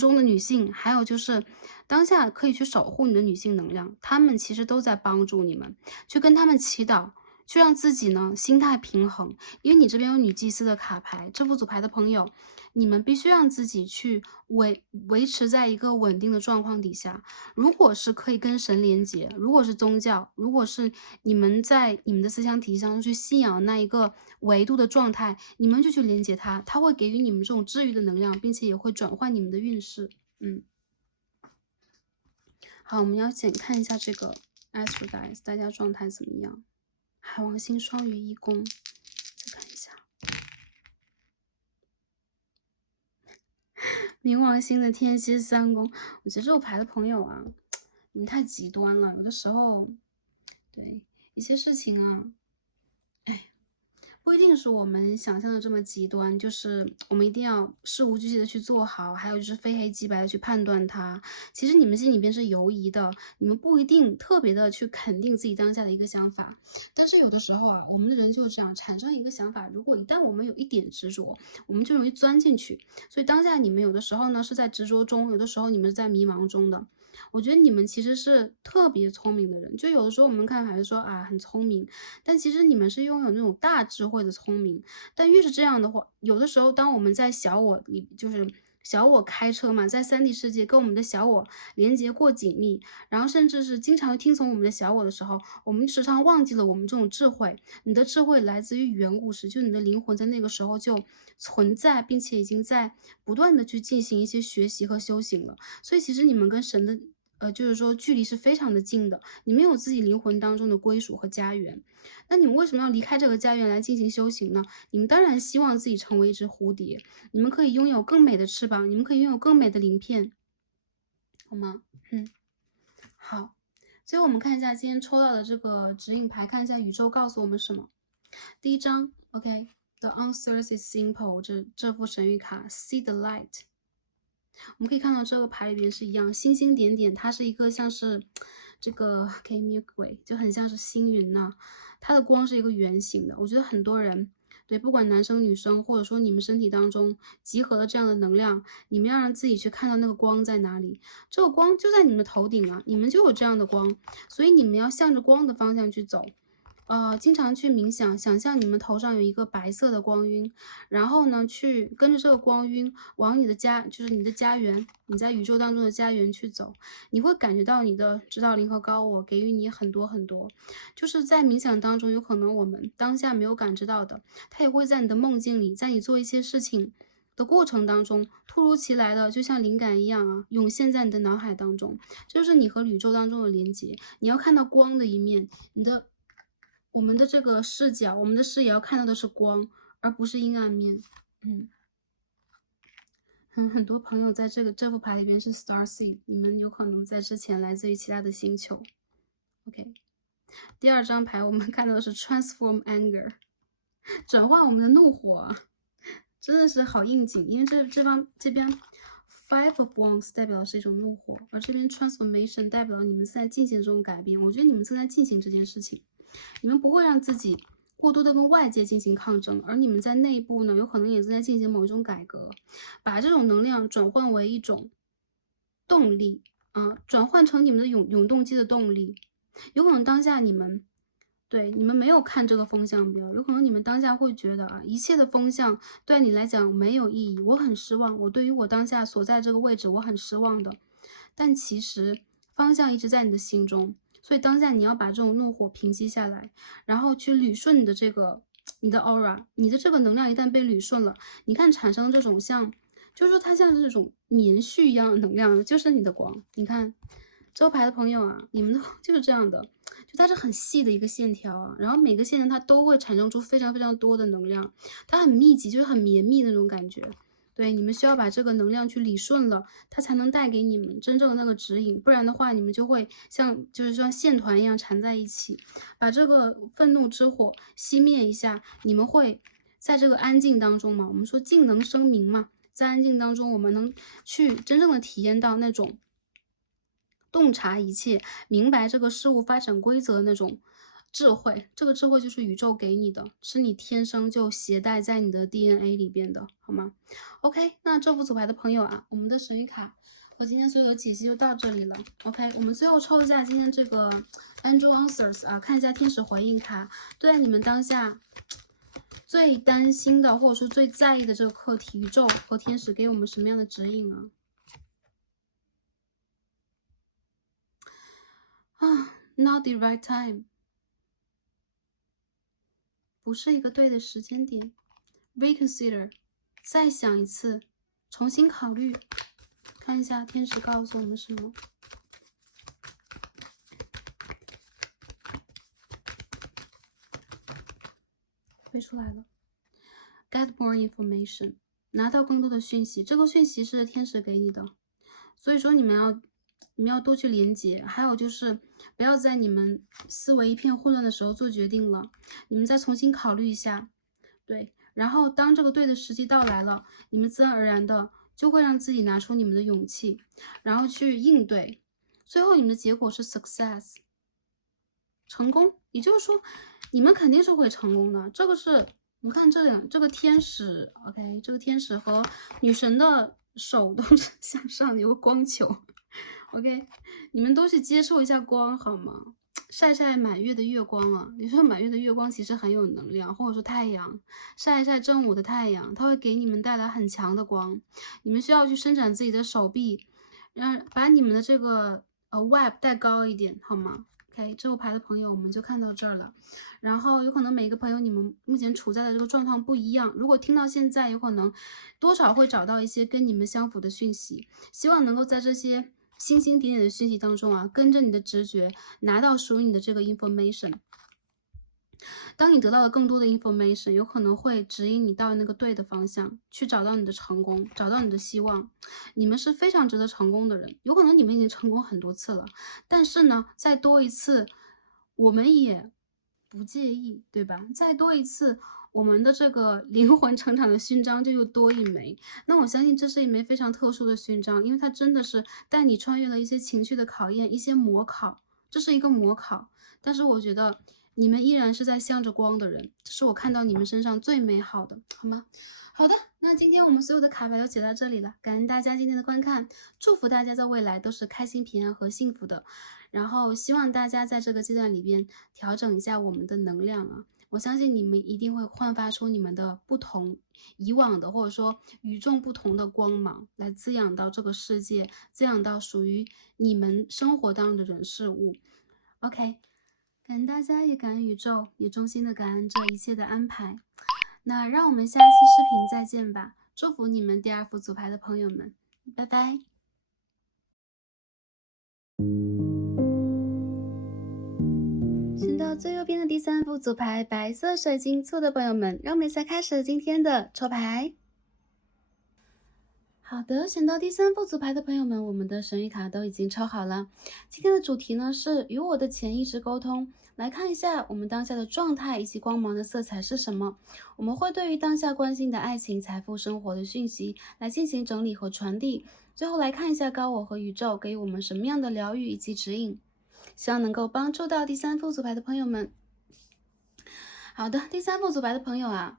中的女性，还有就是当下可以去守护你的女性能量，她们其实都在帮助你们，去跟她们祈祷。去让自己呢心态平衡，因为你这边有女祭司的卡牌，这副组牌的朋友，你们必须让自己去维持在一个稳定的状况底下。如果是可以跟神连接，如果是宗教，如果是你们在你们的思想体系上去信仰那一个维度的状态，你们就去连接它，它会给予你们这种治愈的能量，并且也会转换你们的运势。好，我们要先看一下这个 Astro Dice 大家状态怎么样。海王星双鱼一宫，再看一下冥王星的天蝎三宫。我觉得这副牌的朋友啊，你们太极端了，有的时候，对一些事情啊，不一定是我们想象的这么极端，就是我们一定要事无巨细的去做好，还有就是非黑即白的去判断它。其实你们心里边是犹疑的，你们不一定特别的去肯定自己当下的一个想法。但是有的时候啊，我们的人就是这样，产生一个想法，如果一旦我们有一点执着，我们就容易钻进去。所以当下你们有的时候呢是在执着中，有的时候你们是在迷茫中的。我觉得你们其实是特别聪明的人，就有的时候我们看孩子说啊很聪明，但其实你们是拥有那种大智慧的聪明。但越是这样的话，有的时候当我们在小我里，就是小我开车嘛，在3D 世界跟我们的小我连接过紧密，然后甚至是经常听从我们的小我的时候，我们时常忘记了我们这种智慧。你的智慧来自于远古时，就你的灵魂在那个时候就存在，并且已经在不断的去进行一些学习和修行了。所以其实你们跟神的就是说距离是非常的近的，你们有自己灵魂当中的归属和家园。那你们为什么要离开这个家园来进行修行呢？你们当然希望自己成为一只蝴蝶，你们可以拥有更美的翅膀，你们可以拥有更美的鳞片，好吗？好。最后我们看一下今天抽到的这个指引牌，看一下宇宙告诉我们什么。第一张 ，OK，The answer is simple，这副神谕卡 ，See the light。我们可以看到这个牌里边是一样，星星点点，它是一个像是这个 Milky Way，就很像是星云呐、它的光是一个圆形的。我觉得很多人对，不管男生女生，或者说你们身体当中集合了这样的能量，你们要让自己去看到那个光在哪里。这个光就在你们的头顶啊，你们就有这样的光，所以你们要向着光的方向去走。经常去冥想，想象你们头上有一个白色的光晕，然后呢，去跟着这个光晕往你的家，就是你的家园，你在宇宙当中的家园去走，你会感觉到你的指导灵和高我给予你很多很多，就是在冥想当中，有可能我们当下没有感知到的，它也会在你的梦境里，在你做一些事情的过程当中，突如其来的，就像灵感一样啊，涌现在你的脑海当中，这就是你和宇宙当中的连接。你要看到光的一面，我们的这个视角，我们的视野要看到的是光，而不是阴暗面。很多朋友在这副牌里边是 Star Seed，你们有可能在之前来自于其他的星球。OK，第二张牌我们看到的是 Transform Anger， 转化我们的怒火，真的是好应景，因为这边 Five of Wands 代表的是一种怒火，而这边 Transformation 代表了你们在进行这种改变。我觉得你们正在进行这件事情。你们不会让自己过多的跟外界进行抗争，而你们在内部呢，有可能也正在进行某一种改革，把这种能量转换为一种动力啊，转换成你们的永动机的动力。有可能当下你们没有看这个风向标，有可能你们当下会觉得啊，一切的风向对你来讲没有意义，我很失望，我对于我当下所在这个位置我很失望的。但其实方向一直在你的心中。所以当下你要把这种怒火平息下来，然后去捋顺你的aura，你的这个能量一旦被捋顺了，你看产生这种像就是说它像是这种棉絮一样的能量，就是你的光。你看这牌的朋友啊，你们的就是这样的，就它是很细的一个线条啊，然后每个线条它都会产生出非常非常多的能量，它很密集，就是很绵密的那种感觉。对，你们需要把这个能量去理顺了，它才能带给你们真正的那个指引，不然的话，你们就会就是像线团一样缠在一起。把这个愤怒之火熄灭一下，你们会在这个安静当中嘛，我们说静能生明嘛，在安静当中，我们能去真正的体验到那种洞察一切，明白这个事物发展规则的那种智慧。这个智慧就是宇宙给你的，是你天生就携带在你的 DNA 里边的，好吗 ？OK，那这副组牌的朋友啊，我们的神谕卡我今天所有的解析就到这里了。OK，我们最后抽一下今天这个 Angel Answers 啊，看一下天使回应卡，对待你们当下最担心的或者说最在意的这个课题，宇宙和天使给我们什么样的指引啊？Not the right time， 不是一个对的时间点。Reconsider， 再想一次，重新考虑，看一下天使告诉我们什么。推出来了 ，Get more information， 拿到更多的讯息，这个讯息是天使给你的，所以说你们要多去连接，还有就是不要在你们思维一片混乱的时候做决定了，你们再重新考虑一下，对，然后当这个对的时机到来了，你们自然而然的就会让自己拿出你们的勇气，然后去应对，最后你们的结果是 success， 成功，也就是说你们肯定是会成功的，这个是我们看这个天使 ，OK， 这个天使和女神的手都是向上的，有个光球。OK， 你们都去接触一下光好吗？晒晒满月的月光啊！你说满月的月光其实很有能量，或者说太阳，晒一晒正午的太阳，它会给你们带来很强的光。你们需要去伸展自己的手臂，把你们的这个web 带高一点，好吗？OK，这副牌的朋友我们就看到这儿了。然后有可能每个朋友你们目前处在的这个状况不一样，如果听到现在，有可能多少会找到一些跟你们相符的讯息，希望能够在这些星星点点的讯息当中啊，跟着你的直觉拿到属于你的这个 information。当你得到了更多的 information， 有可能会指引你到那个对的方向，去找到你的成功，找到你的希望。你们是非常值得成功的人，有可能你们已经成功很多次了，但是呢，再多一次，我们也不介意，对吧？再多一次，我们的这个灵魂成长的勋章就又多一枚。那我相信这是一枚非常特殊的勋章，因为它真的是带你穿越了一些情绪的考验，一些模考，这是一个模考。但是我觉得你们依然是在向着光的人，这是我看到你们身上最美好的，好吗？好的，那今天我们所有的卡牌都解到这里了，感恩大家今天的观看，祝福大家在未来都是开心、平安和幸福的。然后希望大家在这个阶段里边调整一下我们的能量啊，我相信你们一定会焕发出你们的不同以往的或者说与众不同的光芒，来滋养到这个世界，滋养到属于你们生活当中的人事物。OK。感恩大家，也感恩宇宙，也衷心的感恩这一切的安排。那让我们下期视频再见吧，祝福你们第二副组牌的朋友们，拜拜。选到最右边的第三副组牌白色水晶簇的朋友们，让我们一起开始今天的抽牌。好的，选到第三副组牌的朋友们，我们的神谕卡都已经抽好了。今天的主题呢是与我的潜意识沟通，来看一下我们当下的状态以及光芒的色彩是什么。我们会对于当下关心的爱情、财富、生活的讯息来进行整理和传递。最后来看一下高我和宇宙给予我们什么样的疗愈以及指引，希望能够帮助到第三副组牌的朋友们。好的，第三副组牌的朋友啊，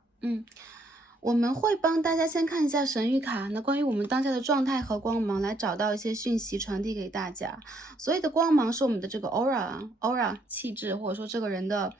我们会帮大家先看一下神谕卡，那关于我们当下的状态和光芒，来找到一些讯息传递给大家。所谓的光芒是我们的这个 aura 气质，或者说这个人的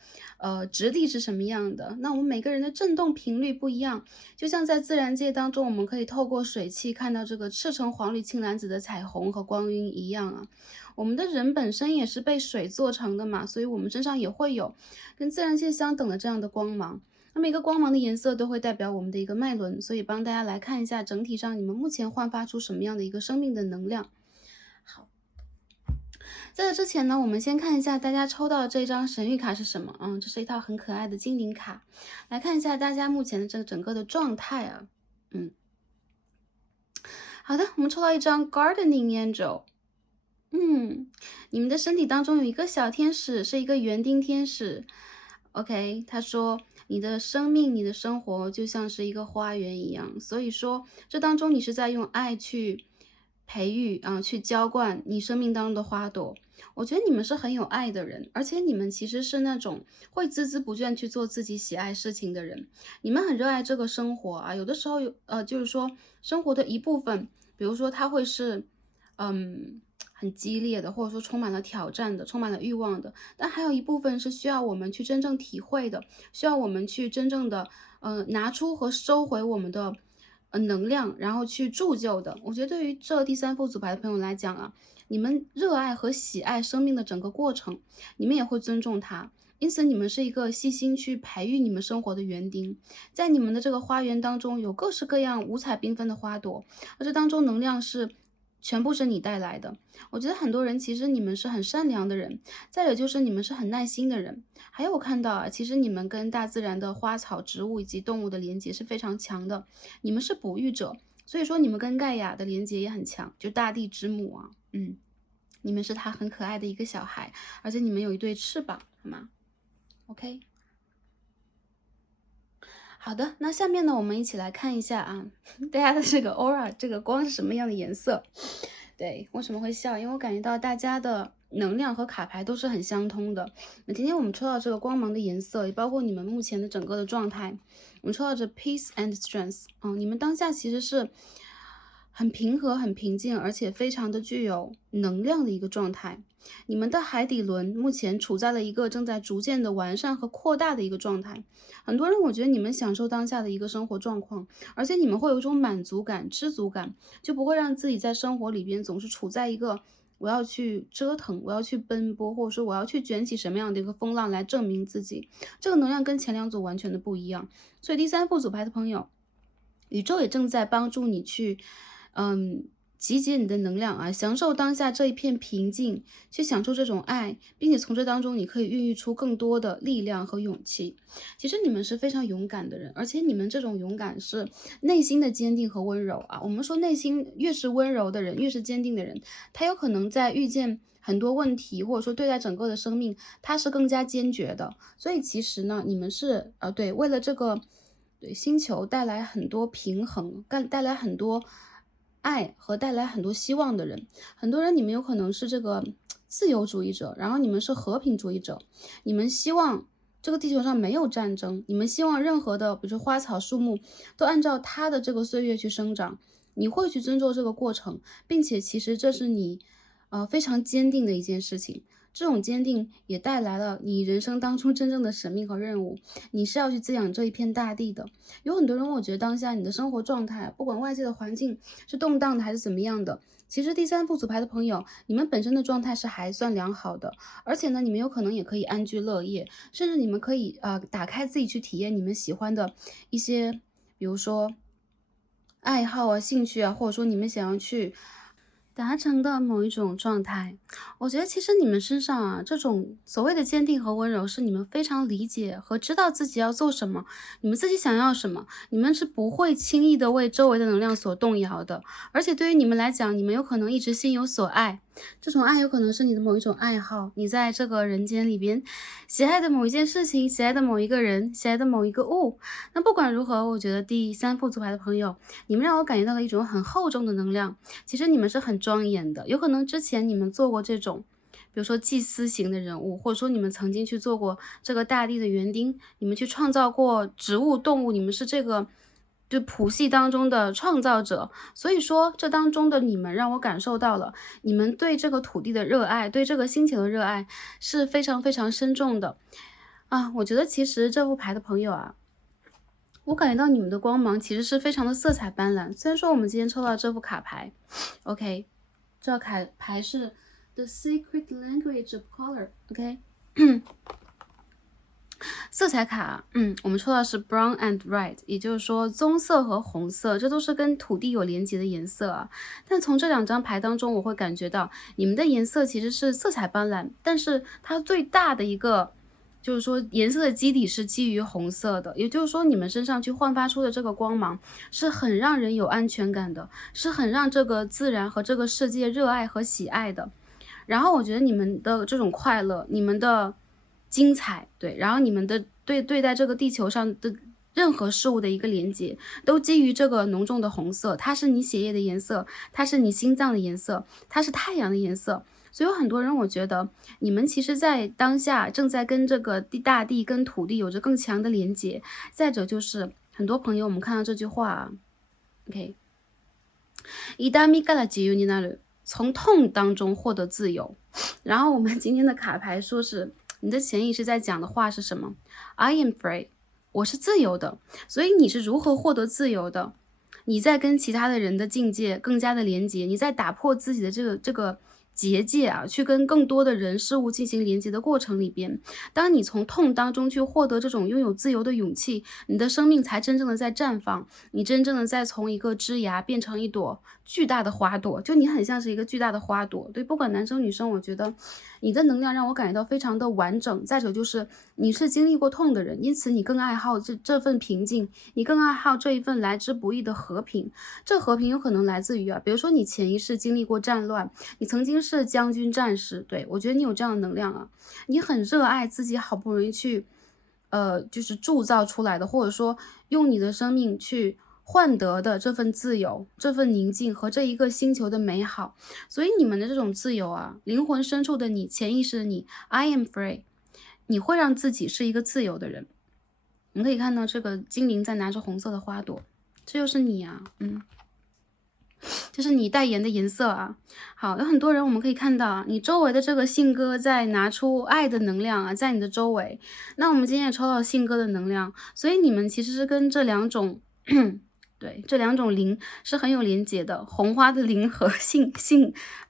质地是什么样的。那我们每个人的振动频率不一样，就像在自然界当中，我们可以透过水汽看到这个赤橙黄绿青蓝紫的彩虹和光晕一样啊。我们的人本身也是被水做成的嘛，所以我们身上也会有跟自然界相等的这样的光芒。那么一个光芒的颜色都会代表我们的一个脉轮，所以帮大家来看一下整体上你们目前焕发出什么样的一个生命的能量。好，在这之前呢，我们先看一下大家抽到的这张神谕卡是什么。这是一套很可爱的精灵卡，来看一下大家目前的这个整个的状态啊。好的，我们抽到一张 Gardening Angel。你们的身体当中有一个小天使，是一个园丁天使。OK， 他说你的生命、你的生活就像是一个花园一样，所以说这当中你是在用爱去培育去浇灌你生命当中的花朵。我觉得你们是很有爱的人，而且你们其实是那种会孜孜不倦去做自己喜爱事情的人。你们很热爱这个生活啊，有的时候就是说生活的一部分，比如说它会是很激烈的，或者说充满了挑战的，充满了欲望的，但还有一部分是需要我们去真正体会的，需要我们去真正的拿出和收回我们的能量，然后去铸就的。我觉得对于这第三副组牌的朋友来讲啊，你们热爱和喜爱生命的整个过程，你们也会尊重它。因此，你们是一个细心去培育你们生活的园丁，在你们的这个花园当中有各式各样五彩缤纷的花朵，而这当中能量是全部是你带来的。我觉得很多人其实你们是很善良的人，再有就是你们是很耐心的人。还有我看到啊，其实你们跟大自然的花草植物以及动物的连接是非常强的，你们是哺育者，所以说你们跟盖亚的连接也很强，就大地之母啊。你们是他很可爱的一个小孩，而且你们有一对翅膀，好吗？OK， 好的，那下面呢，我们一起来看一下啊，大家的这个 aura 这个光是什么样的颜色？对，为什么会笑？因为我感觉到大家的能量和卡牌都是很相通的。那今天我们抽到这个光芒的颜色，也包括你们目前的整个的状态，我们抽到这 peace and strength。你们当下其实是很平和、很平静，而且非常的具有能量的一个状态。你们的海底轮目前处在了一个正在逐渐的完善和扩大的一个状态。很多人我觉得你们享受当下的一个生活状况，而且你们会有一种满足感、知足感，就不会让自己在生活里边总是处在一个我要去折腾、我要去奔波，或者说我要去卷起什么样的一个风浪来证明自己。这个能量跟前两组完全的不一样。所以第三副组牌的朋友，宇宙也正在帮助你去集结你的能量啊，享受当下这一片平静，去享受这种爱，并且从这当中你可以孕育出更多的力量和勇气。其实你们是非常勇敢的人，而且你们这种勇敢是内心的坚定和温柔啊。我们说内心越是温柔的人，越是坚定的人，他有可能在遇见很多问题，或者说对待整个的生命，他是更加坚决的。所以其实呢，你们是对，为了这个星球带来很多平衡，带来很多爱和带来很多希望的人。很多人你们有可能是这个自由主义者，然后你们是和平主义者，你们希望这个地球上没有战争，你们希望任何的比如说花草树木都按照它的这个岁月去生长，你会去尊重这个过程，并且其实这是你非常坚定的一件事情。这种坚定也带来了你人生当中真正的使命和任务，你是要去滋养这一片大地的。有很多人，我觉得当下你的生活状态，不管外界的环境是动荡的还是怎么样的，其实第三副组牌的朋友，你们本身的状态是还算良好的，而且呢，你们有可能也可以安居乐业，甚至你们可以打开自己去体验你们喜欢的一些，比如说爱好啊、兴趣啊，或者说你们想要去达成的某一种状态。我觉得其实你们身上啊，这种所谓的坚定和温柔，是你们非常理解和知道自己要做什么，你们自己想要什么，你们是不会轻易的为周围的能量所动摇的。而且对于你们来讲，你们有可能一直心有所爱，这种爱有可能是你的某一种爱好，你在这个人间里边喜爱的某一件事情，喜爱的某一个人，喜爱的某一个物。那不管如何，我觉得第三副组牌的朋友，你们让我感觉到了一种很厚重的能量。其实你们是很庄严的，有可能之前你们做过这种，比如说祭司型的人物，或者说你们曾经去做过这个大地的园丁，你们去创造过植物、动物，你们是这个对谱系当中的创造者。所以说，这当中的你们让我感受到了你们对这个土地的热爱，对这个星球的热爱是非常非常深重的啊。我觉得其实这副牌的朋友啊，我感觉到你们的光芒其实是非常的色彩斑斓。虽然说我们今天抽到这副卡牌 ，OK， 这卡牌是 The Secret Language of Color，OK，色彩卡，我们抽到是 brown and red， 也就是说棕色和红色，这都是跟土地有连接的颜色啊。但从这2张牌当中，我会感觉到你们的颜色其实是色彩斑斓，但是它最大的一个就是说颜色的基底是基于红色的，也就是说你们身上去焕发出的这个光芒是很让人有安全感的，是很让这个自然和这个世界热爱和喜爱的。然后我觉得你们的这种快乐，你们的精彩，对，然后你们的对待这个地球上的任何事物的一个连接，都基于这个浓重的红色，它是你血液的颜色，它是你心脏的颜色，它是太阳的颜色。所以有很多人，我觉得你们其实在当下正在跟这个大地跟土地有着更强的连接。再者就是很多朋友，我们看到这句话啊 ，OK， 이담이가라지윤이나를从痛当中获得自由。然后我们今天的卡牌说是你的潜意识在讲的话是什么 ？I am free， 我是自由的。所以你是如何获得自由的？你在跟其他的人的境界更加的连接，你在打破自己的这个结界啊，去跟更多的人事物进行连接的过程里边，当你从痛当中去获得这种拥有自由的勇气，你的生命才真正的在绽放，你真正的在从一个枝芽变成一朵巨大的花朵，就你很像是一个巨大的花朵。对，不管男生女生，我觉得你的能量让我感觉到非常的完整。再者就是你是经历过痛的人，因此你更爱好这份平静，你更爱好这一份来之不易的和平。这和平有可能来自于比如说你潜意识经历过战乱，你曾经是将军战士，对，我觉得你有这样的能量啊，你很热爱自己好不容易去就是铸造出来的，或者说用你的生命去换得的这份自由，这份宁静和这一个星球的美好。所以你们的这种自由啊，灵魂深处的你，潜意识的你 I am free， 你会让自己是一个自由的人。我们可以看到这个精灵在拿着红色的花朵，这就是你啊，这是你代言的颜色啊。好，有很多人我们可以看到你周围的这个信鸽在拿出爱的能量啊，在你的周围。那我们今天也抽到信鸽的能量，所以你们其实是跟这2种对，这2种灵是很有连结的，红花的灵和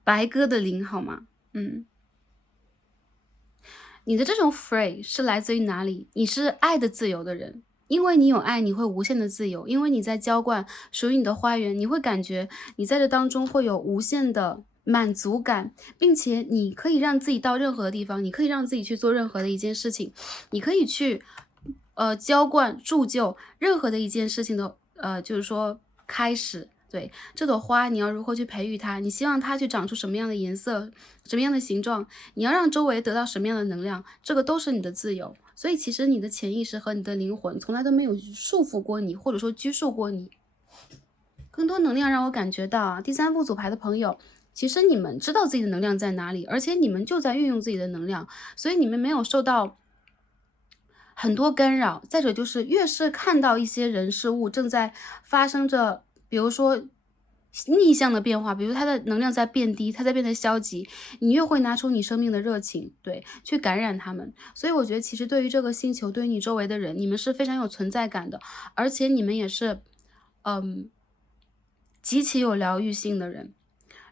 白鸽的灵，好吗？你的这种 free 是来自于哪里？你是爱的自由的人，因为你有爱，你会无限的自由，因为你在浇灌属于你的花园，你会感觉你在这当中会有无限的满足感，并且你可以让自己到任何地方，你可以让自己去做任何的一件事情，你可以去浇灌铸就任何的一件事情的就是说开始。对，这朵花你要如何去培育它，你希望它去长出什么样的颜色，什么样的形状，你要让周围得到什么样的能量，这个都是你的自由。所以其实你的潜意识和你的灵魂从来都没有束缚过你，或者说拘束过你。更多能量让我感觉到第3副组牌的朋友，其实你们知道自己的能量在哪里，而且你们就在运用自己的能量，所以你们没有受到很多干扰。再者就是越是看到一些人事物正在发生着比如说逆向的变化，比如他的能量在变低，他在变得消极，你越会拿出你生命的热情，对，去感染他们。所以我觉得其实对于这个星球，对于你周围的人，你们是非常有存在感的，而且你们也是极其有疗愈性的人。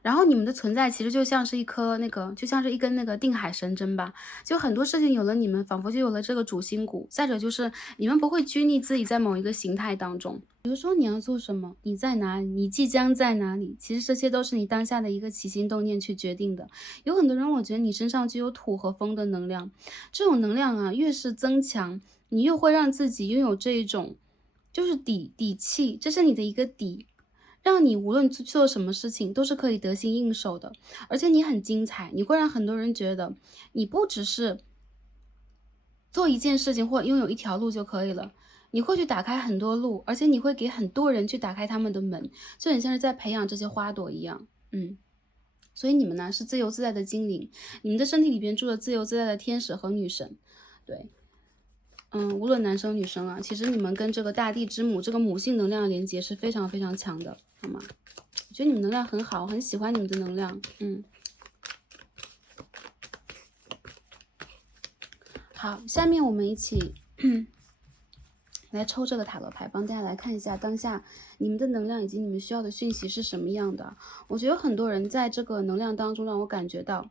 然后你们的存在其实就像是一颗就像是一根那个定海神针吧，就很多事情有了你们，仿佛就有了这个主心骨。再者就是你们不会拘泥自己在某一个形态当中，比如说你要做什么，你在哪里，你即将在哪里，其实这些都是你当下的一个起心动念去决定的。有很多人我觉得你身上具有土和风的能量，这种能量啊越是增强，你又会让自己拥有这一种就是底气，这是你的一个底，让你无论做什么事情都是可以得心应手的。而且你很精彩，你会让很多人觉得你不只是做一件事情或拥有一条路就可以了，你会去打开很多路，而且你会给很多人去打开他们的门，就很像是在培养这些花朵一样。所以你们呢是自由自在的精灵，你们的身体里边住了自由自在的天使和女神。对，无论男生女生啊，其实你们跟这个大地之母这个母性能量的连接是非常非常强的，好吗？我觉得你们能量很好，很喜欢你们的能量。好，下面我们一起来抽这个塔罗牌，帮大家来看一下当下你们的能量以及你们需要的讯息是什么样的。我觉得很多人在这个能量当中让我感觉到，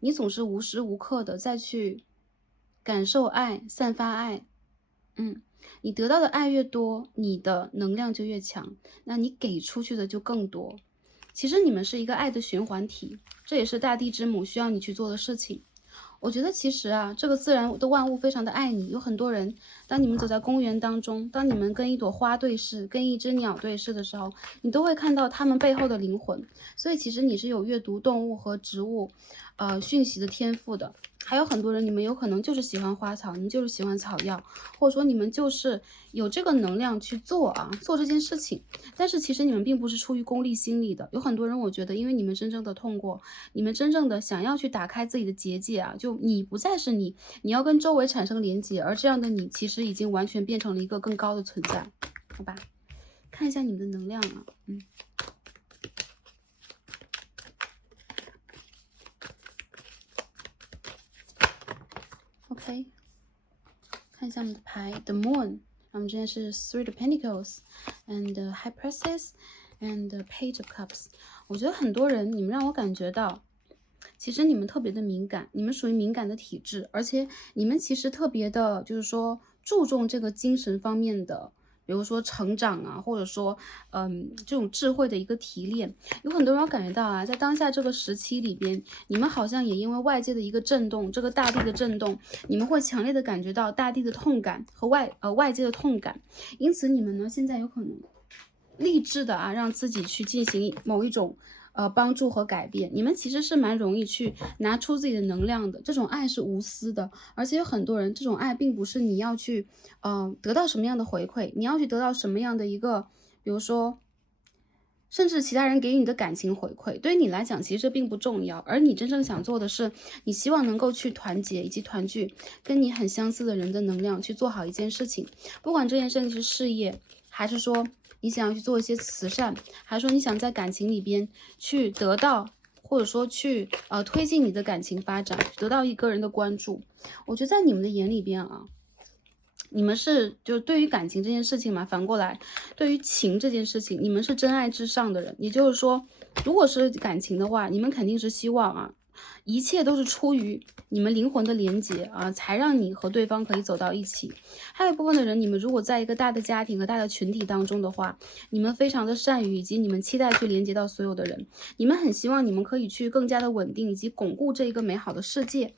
你总是无时无刻的再去感受爱，散发爱。你得到的爱越多，你的能量就越强，那你给出去的就更多。其实你们是一个爱的循环体，这也是大地之母需要你去做的事情。我觉得其实啊，这个自然的万物非常的爱你。有很多人，当你们走在公园当中，当你们跟一朵花对视，跟一只鸟对视的时候，你都会看到它们背后的灵魂。所以其实你是有阅读动物和植物，讯息的天赋的。还有很多人，你们有可能就是喜欢花草，你们就是喜欢草药，或者说你们就是有这个能量去做这件事情。但是其实你们并不是出于功利心理的。有很多人，我觉得因为你们真正的痛过，你们真正的想要去打开自己的结界啊，就你不再是你，你要跟周围产生连接，而这样的你其实已经完全变成了一个更高的存在，好吧？看一下你们的能量啊，OK， 看一下我们的牌 The Moon， 我们这边是 Three of Pentacles and High Priestess and Page of Cups。 我觉得很多人，你们让我感觉到其实你们特别的敏感，你们属于敏感的体质，而且你们其实特别的，就是说注重这个精神方面的，比如说成长啊，或者说，这种智慧的一个提炼。有很多人感觉到啊，在当下这个时期里边，你们好像也因为外界的一个震动，这个大地的震动，你们会强烈的感觉到大地的痛感和外界的痛感，因此你们呢，现在有可能励志的啊，让自己去进行某一种帮助和改变。你们其实是蛮容易去拿出自己的能量的，这种爱是无私的，而且有很多人，这种爱并不是你要去得到什么样的回馈，你要去得到什么样的一个，比如说。甚至其他人给予你的感情回馈，对于你来讲，其实这并不重要。而你真正想做的是，你希望能够去团结以及团聚跟你很相似的人的能量，去做好一件事情。不管这件事情是事业，还是说你想要去做一些慈善，还是说你想在感情里边去得到，或者说去推进你的感情发展，得到一个人的关注。我觉得在你们的眼里边啊，你们是就对于感情这件事情嘛，反过来，对于情这件事情，你们是真爱至上的人。也就是说，如果是感情的话，你们肯定是希望啊，一切都是出于你们灵魂的连接啊，才让你和对方可以走到一起。还有一部分的人，你们如果在一个大的家庭和大的群体当中的话，你们非常的善于以及你们期待去连接到所有的人，你们很希望你们可以去更加的稳定以及巩固这一个美好的世界。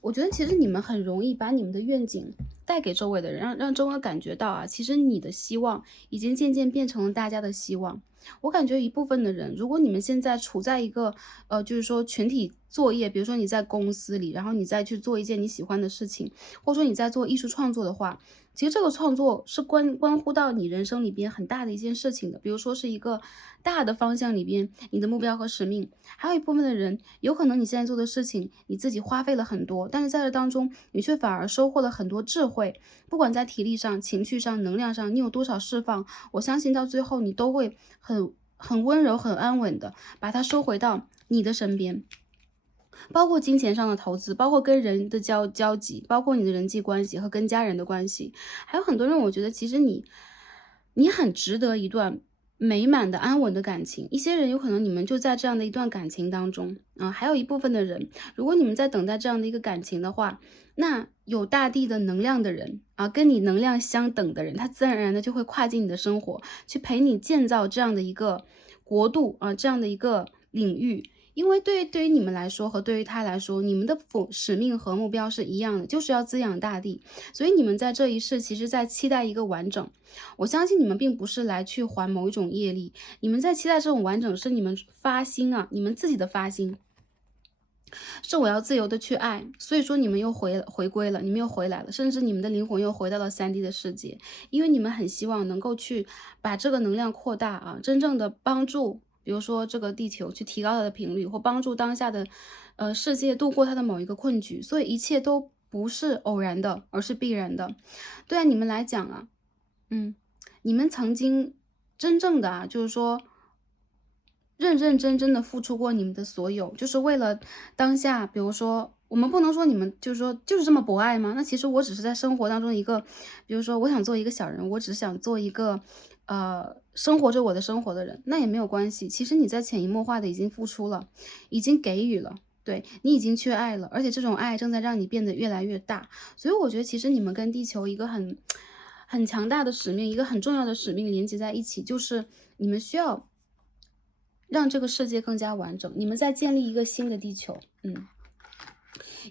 我觉得其实你们很容易把你们的愿景带给周围的人，让周围感觉到啊，其实你的希望已经渐渐变成了大家的希望。我感觉一部分的人，如果你们现在处在一个就是说群体作业，比如说你在公司里，然后你再去做一件你喜欢的事情，或者说你在做艺术创作的话，其实这个创作是关乎到你人生里边很大的一件事情的。比如说是一个大的方向里边你的目标和使命。还有一部分的人，有可能你现在做的事情你自己花费了很多，但是在这当中你却反而收获了很多智慧。不管在体力上、情绪上、能量上，你有多少释放，我相信到最后你都会很温柔、很安稳的把它收回到你的身边。包括金钱上的投资，包括跟人的交集，包括你的人际关系和跟家人的关系。还有很多人，我觉得其实你很值得一段美满的、安稳的感情。一些人有可能你们就在这样的一段感情当中还有一部分的人，如果你们在等待这样的一个感情的话，那有大地的能量的人跟你能量相等的人，他自然而然的就会跨进你的生活，去陪你建造这样的一个国度这样的一个领域。因为对于你们来说和对于他来说，你们的使命和目标是一样的，就是要滋养大地。所以你们在这一世其实在期待一个完整。我相信你们并不是来去还某一种业力，你们在期待这种完整是你们发心你们自己的发心。是我要自由的去爱，所以说你们又回归了，你们又回来了，甚至你们的灵魂又回到了3D 的世界，因为你们很希望能够去把这个能量扩大真正的帮助，比如说这个地球去提高它的频率，或帮助当下的世界度过它的某一个困局，所以一切都不是偶然的，而是必然的。对你们来讲你们曾经真正的就是说认认真真的付出过你们的所有，就是为了当下。比如说我们不能说你们就是说就是这么博爱吗？那其实我只是在生活当中一个，比如说我想做一个小人，我只想做一个生活着我的生活的人，那也没有关系。其实你在潜移默化的已经付出了，已经给予了。对，你已经缺爱了，而且这种爱正在让你变得越来越大。所以我觉得其实你们跟地球一个很强大的使命，一个很重要的使命连接在一起，就是你们需要让这个世界更加完整，你们在建立一个新的地球。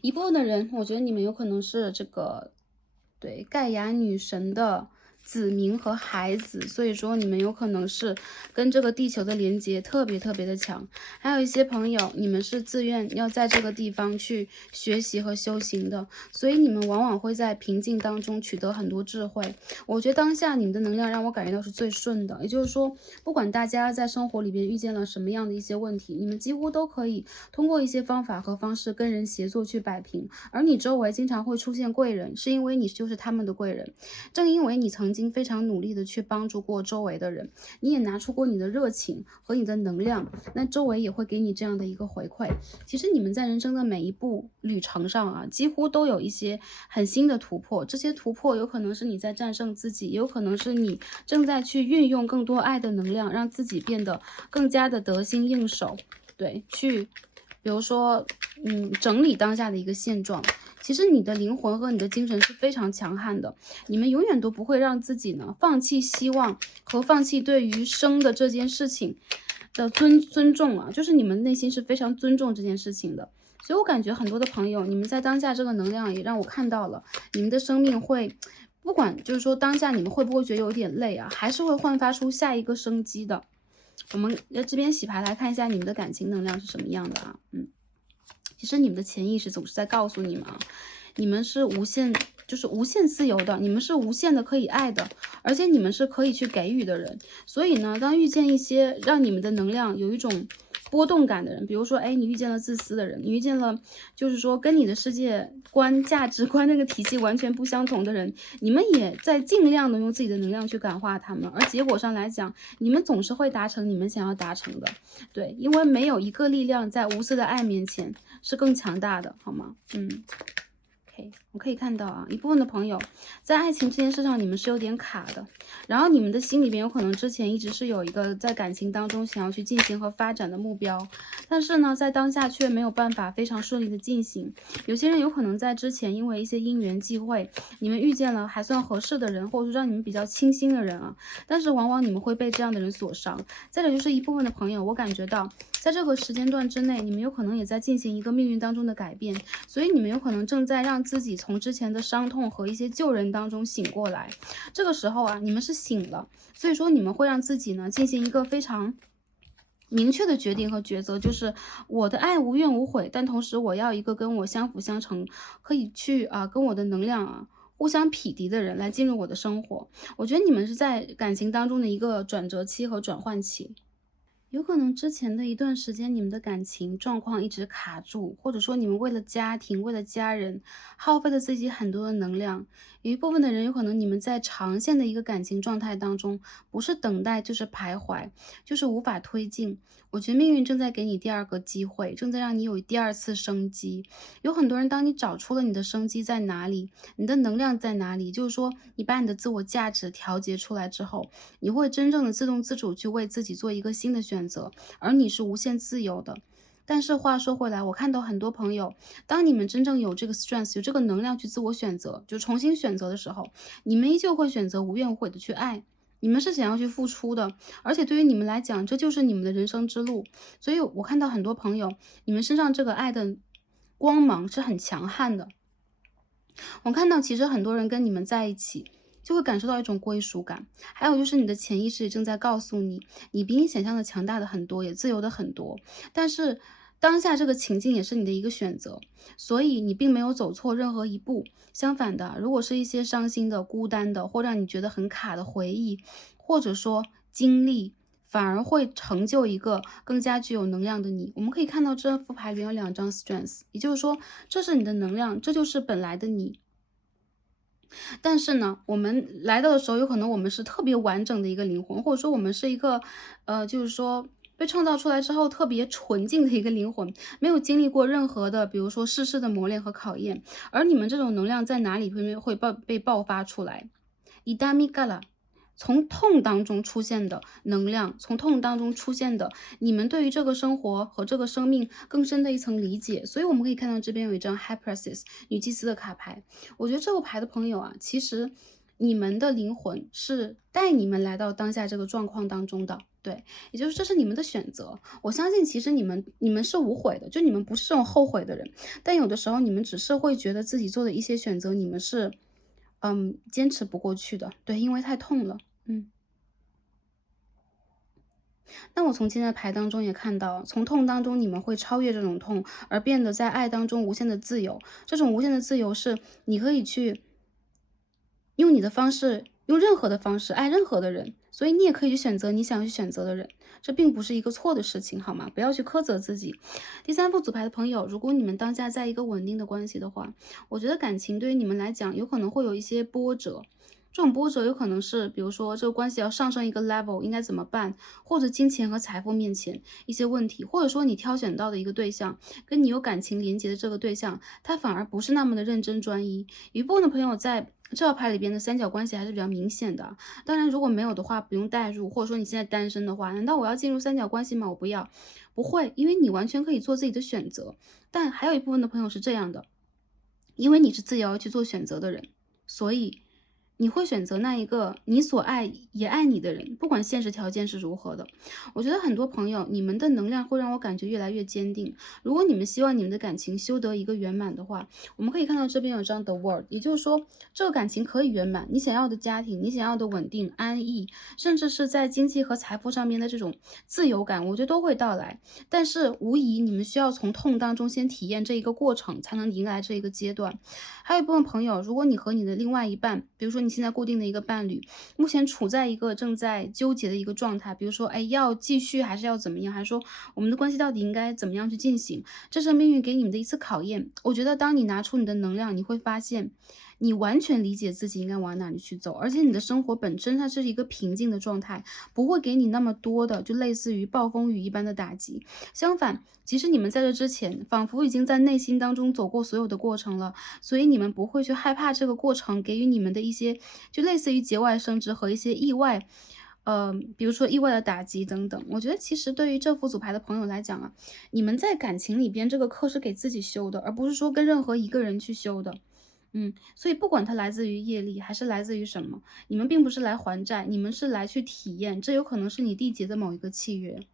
一部分的人，我觉得你们有可能是这个对盖亚女神的子民和孩子，所以说你们有可能是跟这个地球的连接特别特别的强。还有一些朋友，你们是自愿要在这个地方去学习和修行的，所以你们往往会在平静当中取得很多智慧。我觉得当下你们的能量让我感觉到是最顺的，也就是说，不管大家在生活里边遇见了什么样的一些问题，你们几乎都可以通过一些方法和方式跟人协作去摆平。而你周围经常会出现贵人，是因为你就是他们的贵人。正因为你曾经非常努力的去帮助过周围的人，你也拿出过你的热情和你的能量，那周围也会给你这样的一个回馈。其实你们在人生的每一步旅程上啊，几乎都有一些很新的突破。这些突破有可能是你在战胜自己，也有可能是你正在去运用更多爱的能量，让自己变得更加的得心应手。对，去比如说整理当下的一个现状。其实你的灵魂和你的精神是非常强悍的，你们永远都不会让自己呢放弃希望和放弃对于生的这件事情的尊重啊，就是你们内心是非常尊重这件事情的。所以我感觉很多的朋友，你们在当下这个能量也让我看到了，你们的生命会，不管就是说当下你们会不会觉得有点累啊，还是会焕发出下一个生机的。我们这边洗牌来看一下你们的感情能量是什么样的啊？其实你们的潜意识总是在告诉你们啊，你们是无限，就是无限自由的，你们是无限的可以爱的，而且你们是可以去给予的人。所以呢，当遇见一些让你们的能量有一种波动感的人，比如说，你遇见了自私的人，你遇见了就是说跟你的世界观、价值观那个体系完全不相同的人，你们也在尽量的用自己的能量去感化他们，而结果上来讲，你们总是会达成你们想要达成的。对，因为没有一个力量在无私的爱面前是更强大的，好吗？OK， 我可以看到啊，一部分的朋友在爱情这件事上你们是有点卡的，然后你们的心里边有可能之前一直是有一个在感情当中想要去进行和发展的目标，但是呢，在当下却没有办法非常顺利的进行。有些人有可能在之前因为一些因缘际会，你们遇见了还算合适的人，或者说让你们比较倾心的人啊，但是往往你们会被这样的人所伤。再者就是一部分的朋友，我感觉到在这个时间段之内，你们有可能也在进行一个命运当中的改变，所以你们有可能正在让自己从之前的伤痛和一些旧人当中醒过来。这个时候啊，你们是醒了，所以说你们会让自己呢进行一个非常明确的决定和抉择，就是我的爱无怨无悔，但同时我要一个跟我相辅相成，可以去跟我的能量互相匹敌的人来进入我的生活。我觉得你们是在感情当中的一个转折期和转换期。有可能之前的一段时间，你们的感情状况一直卡住，或者说你们为了家庭、为了家人，耗费了自己很多的能量。有一部分的人，有可能你们在长线的一个感情状态当中，不是等待就是徘徊，就是无法推进。我觉得命运正在给你第二个机会，正在让你有第二次生机。有很多人，当你找出了你的生机在哪里，你的能量在哪里，就是说你把你的自我价值调节出来之后，你会真正的自动自主去为自己做一个新的选择，而你是无限自由的。但是话说回来，我看到很多朋友，当你们真正有这个 strength，有这个能量去自我选择，就重新选择的时候，你们依旧会选择无怨无悔的去爱。你们是想要去付出的，而且对于你们来讲，这就是你们的人生之路。所以我看到很多朋友，你们身上这个爱的光芒是很强悍的。我看到其实很多人跟你们在一起，就会感受到一种归属感。还有就是你的潜意识正在告诉你，你比你想象的强大的很多，也自由的很多。但是当下这个情境也是你的一个选择，所以你并没有走错任何一步。相反的，如果是一些伤心的、孤单的，或让你觉得很卡的回忆，或者说经历，反而会成就一个更加具有能量的你。我们可以看到这副牌里有2张 strength， 也就是说这是你的能量，这就是本来的你。但是呢，我们来到的时候，有可能我们是特别完整的一个灵魂，或者说我们是一个，就是说被创造出来之后特别纯净的一个灵魂，没有经历过任何的，比如说世事的磨练和考验。而你们这种能量在哪里被爆发出来？伊达米嘎拉，从痛当中出现的能量，从痛当中出现的你们对于这个生活和这个生命更深的一层理解。所以我们可以看到这边有一张 High Priestess 女祭司的卡牌，我觉得这个牌的朋友啊，其实你们的灵魂是带你们来到当下这个状况当中的。对，也就是这是你们的选择。我相信其实你们是无悔的，就你们不是这种后悔的人，但有的时候你们只是会觉得自己做的一些选择，你们是坚持不过去的。对，因为太痛了。嗯。那我从今天的牌当中也看到，从痛当中你们会超越这种痛，而变得在爱当中无限的自由。这种无限的自由是你可以去用你的方式，用任何的方式爱任何的人，所以你也可以去选择你想去选择的人，这并不是一个错的事情，好吗？不要去苛责自己。第三副组牌的朋友，如果你们当下在一个稳定的关系的话，我觉得感情对于你们来讲，有可能会有一些波折。这种波折有可能是，比如说这个关系要上升一个 level，应该怎么办？或者金钱和财富面前一些问题，或者说你挑选到的一个对象，跟你有感情连接的这个对象，他反而不是那么的认真专一。有一部分的朋友在这套牌里边的三角关系还是比较明显的。当然，如果没有的话，不用代入，或者说你现在单身的话，难道我要进入三角关系吗？我不要，不会，因为你完全可以做自己的选择。但还有一部分的朋友是这样的，因为你是自由去做选择的人，所以你会选择那一个你所爱也爱你的人，不管现实条件是如何的。我觉得很多朋友，你们的能量会让我感觉越来越坚定。如果你们希望你们的感情修得一个圆满的话，我们可以看到这边有张 The World，也就是说这个感情可以圆满，你想要的家庭，你想要的稳定、安逸，甚至是在经济和财富上面的这种自由感，我觉得都会到来。但是无疑你们需要从痛当中先体验这一个过程，才能迎来这一个阶段。还有一部分朋友，如果你和你的另外一半，比如说你现在固定的一个伴侣，目前处在一个正在纠结的一个状态，比如说，哎，要继续还是要怎么样，还是说我们的关系到底应该怎么样去进行？这是命运给你们的一次考验。我觉得当你拿出你的能量，你会发现，你完全理解自己应该往哪里去走，而且你的生活本身它是一个平静的状态，不会给你那么多的就类似于暴风雨一般的打击。相反，其实你们在这之前，仿佛已经在内心当中走过所有的过程了，所以你们不会去害怕这个过程给予你们的一些，就类似于节外生枝和一些意外。比如说意外的打击等等，我觉得其实对于这副组牌的朋友来讲啊，你们在感情里边这个课是给自己修的，而不是说跟任何一个人去修的。所以不管它来自于业力还是来自于什么，你们并不是来还债，你们是来去体验，这有可能是你缔结的某一个契约。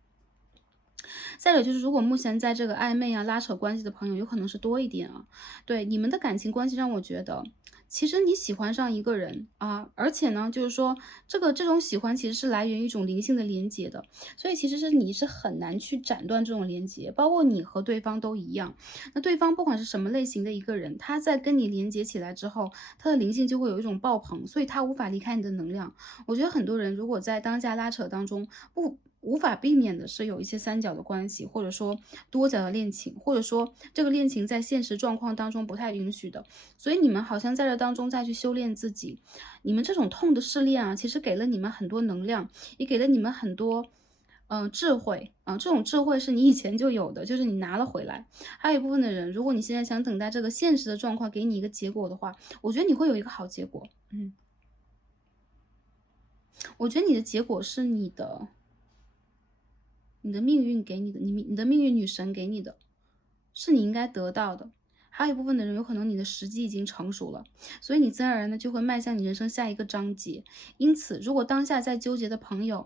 再者就是，如果目前在这个暧昧啊、拉扯关系的朋友，有可能是多一点啊。对，你们的感情关系让我觉得，其实你喜欢上一个人啊，而且呢，就是说这种喜欢其实是来源于一种灵性的连接的，所以其实是你是很难去斩断这种连接，包括你和对方都一样。那对方不管是什么类型的一个人，他在跟你连接起来之后，他的灵性就会有一种爆棚，所以他无法离开你的能量。我觉得很多人如果在当下拉扯当中无法避免的是有一些三角的关系，或者说多角的恋情，或者说这个恋情在现实状况当中不太允许的，所以你们好像在这当中再去修炼自己。你们这种痛的试炼啊，其实给了你们很多能量，也给了你们很多智慧啊，这种智慧是你以前就有的，就是你拿了回来。还有一部分的人，如果你现在想等待这个现实的状况给你一个结果的话，我觉得你会有一个好结果。我觉得你的结果是你的命运给你的，你的命运女神给你的，是你应该得到的。还有一部分的人，有可能你的时机已经成熟了，所以你自然而然的就会迈向你人生下一个章节。因此，如果当下在纠结的朋友，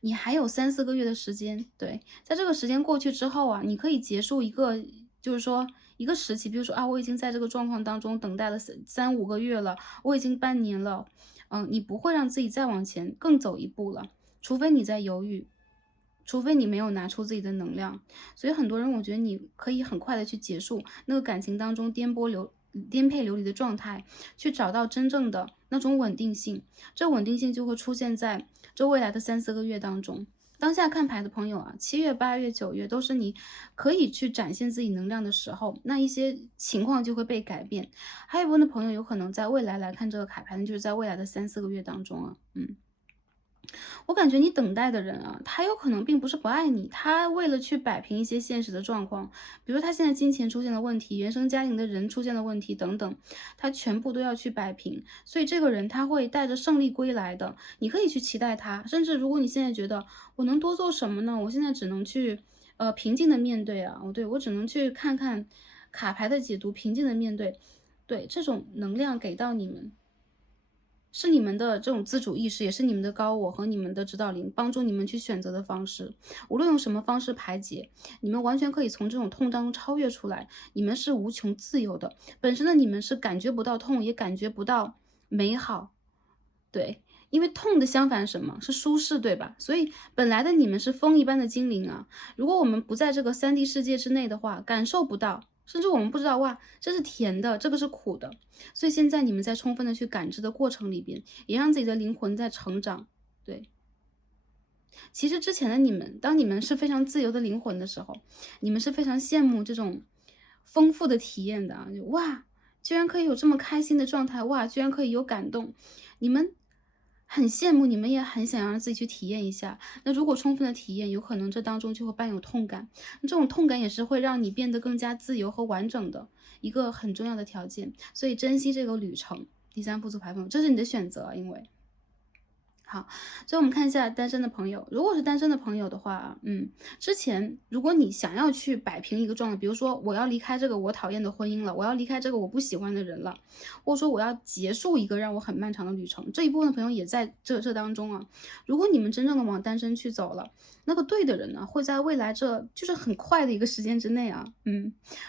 你还有3、4个月的时间，对，在这个时间过去之后啊，你可以结束一个，就是说一个时期，比如说啊，我已经在这个状况当中等待了3、5个月了，我已经半年了，你不会让自己再往前更走一步了，除非你在犹豫。除非你没有拿出自己的能量，所以很多人我觉得你可以很快的去结束那个感情当中颠沛流离的状态，去找到真正的那种稳定性，这稳定性就会出现在这未来的3、4个月当中。当下看牌的朋友啊，7月、8月、9月都是你可以去展现自己能量的时候，那一些情况就会被改变。还有一部分的朋友有可能在未来来看这个卡牌呢，就是在未来的3、4个月当中啊，我感觉你等待的人啊，他有可能并不是不爱你，他为了去摆平一些现实的状况，比如他现在金钱出现了问题，原生家庭的人出现了问题等等，他全部都要去摆平，所以这个人他会带着胜利归来的，你可以去期待他，甚至如果你现在觉得我能多做什么呢？我现在只能去平静的面对啊，我只能去看看卡牌的解读，平静的面对，对，这种能量给到你们。是你们的这种自主意识，也是你们的高我和你们的指导灵帮助你们去选择的方式。无论用什么方式排解，你们完全可以从这种痛当中超越出来。你们是无穷自由的，本身的你们是感觉不到痛，也感觉不到美好。对，因为痛的相反是什么？是舒适，对吧？所以本来的你们是风一般的精灵啊。如果我们不在这个3D 世界之内的话，感受不到，甚至我们不知道，哇，这是甜的，这个是苦的。所以现在你们在充分的去感知的过程里边，也让自己的灵魂在成长。对，其实之前的你们，当你们是非常自由的灵魂的时候，你们是非常羡慕这种丰富的体验的啊，就哇，居然可以有这么开心的状态，哇，居然可以有感动，你们很羡慕，你们也很想让自己去体验一下。那如果充分的体验，有可能这当中就会伴有痛感，这种痛感也是会让你变得更加自由和完整的一个很重要的条件。所以珍惜这个旅程。第3副组牌朋友，这是你的选择，因为。好，所以我们看一下单身的朋友，如果是单身的朋友的话，之前如果你想要去摆平一个状态，比如说我要离开这个我讨厌的婚姻了，我要离开这个我不喜欢的人了，或者说我要结束一个让我很漫长的旅程，这一部分的朋友也在这当中啊。如果你们真正的往单身去走了，那个对的人呢，会在未来这就是很快的一个时间之内啊，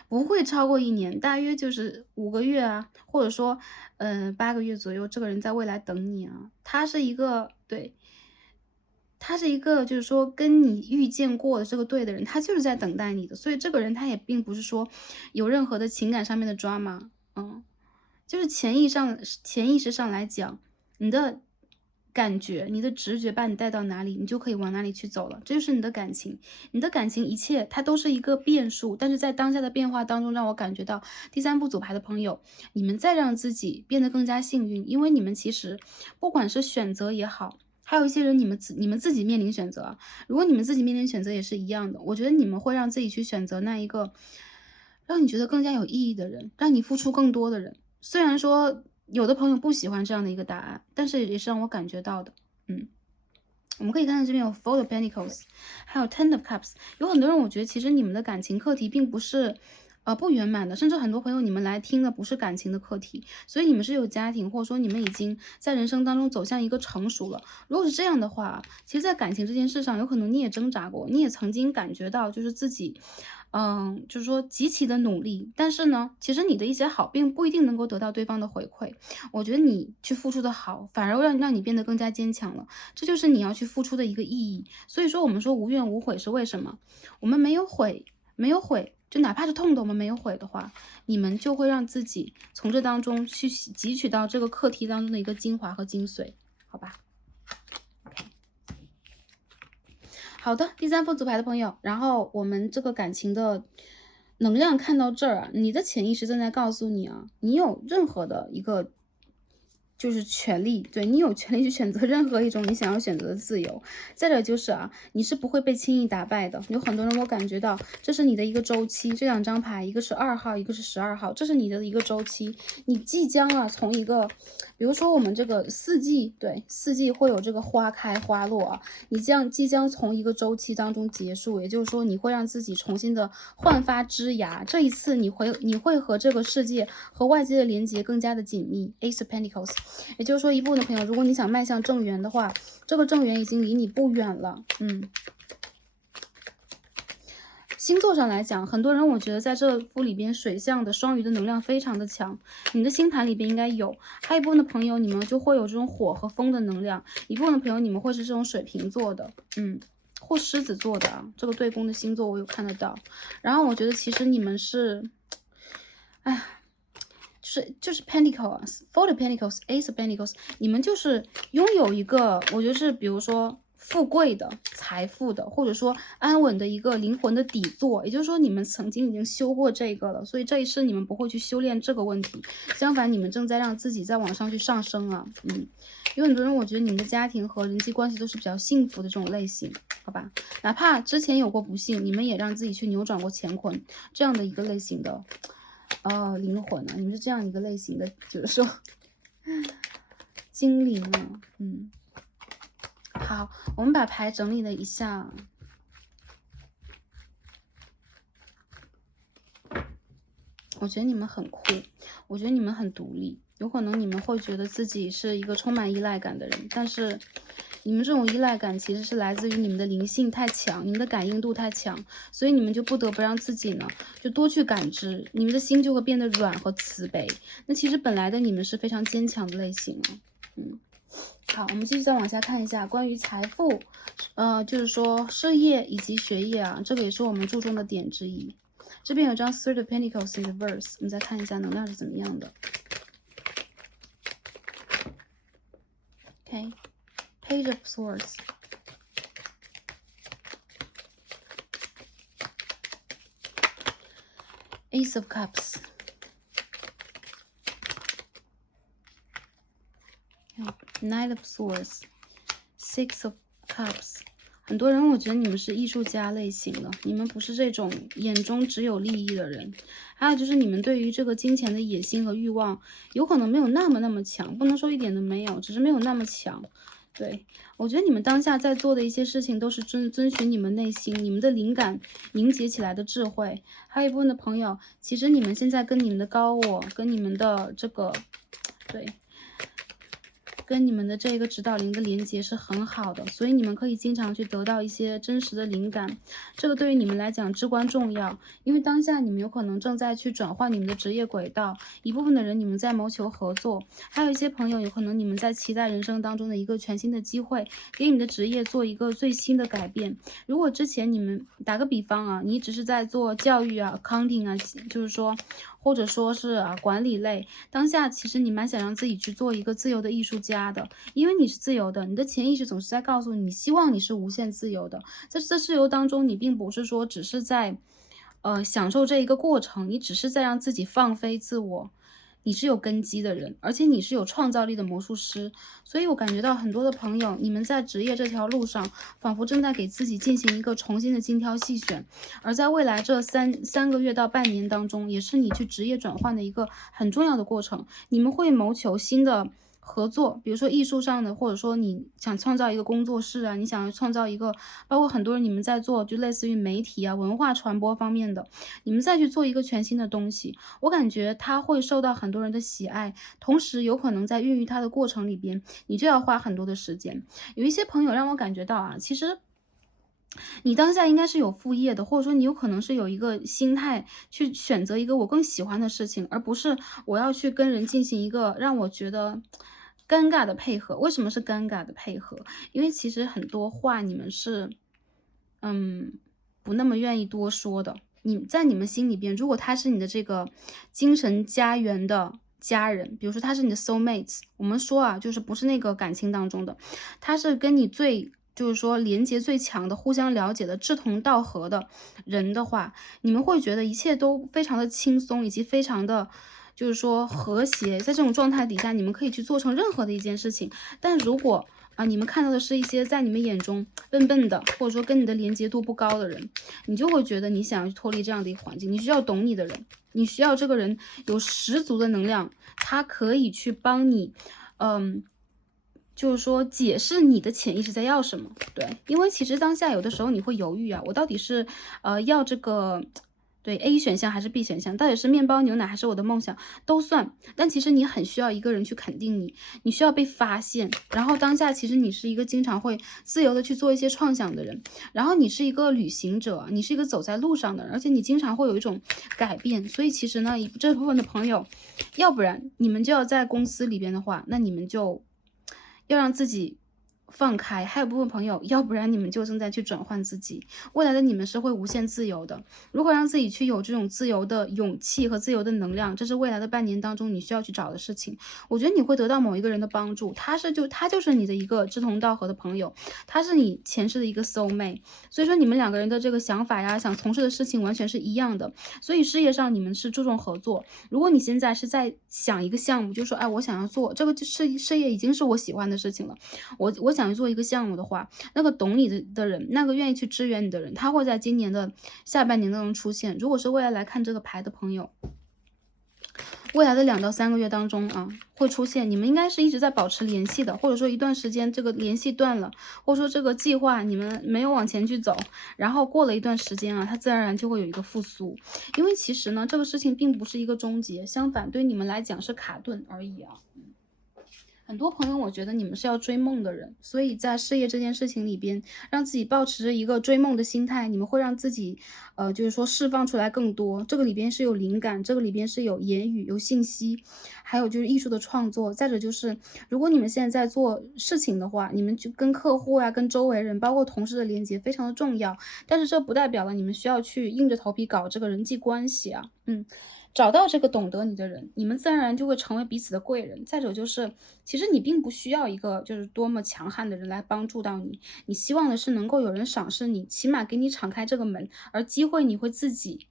不会超过1年，大约就是5个月啊，或者说8个月左右，这个人在未来等你啊。他是一个对，他是一个就是说跟你遇见过的这个对的人，他就是在等待你的。所以这个人他也并不是说有任何的情感上面的 drama，就是潜意识上来讲，你的感觉、你的直觉把你带到哪里，你就可以往哪里去走了。这就是你的感情，你的感情一切它都是一个变数，但是在当下的变化当中，让我感觉到第3部组牌的朋友，你们再让自己变得更加幸运，因为你们其实不管是选择也好，还有一些人你们自己面临选择啊，如果你们自己面临选择也是一样的，我觉得你们会让自己去选择那一个让你觉得更加有意义的人，让你付出更多的人。虽然说有的朋友不喜欢这样的一个答案，但是也是让我感觉到的。我们可以看到这边有 Four of Pentacles，还有 Ten of Cups。有很多人，我觉得其实你们的感情课题并不是不圆满的，甚至很多朋友你们来听的不是感情的课题，所以你们是有家庭，或者说你们已经在人生当中走向一个成熟了。如果是这样的话，其实在感情这件事上，有可能你也挣扎过，你也曾经感觉到就是自己就是说极其的努力，但是呢，其实你的一些好并不一定能够得到对方的回馈。我觉得你去付出的好，反而让你变得更加坚强了，这就是你要去付出的一个意义。所以说我们说无怨无悔是为什么？我们没有悔，没有悔，就哪怕是痛的，我们没有悔的话，你们就会让自己从这当中去汲取到这个课题当中的一个精华和精髓，好吧？好的，第3副组牌的朋友，然后我们这个感情的能量看到这儿啊，你的潜意识正在告诉你啊，你有任何的一个就是权利，对，你有权利去选择任何一种你想要选择的自由。再者就是啊，你是不会被轻易打败的。有很多人我感觉到这是你的一个周期，这2张牌，一个是2号，一个是12号，这是你的一个周期。你即将啊从一个，比如说我们这个四季，对，四季会有这个花开花落啊，你即将从一个周期当中结束，也就是说你会让自己重新的焕发枝芽。这一次你会和这个世界和外界的连接更加的紧密。Ace of Pentacles。也就是说，一部分的朋友，如果你想迈向正缘的话，这个正缘已经离你不远了。星座上来讲，很多人我觉得在这副里边，水象的双鱼的能量非常的强，你的星盘里边应该有。还有一部分的朋友，你们就会有这种火和风的能量；一部分的朋友，你们会是这种水瓶座的，或狮子座的啊。这个对宫的星座我有看得到。然后我觉得其实你们是，哎呀。就是 Pentacles，Four of Pentacles，Ace of Pentacles，你们就是拥有一个，我觉得是，比如说富贵的、财富的，或者说安稳的一个灵魂的底座。也就是说，你们曾经已经修过这个了，所以这一世你们不会去修炼这个问题，相反，你们正在让自己在往上去上升啊。有很多人，我觉得你们的家庭和人际关系都是比较幸福的这种类型，好吧？哪怕之前有过不幸，你们也让自己去扭转过乾坤，这样的一个类型的灵魂啊，你们是这样一个类型的，就是说精灵啊。好，我们把牌整理了一下。我觉得你们很酷，我觉得你们很独立，有可能你们会觉得自己是一个充满依赖感的人，但是你们这种依赖感其实是来自于你们的灵性太强，你们的感应度太强，所以你们就不得不让自己呢就多去感知，你们的心就会变得软和慈悲。那其实本来的你们是非常坚强的类型啊。好，我们继续再往下看一下关于财富，就是说事业以及学业啊，这个也是我们注重的点之一。这边有张 Third of Pentacles in reverse， 我们再看一下能量是怎么样的。OK， Page of Swords， Ace of Cups， Knight of Swords， Six of Cups。很多人我觉得你们是艺术家类型的，你们不是这种眼中只有利益的人。还有就是你们对于这个金钱的野心和欲望有可能没有那么强，不能说一点都没有，只是没有那么强。对，我觉得你们当下在做的一些事情都是遵循你们内心你们的灵感凝结起来的智慧。还有一部分的朋友，其实你们现在跟你们的高我跟你们的这个跟你们的这个指导灵的连接是很好的，所以你们可以经常去得到一些真实的灵感，这个对于你们来讲至关重要。因为当下你们有可能正在去转换你们的职业轨道，一部分的人你们在谋求合作，还有一些朋友有可能你们在期待人生当中的一个全新的机会，给你们的职业做一个最新的改变。如果之前你们打个比方啊，你只是在做教育啊 accounting 啊，就是说或者说是管理类，当下其实你蛮想让自己去做一个自由的艺术家的，因为你是自由的，你的潜意识总是在告诉你，希望你是无限自由的。在这自由当中，你并不是说只是在享受这一个过程，你只是在让自己放飞自我。你是有根基的人，而且你是有创造力的魔术师，所以我感觉到很多的朋友，你们在职业这条路上，仿佛正在给自己进行一个重新的精挑细选，而在未来这三个月到半年当中，也是你去职业转换的一个很重要的过程。你们会谋求新的合作，比如说艺术上的，或者说你想创造一个工作室啊，你想创造一个，包括很多人你们在做就类似于媒体啊、文化传播方面的，你们再去做一个全新的东西，我感觉它会受到很多人的喜爱，同时有可能在孕育它的过程里边，你就要花很多的时间。有一些朋友让我感觉到啊，其实你当下应该是有副业的，或者说你有可能是有一个心态去选择一个我更喜欢的事情，而不是我要去跟人进行一个让我觉得尴尬的配合。为什么是尴尬的配合？因为其实很多话你们是不那么愿意多说的。你在你们心里边，如果他是你的这个精神家园的家人，比如说他是你的 soul mates， 我们说啊，就是不是那个感情当中的，他是跟你就是说连接最强的、互相了解的、志同道合的人的话，你们会觉得一切都非常的轻松，以及非常的就是说和谐。在这种状态底下，你们可以去做成任何的一件事情。但如果你们看到的是一些在你们眼中笨笨的，或者说跟你的连接度不高的人，你就会觉得你想要去脱离这样的一个环境，你需要懂你的人，你需要这个人有十足的能量，他可以去帮你，就是说解释你的潜意识在要什么。对，因为其实当下有的时候你会犹豫啊，我到底是要这个对 A 选项还是 B 选项，到底是面包牛奶还是我的梦想都算，但其实你很需要一个人去肯定你，你需要被发现。然后当下其实你是一个经常会自由的去做一些创想的人，然后你是一个旅行者，你是一个走在路上的人，而且你经常会有一种改变。所以其实呢，这部分的朋友，要不然你们就要在公司里边的话，那你们就要让自己放开，还有部分朋友，要不然你们就正在去转换自己。未来的你们是会无限自由的。如何让自己去有这种自由的勇气和自由的能量，这是未来的半年当中你需要去找的事情。我觉得你会得到某一个人的帮助，他就是你的一个志同道合的朋友，他是你前世的一个 soul mate。所以说你们两个人的这个想法呀，想从事的事情完全是一样的。所以事业上你们是注重合作。如果你现在是在想一个项目，就说哎，我想要做这个事业已经是我喜欢的事情了。我想去做一个项目的话，那个懂你的人，那个愿意去支援你的人，他会在今年的下半年当中出现。如果是未来来看这个牌的朋友，未来的2到3个月当中啊，会出现，你们应该是一直在保持联系的，或者说一段时间这个联系断了，或者说这个计划你们没有往前去走，然后过了一段时间啊，它自然而然就会有一个复苏。因为其实呢，这个事情并不是一个终结，相反对你们来讲是卡顿而已啊。很多朋友，我觉得你们是要追梦的人，所以在事业这件事情里边，让自己保持着一个追梦的心态，你们会让自己，就是说释放出来更多。这个里边是有灵感，这个里边是有言语、有信息，还有就是艺术的创作。再者就是，如果你们现在在做事情的话，你们就跟客户啊、跟周围人，包括同事的连接非常的重要。但是这不代表了你们需要去硬着头皮搞这个人际关系啊，找到这个懂得你的人，你们自然而然就会成为彼此的贵人。再者就是，其实你并不需要一个就是多么强悍的人来帮助到你，你希望的是能够有人赏识你，起码给你敞开这个门，而机会你会自己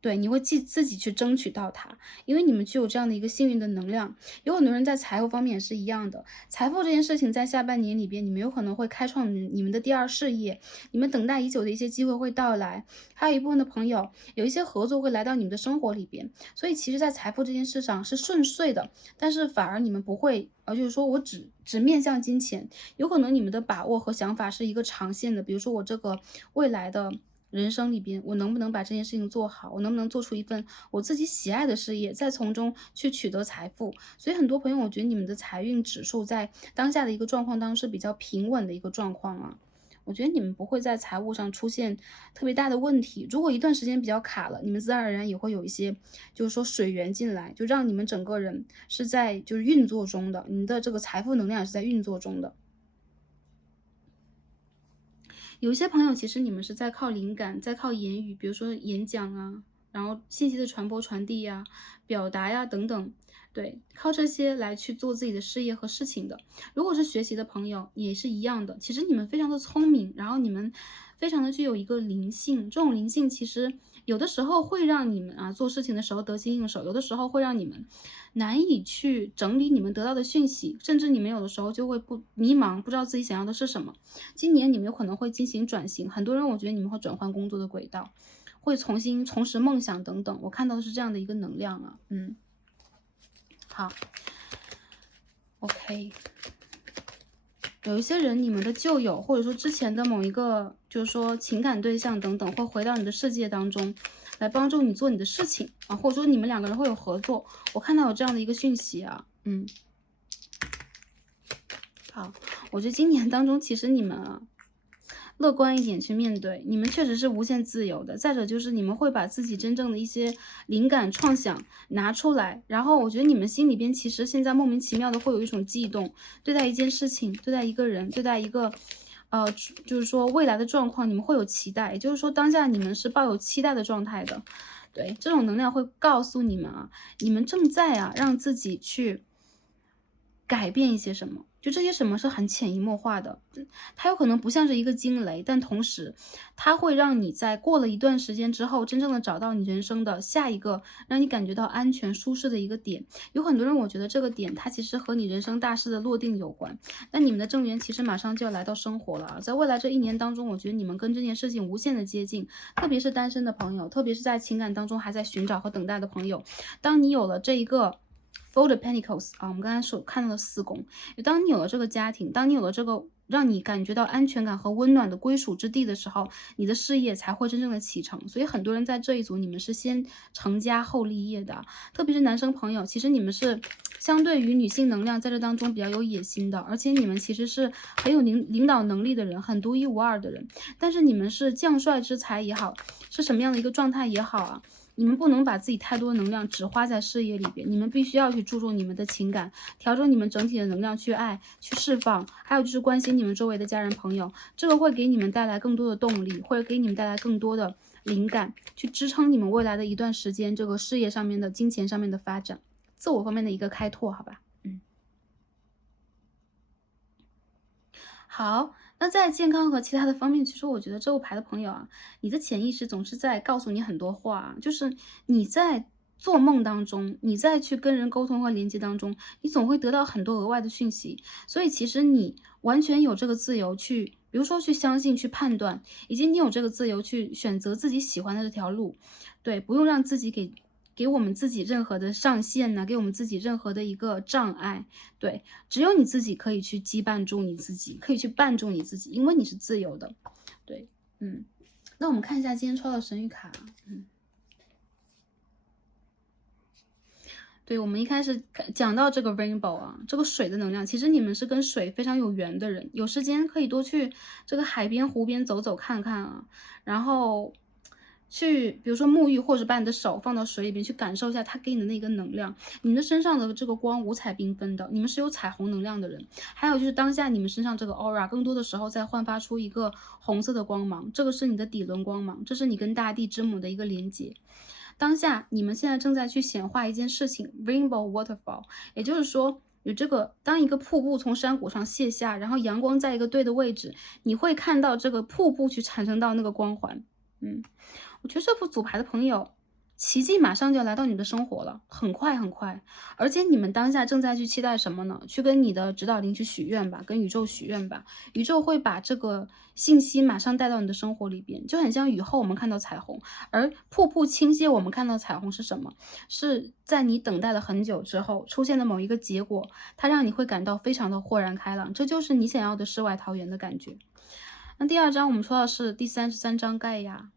对，你会自己去争取到它，因为你们具有这样的一个幸运的能量。有很多人在财富方面也是一样的，财富这件事情在下半年里边，你们有可能会开创你们的第二事业，你们等待已久的一些机会会到来。还有一部分的朋友，有一些合作会来到你们的生活里边，所以其实在财富这件事上是顺遂的，但是反而你们不会，就是说我只面向金钱，有可能你们的把握和想法是一个长线的，比如说我这个未来的人生里边，我能不能把这件事情做好？我能不能做出一份我自己喜爱的事业，再从中去取得财富？所以很多朋友，我觉得你们的财运指数在当下的一个状况当中是比较平稳的一个状况啊。我觉得你们不会在财务上出现特别大的问题。如果一段时间比较卡了，你们自然而然也会有一些，就是说水源进来，就让你们整个人是在就是运作中的，你的这个财富能量也是在运作中的。有一些朋友，其实你们是在靠灵感，在靠言语，比如说演讲啊，然后信息的传播、传递呀、表达呀等等，对，靠这些来去做自己的事业和事情的。如果是学习的朋友，也是一样的。其实你们非常的聪明，然后你们非常的具有一个灵性，这种灵性其实有的时候会让你们啊做事情的时候得心应手，有的时候会让你们难以去整理你们得到的讯息，甚至你们有的时候就会不迷茫，不知道自己想要的是什么。今年你们有可能会进行转型，很多人我觉得你们会转换工作的轨道，会重新重拾梦想等等。我看到的是这样的一个能量啊，好，OK。有一些人，你们的旧友或者说之前的某一个，就是说情感对象等等，会回到你的世界当中，来帮助你做你的事情啊，或者说你们两个人会有合作。我看到有这样的一个讯息啊，好，我觉得今年当中，其实你们啊，乐观一点去面对，你们确实是无限自由的。再者就是你们会把自己真正的一些灵感创想拿出来，然后我觉得你们心里边其实现在莫名其妙的会有一种悸动，对待一件事情，对待一个人，对待一个就是说未来的状况，你们会有期待，也就是说当下你们是抱有期待的状态的。对，这种能量会告诉你们啊，你们正在让自己去改变一些什么，就这些什么是很潜移默化的，它有可能不像是一个惊雷，但同时它会让你在过了一段时间之后，真正的找到你人生的下一个让你感觉到安全舒适的一个点。有很多人我觉得这个点它其实和你人生大事的落定有关，那你们的正缘其实马上就要来到生活了，在未来这1年当中，我觉得你们跟这件事情无限的接近，特别是单身的朋友，特别是在情感当中还在寻找和等待的朋友，当你有了这一个Four of Pentacles 啊，我们刚才看到了4宫，当你有了这个家庭，当你有了这个让你感觉到安全感和温暖的归属之地的时候，你的事业才会真正的启程。所以很多人在这一组，你们是先成家后立业的，特别是男生朋友，其实你们是相对于女性能量在这当中比较有野心的，而且你们其实是很有领导能力的人，很独一无二的人。但是你们是将帅之才也好，是什么样的一个状态也好啊，你们不能把自己太多的能量只花在事业里边，你们必须要去注重你们的情感，调整你们整体的能量去爱、去释放，还有就是关心你们周围的家人朋友，这个会给你们带来更多的动力，会给你们带来更多的灵感，去支撑你们未来的一段时间这个事业上面的、金钱上面的发展，自我方面的一个开拓，好吧？好，那在健康和其他的方面，其实我觉得这个牌的朋友啊，你的潜意识总是在告诉你很多话啊，就是你在做梦当中，你在去跟人沟通和连接当中，你总会得到很多额外的讯息，所以其实你完全有这个自由去，比如说去相信、去判断，以及你有这个自由去选择自己喜欢的这条路，对，不用让自己给我们自己任何的上限呢，给我们自己任何的一个障碍，对，只有你自己可以去羁绊住你自己，可以去绊住你自己，因为你是自由的。对，那我们看一下今天抽到神谕卡，对，我们一开始讲到这个 rainbow 啊，这个水的能量，其实你们是跟水非常有缘的人，有时间可以多去这个海边、湖边走走看看啊，然后去比如说沐浴，或者把你的手放到水里边去感受一下它给你的那个能量。你们的身上的这个光五彩缤纷的，你们是有彩虹能量的人。还有就是当下你们身上这个 aura 更多的时候在焕发出一个红色的光芒，这个是你的底轮光芒，这是你跟大地之母的一个连接。当下你们现在正在去显化一件事情 ，rainbow waterfall，也就是说，有这个当一个瀑布从山谷上泻下，然后阳光在一个对的位置，你会看到这个瀑布去产生到那个光环。我觉得这副组牌的朋友，奇迹马上就要来到你的生活了，很快很快。而且你们当下正在去期待什么呢？去跟你的指导灵去许愿吧，跟宇宙许愿吧。宇宙会把这个信息马上带到你的生活里边，就很像雨后我们看到彩虹，而瀑布倾泻我们看到彩虹是什么？是在你等待了很久之后出现的某一个结果，它让你会感到非常的豁然开朗，这就是你想要的世外桃源的感觉。那第二章我们说的是第33章盖亚，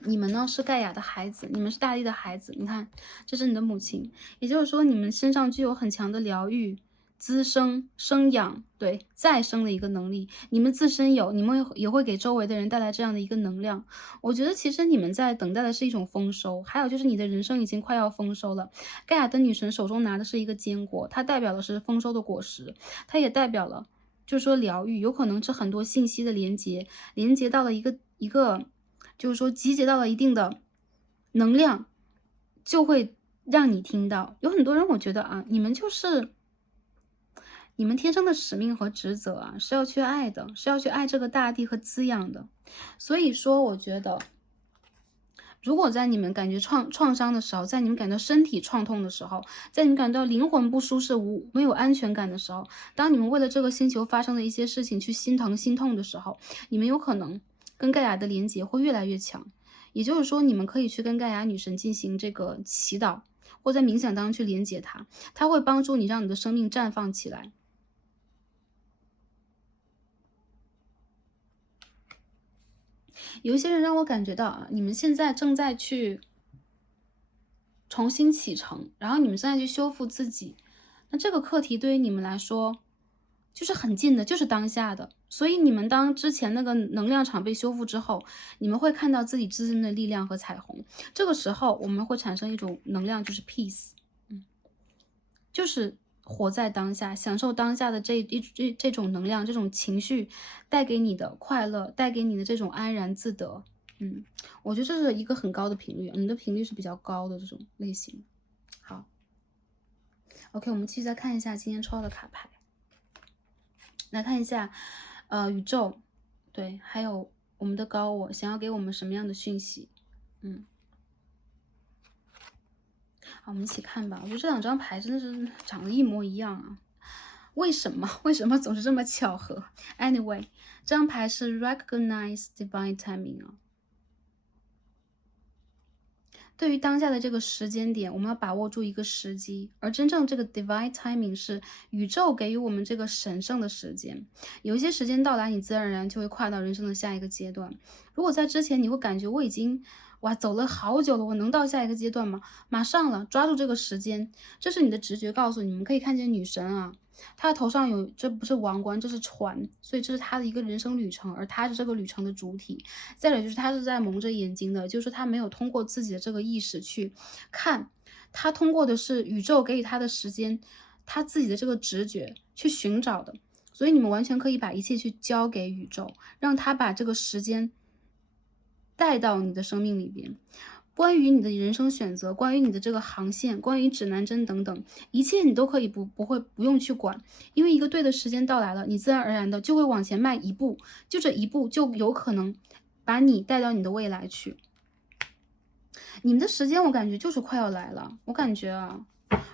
你们呢是盖亚的孩子，你们是大地的孩子。你看，这是你的母亲，也就是说，你们身上具有很强的疗愈、滋生、生养，对再生的一个能力。你们自身有，你们也会给周围的人带来这样的一个能量。我觉得其实你们在等待的是一种丰收，还有就是你的人生已经快要丰收了。盖亚的女神手中拿的是一个坚果，它代表的是丰收的果实，它也代表了。就是说疗愈，有可能是很多信息的连接，连接到了一个，就是说集结到了一定的能量，就会让你听到。有很多人，我觉得啊，你们天生的使命和职责啊，是要去爱的，是要去爱这个大地和滋养的。所以说，我觉得。如果在你们感觉创伤的时候，在你们感到身体创痛的时候，在你们感到灵魂不舒适、没有安全感的时候，当你们为了这个星球发生的一些事情去心疼心痛的时候，你们有可能跟盖亚的连接会越来越强。也就是说，你们可以去跟盖亚女神进行这个祈祷，或在冥想当中去连接她，她会帮助你让你的生命绽放起来。有一些人让我感觉到啊，你们现在正在去重新启程，然后你们正在去修复自己。那这个课题对于你们来说，就是很近的，就是当下的。所以你们当之前那个能量场被修复之后，你们会看到自己自身的力量和彩虹。这个时候，我们会产生一种能量，就是 peace，就是活在当下，享受当下的这种能量，这种情绪带给你的快乐，带给你的这种安然自得。我觉得这是一个很高的频率，你的频率是比较高的这种类型。好，OK，我们继续再看一下今天抽到的卡牌，来看一下，宇宙，对，还有我们的高我想要给我们什么样的讯息？好，我们一起看吧。我觉得这两张牌真的是长得一模一样啊，为什么？为什么总是这么巧合？Anyway，这张牌是 Recognize Divine Timing 啊。对于当下的这个时间点，我们要把握住一个时机，而真正这个 divine timing 是宇宙给予我们这个神圣的时间。有一些时间到来，你自然而然就会跨到人生的下一个阶段。如果在之前你会感觉我已经哇，走了好久了，我能到下一个阶段吗？马上了，抓住这个时间，这是你的直觉告诉你们。可以看见女神啊，她的头上有，这不是王冠，这是船，所以这是她的一个人生旅程，而她是这个旅程的主体。再者就是她是在蒙着眼睛的，就是她没有通过自己的这个意识去看，她通过的是宇宙给予她的时间，她自己的这个直觉去寻找的。所以你们完全可以把一切去交给宇宙，让他把这个时间带到你的生命里边。关于你的人生选择，关于你的这个航线，关于指南针等等，一切你都可以不用去管，因为一个对的时间到来了，你自然而然的就会往前迈一步，就这一步就有可能把你带到你的未来去。你们的时间我感觉就是快要来了，我感觉啊，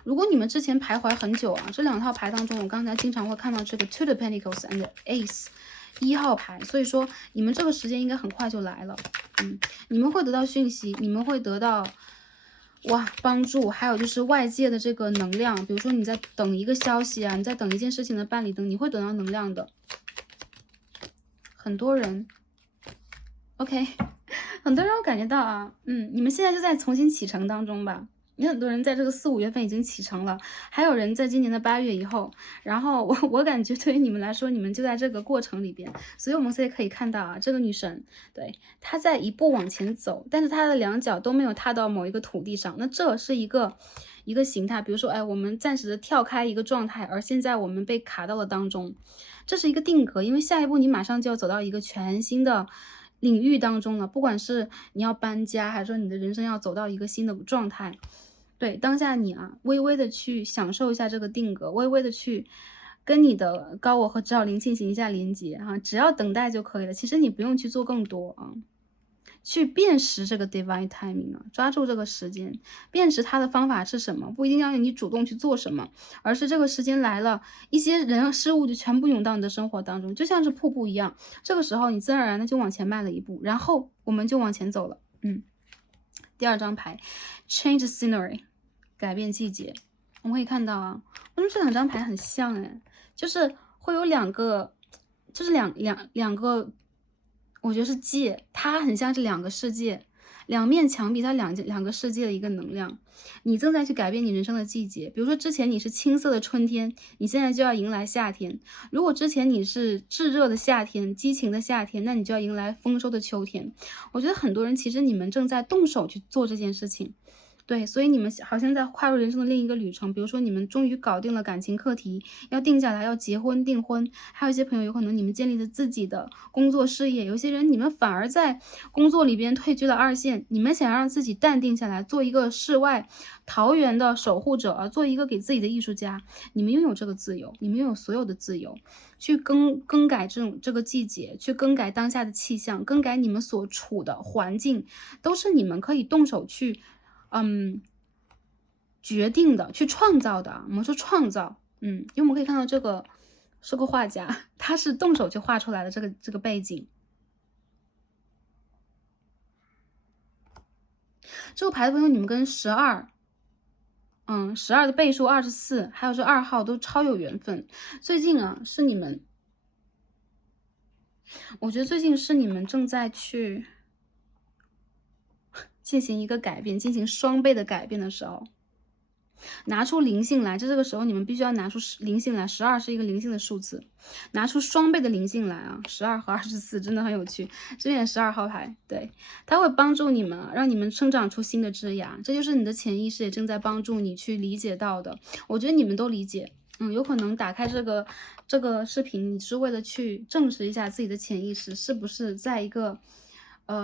如果你们之前徘徊很久啊，这两套牌当中，我刚才经常会看到这个 Two of Pentacles and Ace 1号牌，所以说你们这个时间应该很快就来了。你们会得到讯息，你们会得到哇帮助，还有就是外界的这个能量，比如说你在等一个消息啊，你在等一件事情的办理等，你会得到能量的。很多人 ，OK。很多人我感觉到啊，你们现在就在重新启程当中吧。有很多人在这个4、5月份已经启程了，还有人在今年的8月以后。然后我感觉对于你们来说，你们就在这个过程里边。所以我们现在可以看到啊，这个女神，对，她在一步往前走，但是她的两脚都没有踏到某一个土地上。那这是一个形态，比如说，哎，我们暂时的跳开一个状态，而现在我们被卡到了当中，这是一个定格，因为下一步你马上就要走到一个全新的领域当中了，不管是你要搬家，还是说你的人生要走到一个新的状态，对，当下你啊，微微的去享受一下这个定格，微微的去跟你的高我和指导灵进行一下连接啊，只要等待就可以了。其实你不用去做更多啊，去辨识这个 divine timing 啊，抓住这个时间，辨识它的方法是什么，不一定要你主动去做什么，而是这个时间来了，一些人事物就全部涌到你的生活当中，就像是瀑布一样。这个时候你自然而然的就往前迈了一步，然后我们就往前走了。第二张牌 change scenery 改变季节。我们可以看到啊，为什么这两张牌很像哎，就是会有两个，就是两个，我觉得是界，它很像是两个世界，两面墙壁，它两个世界的一个能量。你正在去改变你人生的季节，比如说之前你是青涩的春天，你现在就要迎来夏天；如果之前你是炙热的夏天、激情的夏天，那你就要迎来丰收的秋天。我觉得很多人其实你们正在动手去做这件事情。对，所以你们好像在跨入人生的另一个旅程，比如说你们终于搞定了感情课题，要定下来，要结婚订婚，还有一些朋友有可能你们建立了自己的工作事业，有些人你们反而在工作里边退居了二线，你们想让自己淡定下来，做一个世外桃源的守护者，做一个给自己的艺术家，你们拥有这个自由，你们拥有所有的自由，去更改这个季节，去更改当下的气象，更改你们所处的环境，都是你们可以动手去决定的，去创造的。我们说创造，因为我们可以看到这个是个画家，他是动手去画出来的这个背景。这个牌的朋友，你们跟12，12的倍数24，还有这2号都超有缘分。最近啊，是你们，我觉得最近是你们正在去进行一个改变，进行双倍的改变的时候。拿出灵性来，这个时候你们必须要拿出灵性来，12是一个灵性的数字，拿出双倍的灵性来啊！12和24真的很有趣，这边12号牌，对，它会帮助你们，让你们生长出新的枝芽，这就是你的潜意识也正在帮助你去理解到的。我觉得你们都理解，有可能打开这个视频，你是为了去证实一下自己的潜意识是不是在一个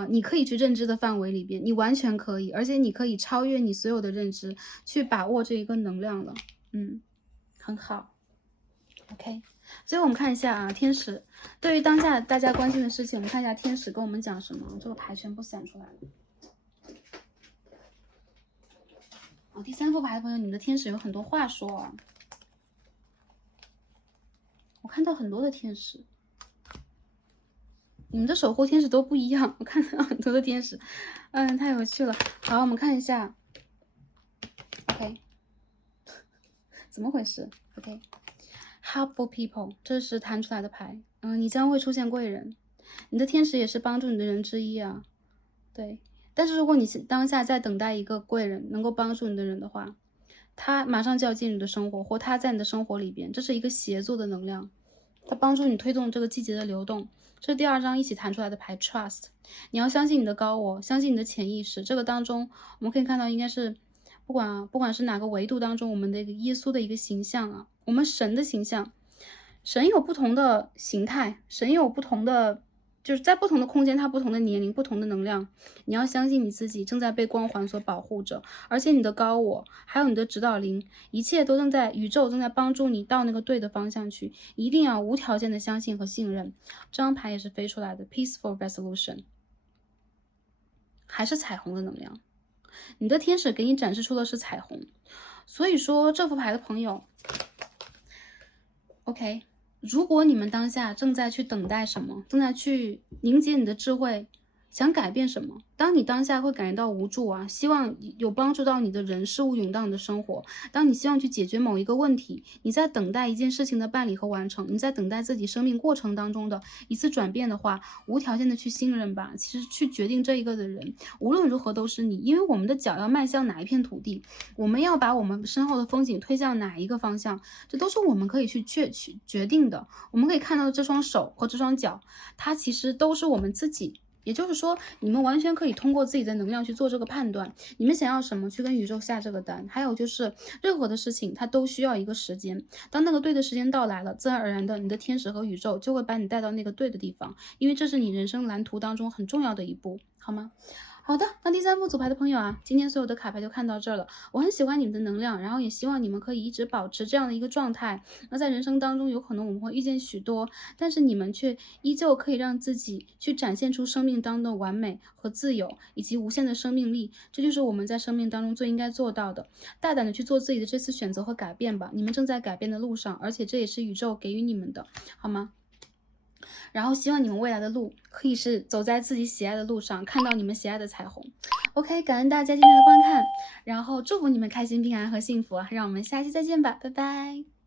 你可以去认知的范围里边，你完全可以，而且你可以超越你所有的认知，去把握这一个能量了。很好。OK，最后我们看一下啊，天使对于当下大家关心的事情，我们看一下天使跟我们讲什么。这个牌全部闪出来了。第3副牌的朋友，你们的天使有很多话说啊。我看到很多的天使。你们的守护天使都不一样，我看到很多的天使，太有趣了。好，我们看一下 ，OK， 怎么回事 ？OK，helpful people， 这是弹出来的牌，你将会出现贵人，你的天使也是帮助你的人之一啊。对，但是如果你当下在等待一个贵人，能够帮助你的人的话，他马上就要进入你的生活，或他在你的生活里边，这是一个协作的能量，它帮助你推动这个季节的流动。这是第二张一起弹出来的牌 Trust， 你要相信你的高我，相信你的潜意识。这个当中我们可以看到，应该是不管是哪个维度当中，我们的一个耶稣的一个形象啊，我们神的形象。神有不同的形态，神有不同的，就是在不同的空间，它不同的年龄，不同的能量。你要相信你自己正在被光环所保护着，而且你的高我，还有你的指导灵，一切都正在宇宙正在帮助你到那个对的方向去。一定要无条件的相信和信任。这张牌也是飞出来的 Peaceful Resolution， 还是彩虹的能量。你的天使给你展示出的是彩虹，所以说这副牌的朋友 OK， 如果你们当下正在去等待什么，正在去凝结你的智慧，想改变什么，当你当下会感觉到无助啊，希望有帮助到你的人事物涌到你的生活，当你希望去解决某一个问题，你在等待一件事情的办理和完成，你在等待自己生命过程当中的一次转变的话，无条件的去信任吧。其实去决定这一个的人，无论如何都是你，因为我们的脚要迈向哪一片土地，我们要把我们身后的风景推向哪一个方向，这都是我们可以去决定的。我们可以看到的这双手和这双脚，它其实都是我们自己。也就是说，你们完全可以通过自己的能量去做这个判断，你们想要什么，去跟宇宙下这个单。还有就是，任何的事情它都需要一个时间，当那个对的时间到来了，自然而然的，你的天使和宇宙就会把你带到那个对的地方，因为这是你人生蓝图当中很重要的一步，好吗？好的，那第三副组牌的朋友啊，今天所有的卡牌就看到这儿了。我很喜欢你们的能量，然后也希望你们可以一直保持这样的一个状态。那在人生当中，有可能我们会遇见许多，但是你们却依旧可以让自己去展现出生命当中的完美和自由，以及无限的生命力。这就是我们在生命当中最应该做到的。大胆的去做自己的这次选择和改变吧，你们正在改变的路上，而且这也是宇宙给予你们的，好吗？然后希望你们未来的路可以是走在自己喜爱的路上，看到你们喜爱的彩虹。OK， 感恩大家今天的观看，然后祝福你们开心、平安和幸福啊！让我们下期再见吧，拜拜。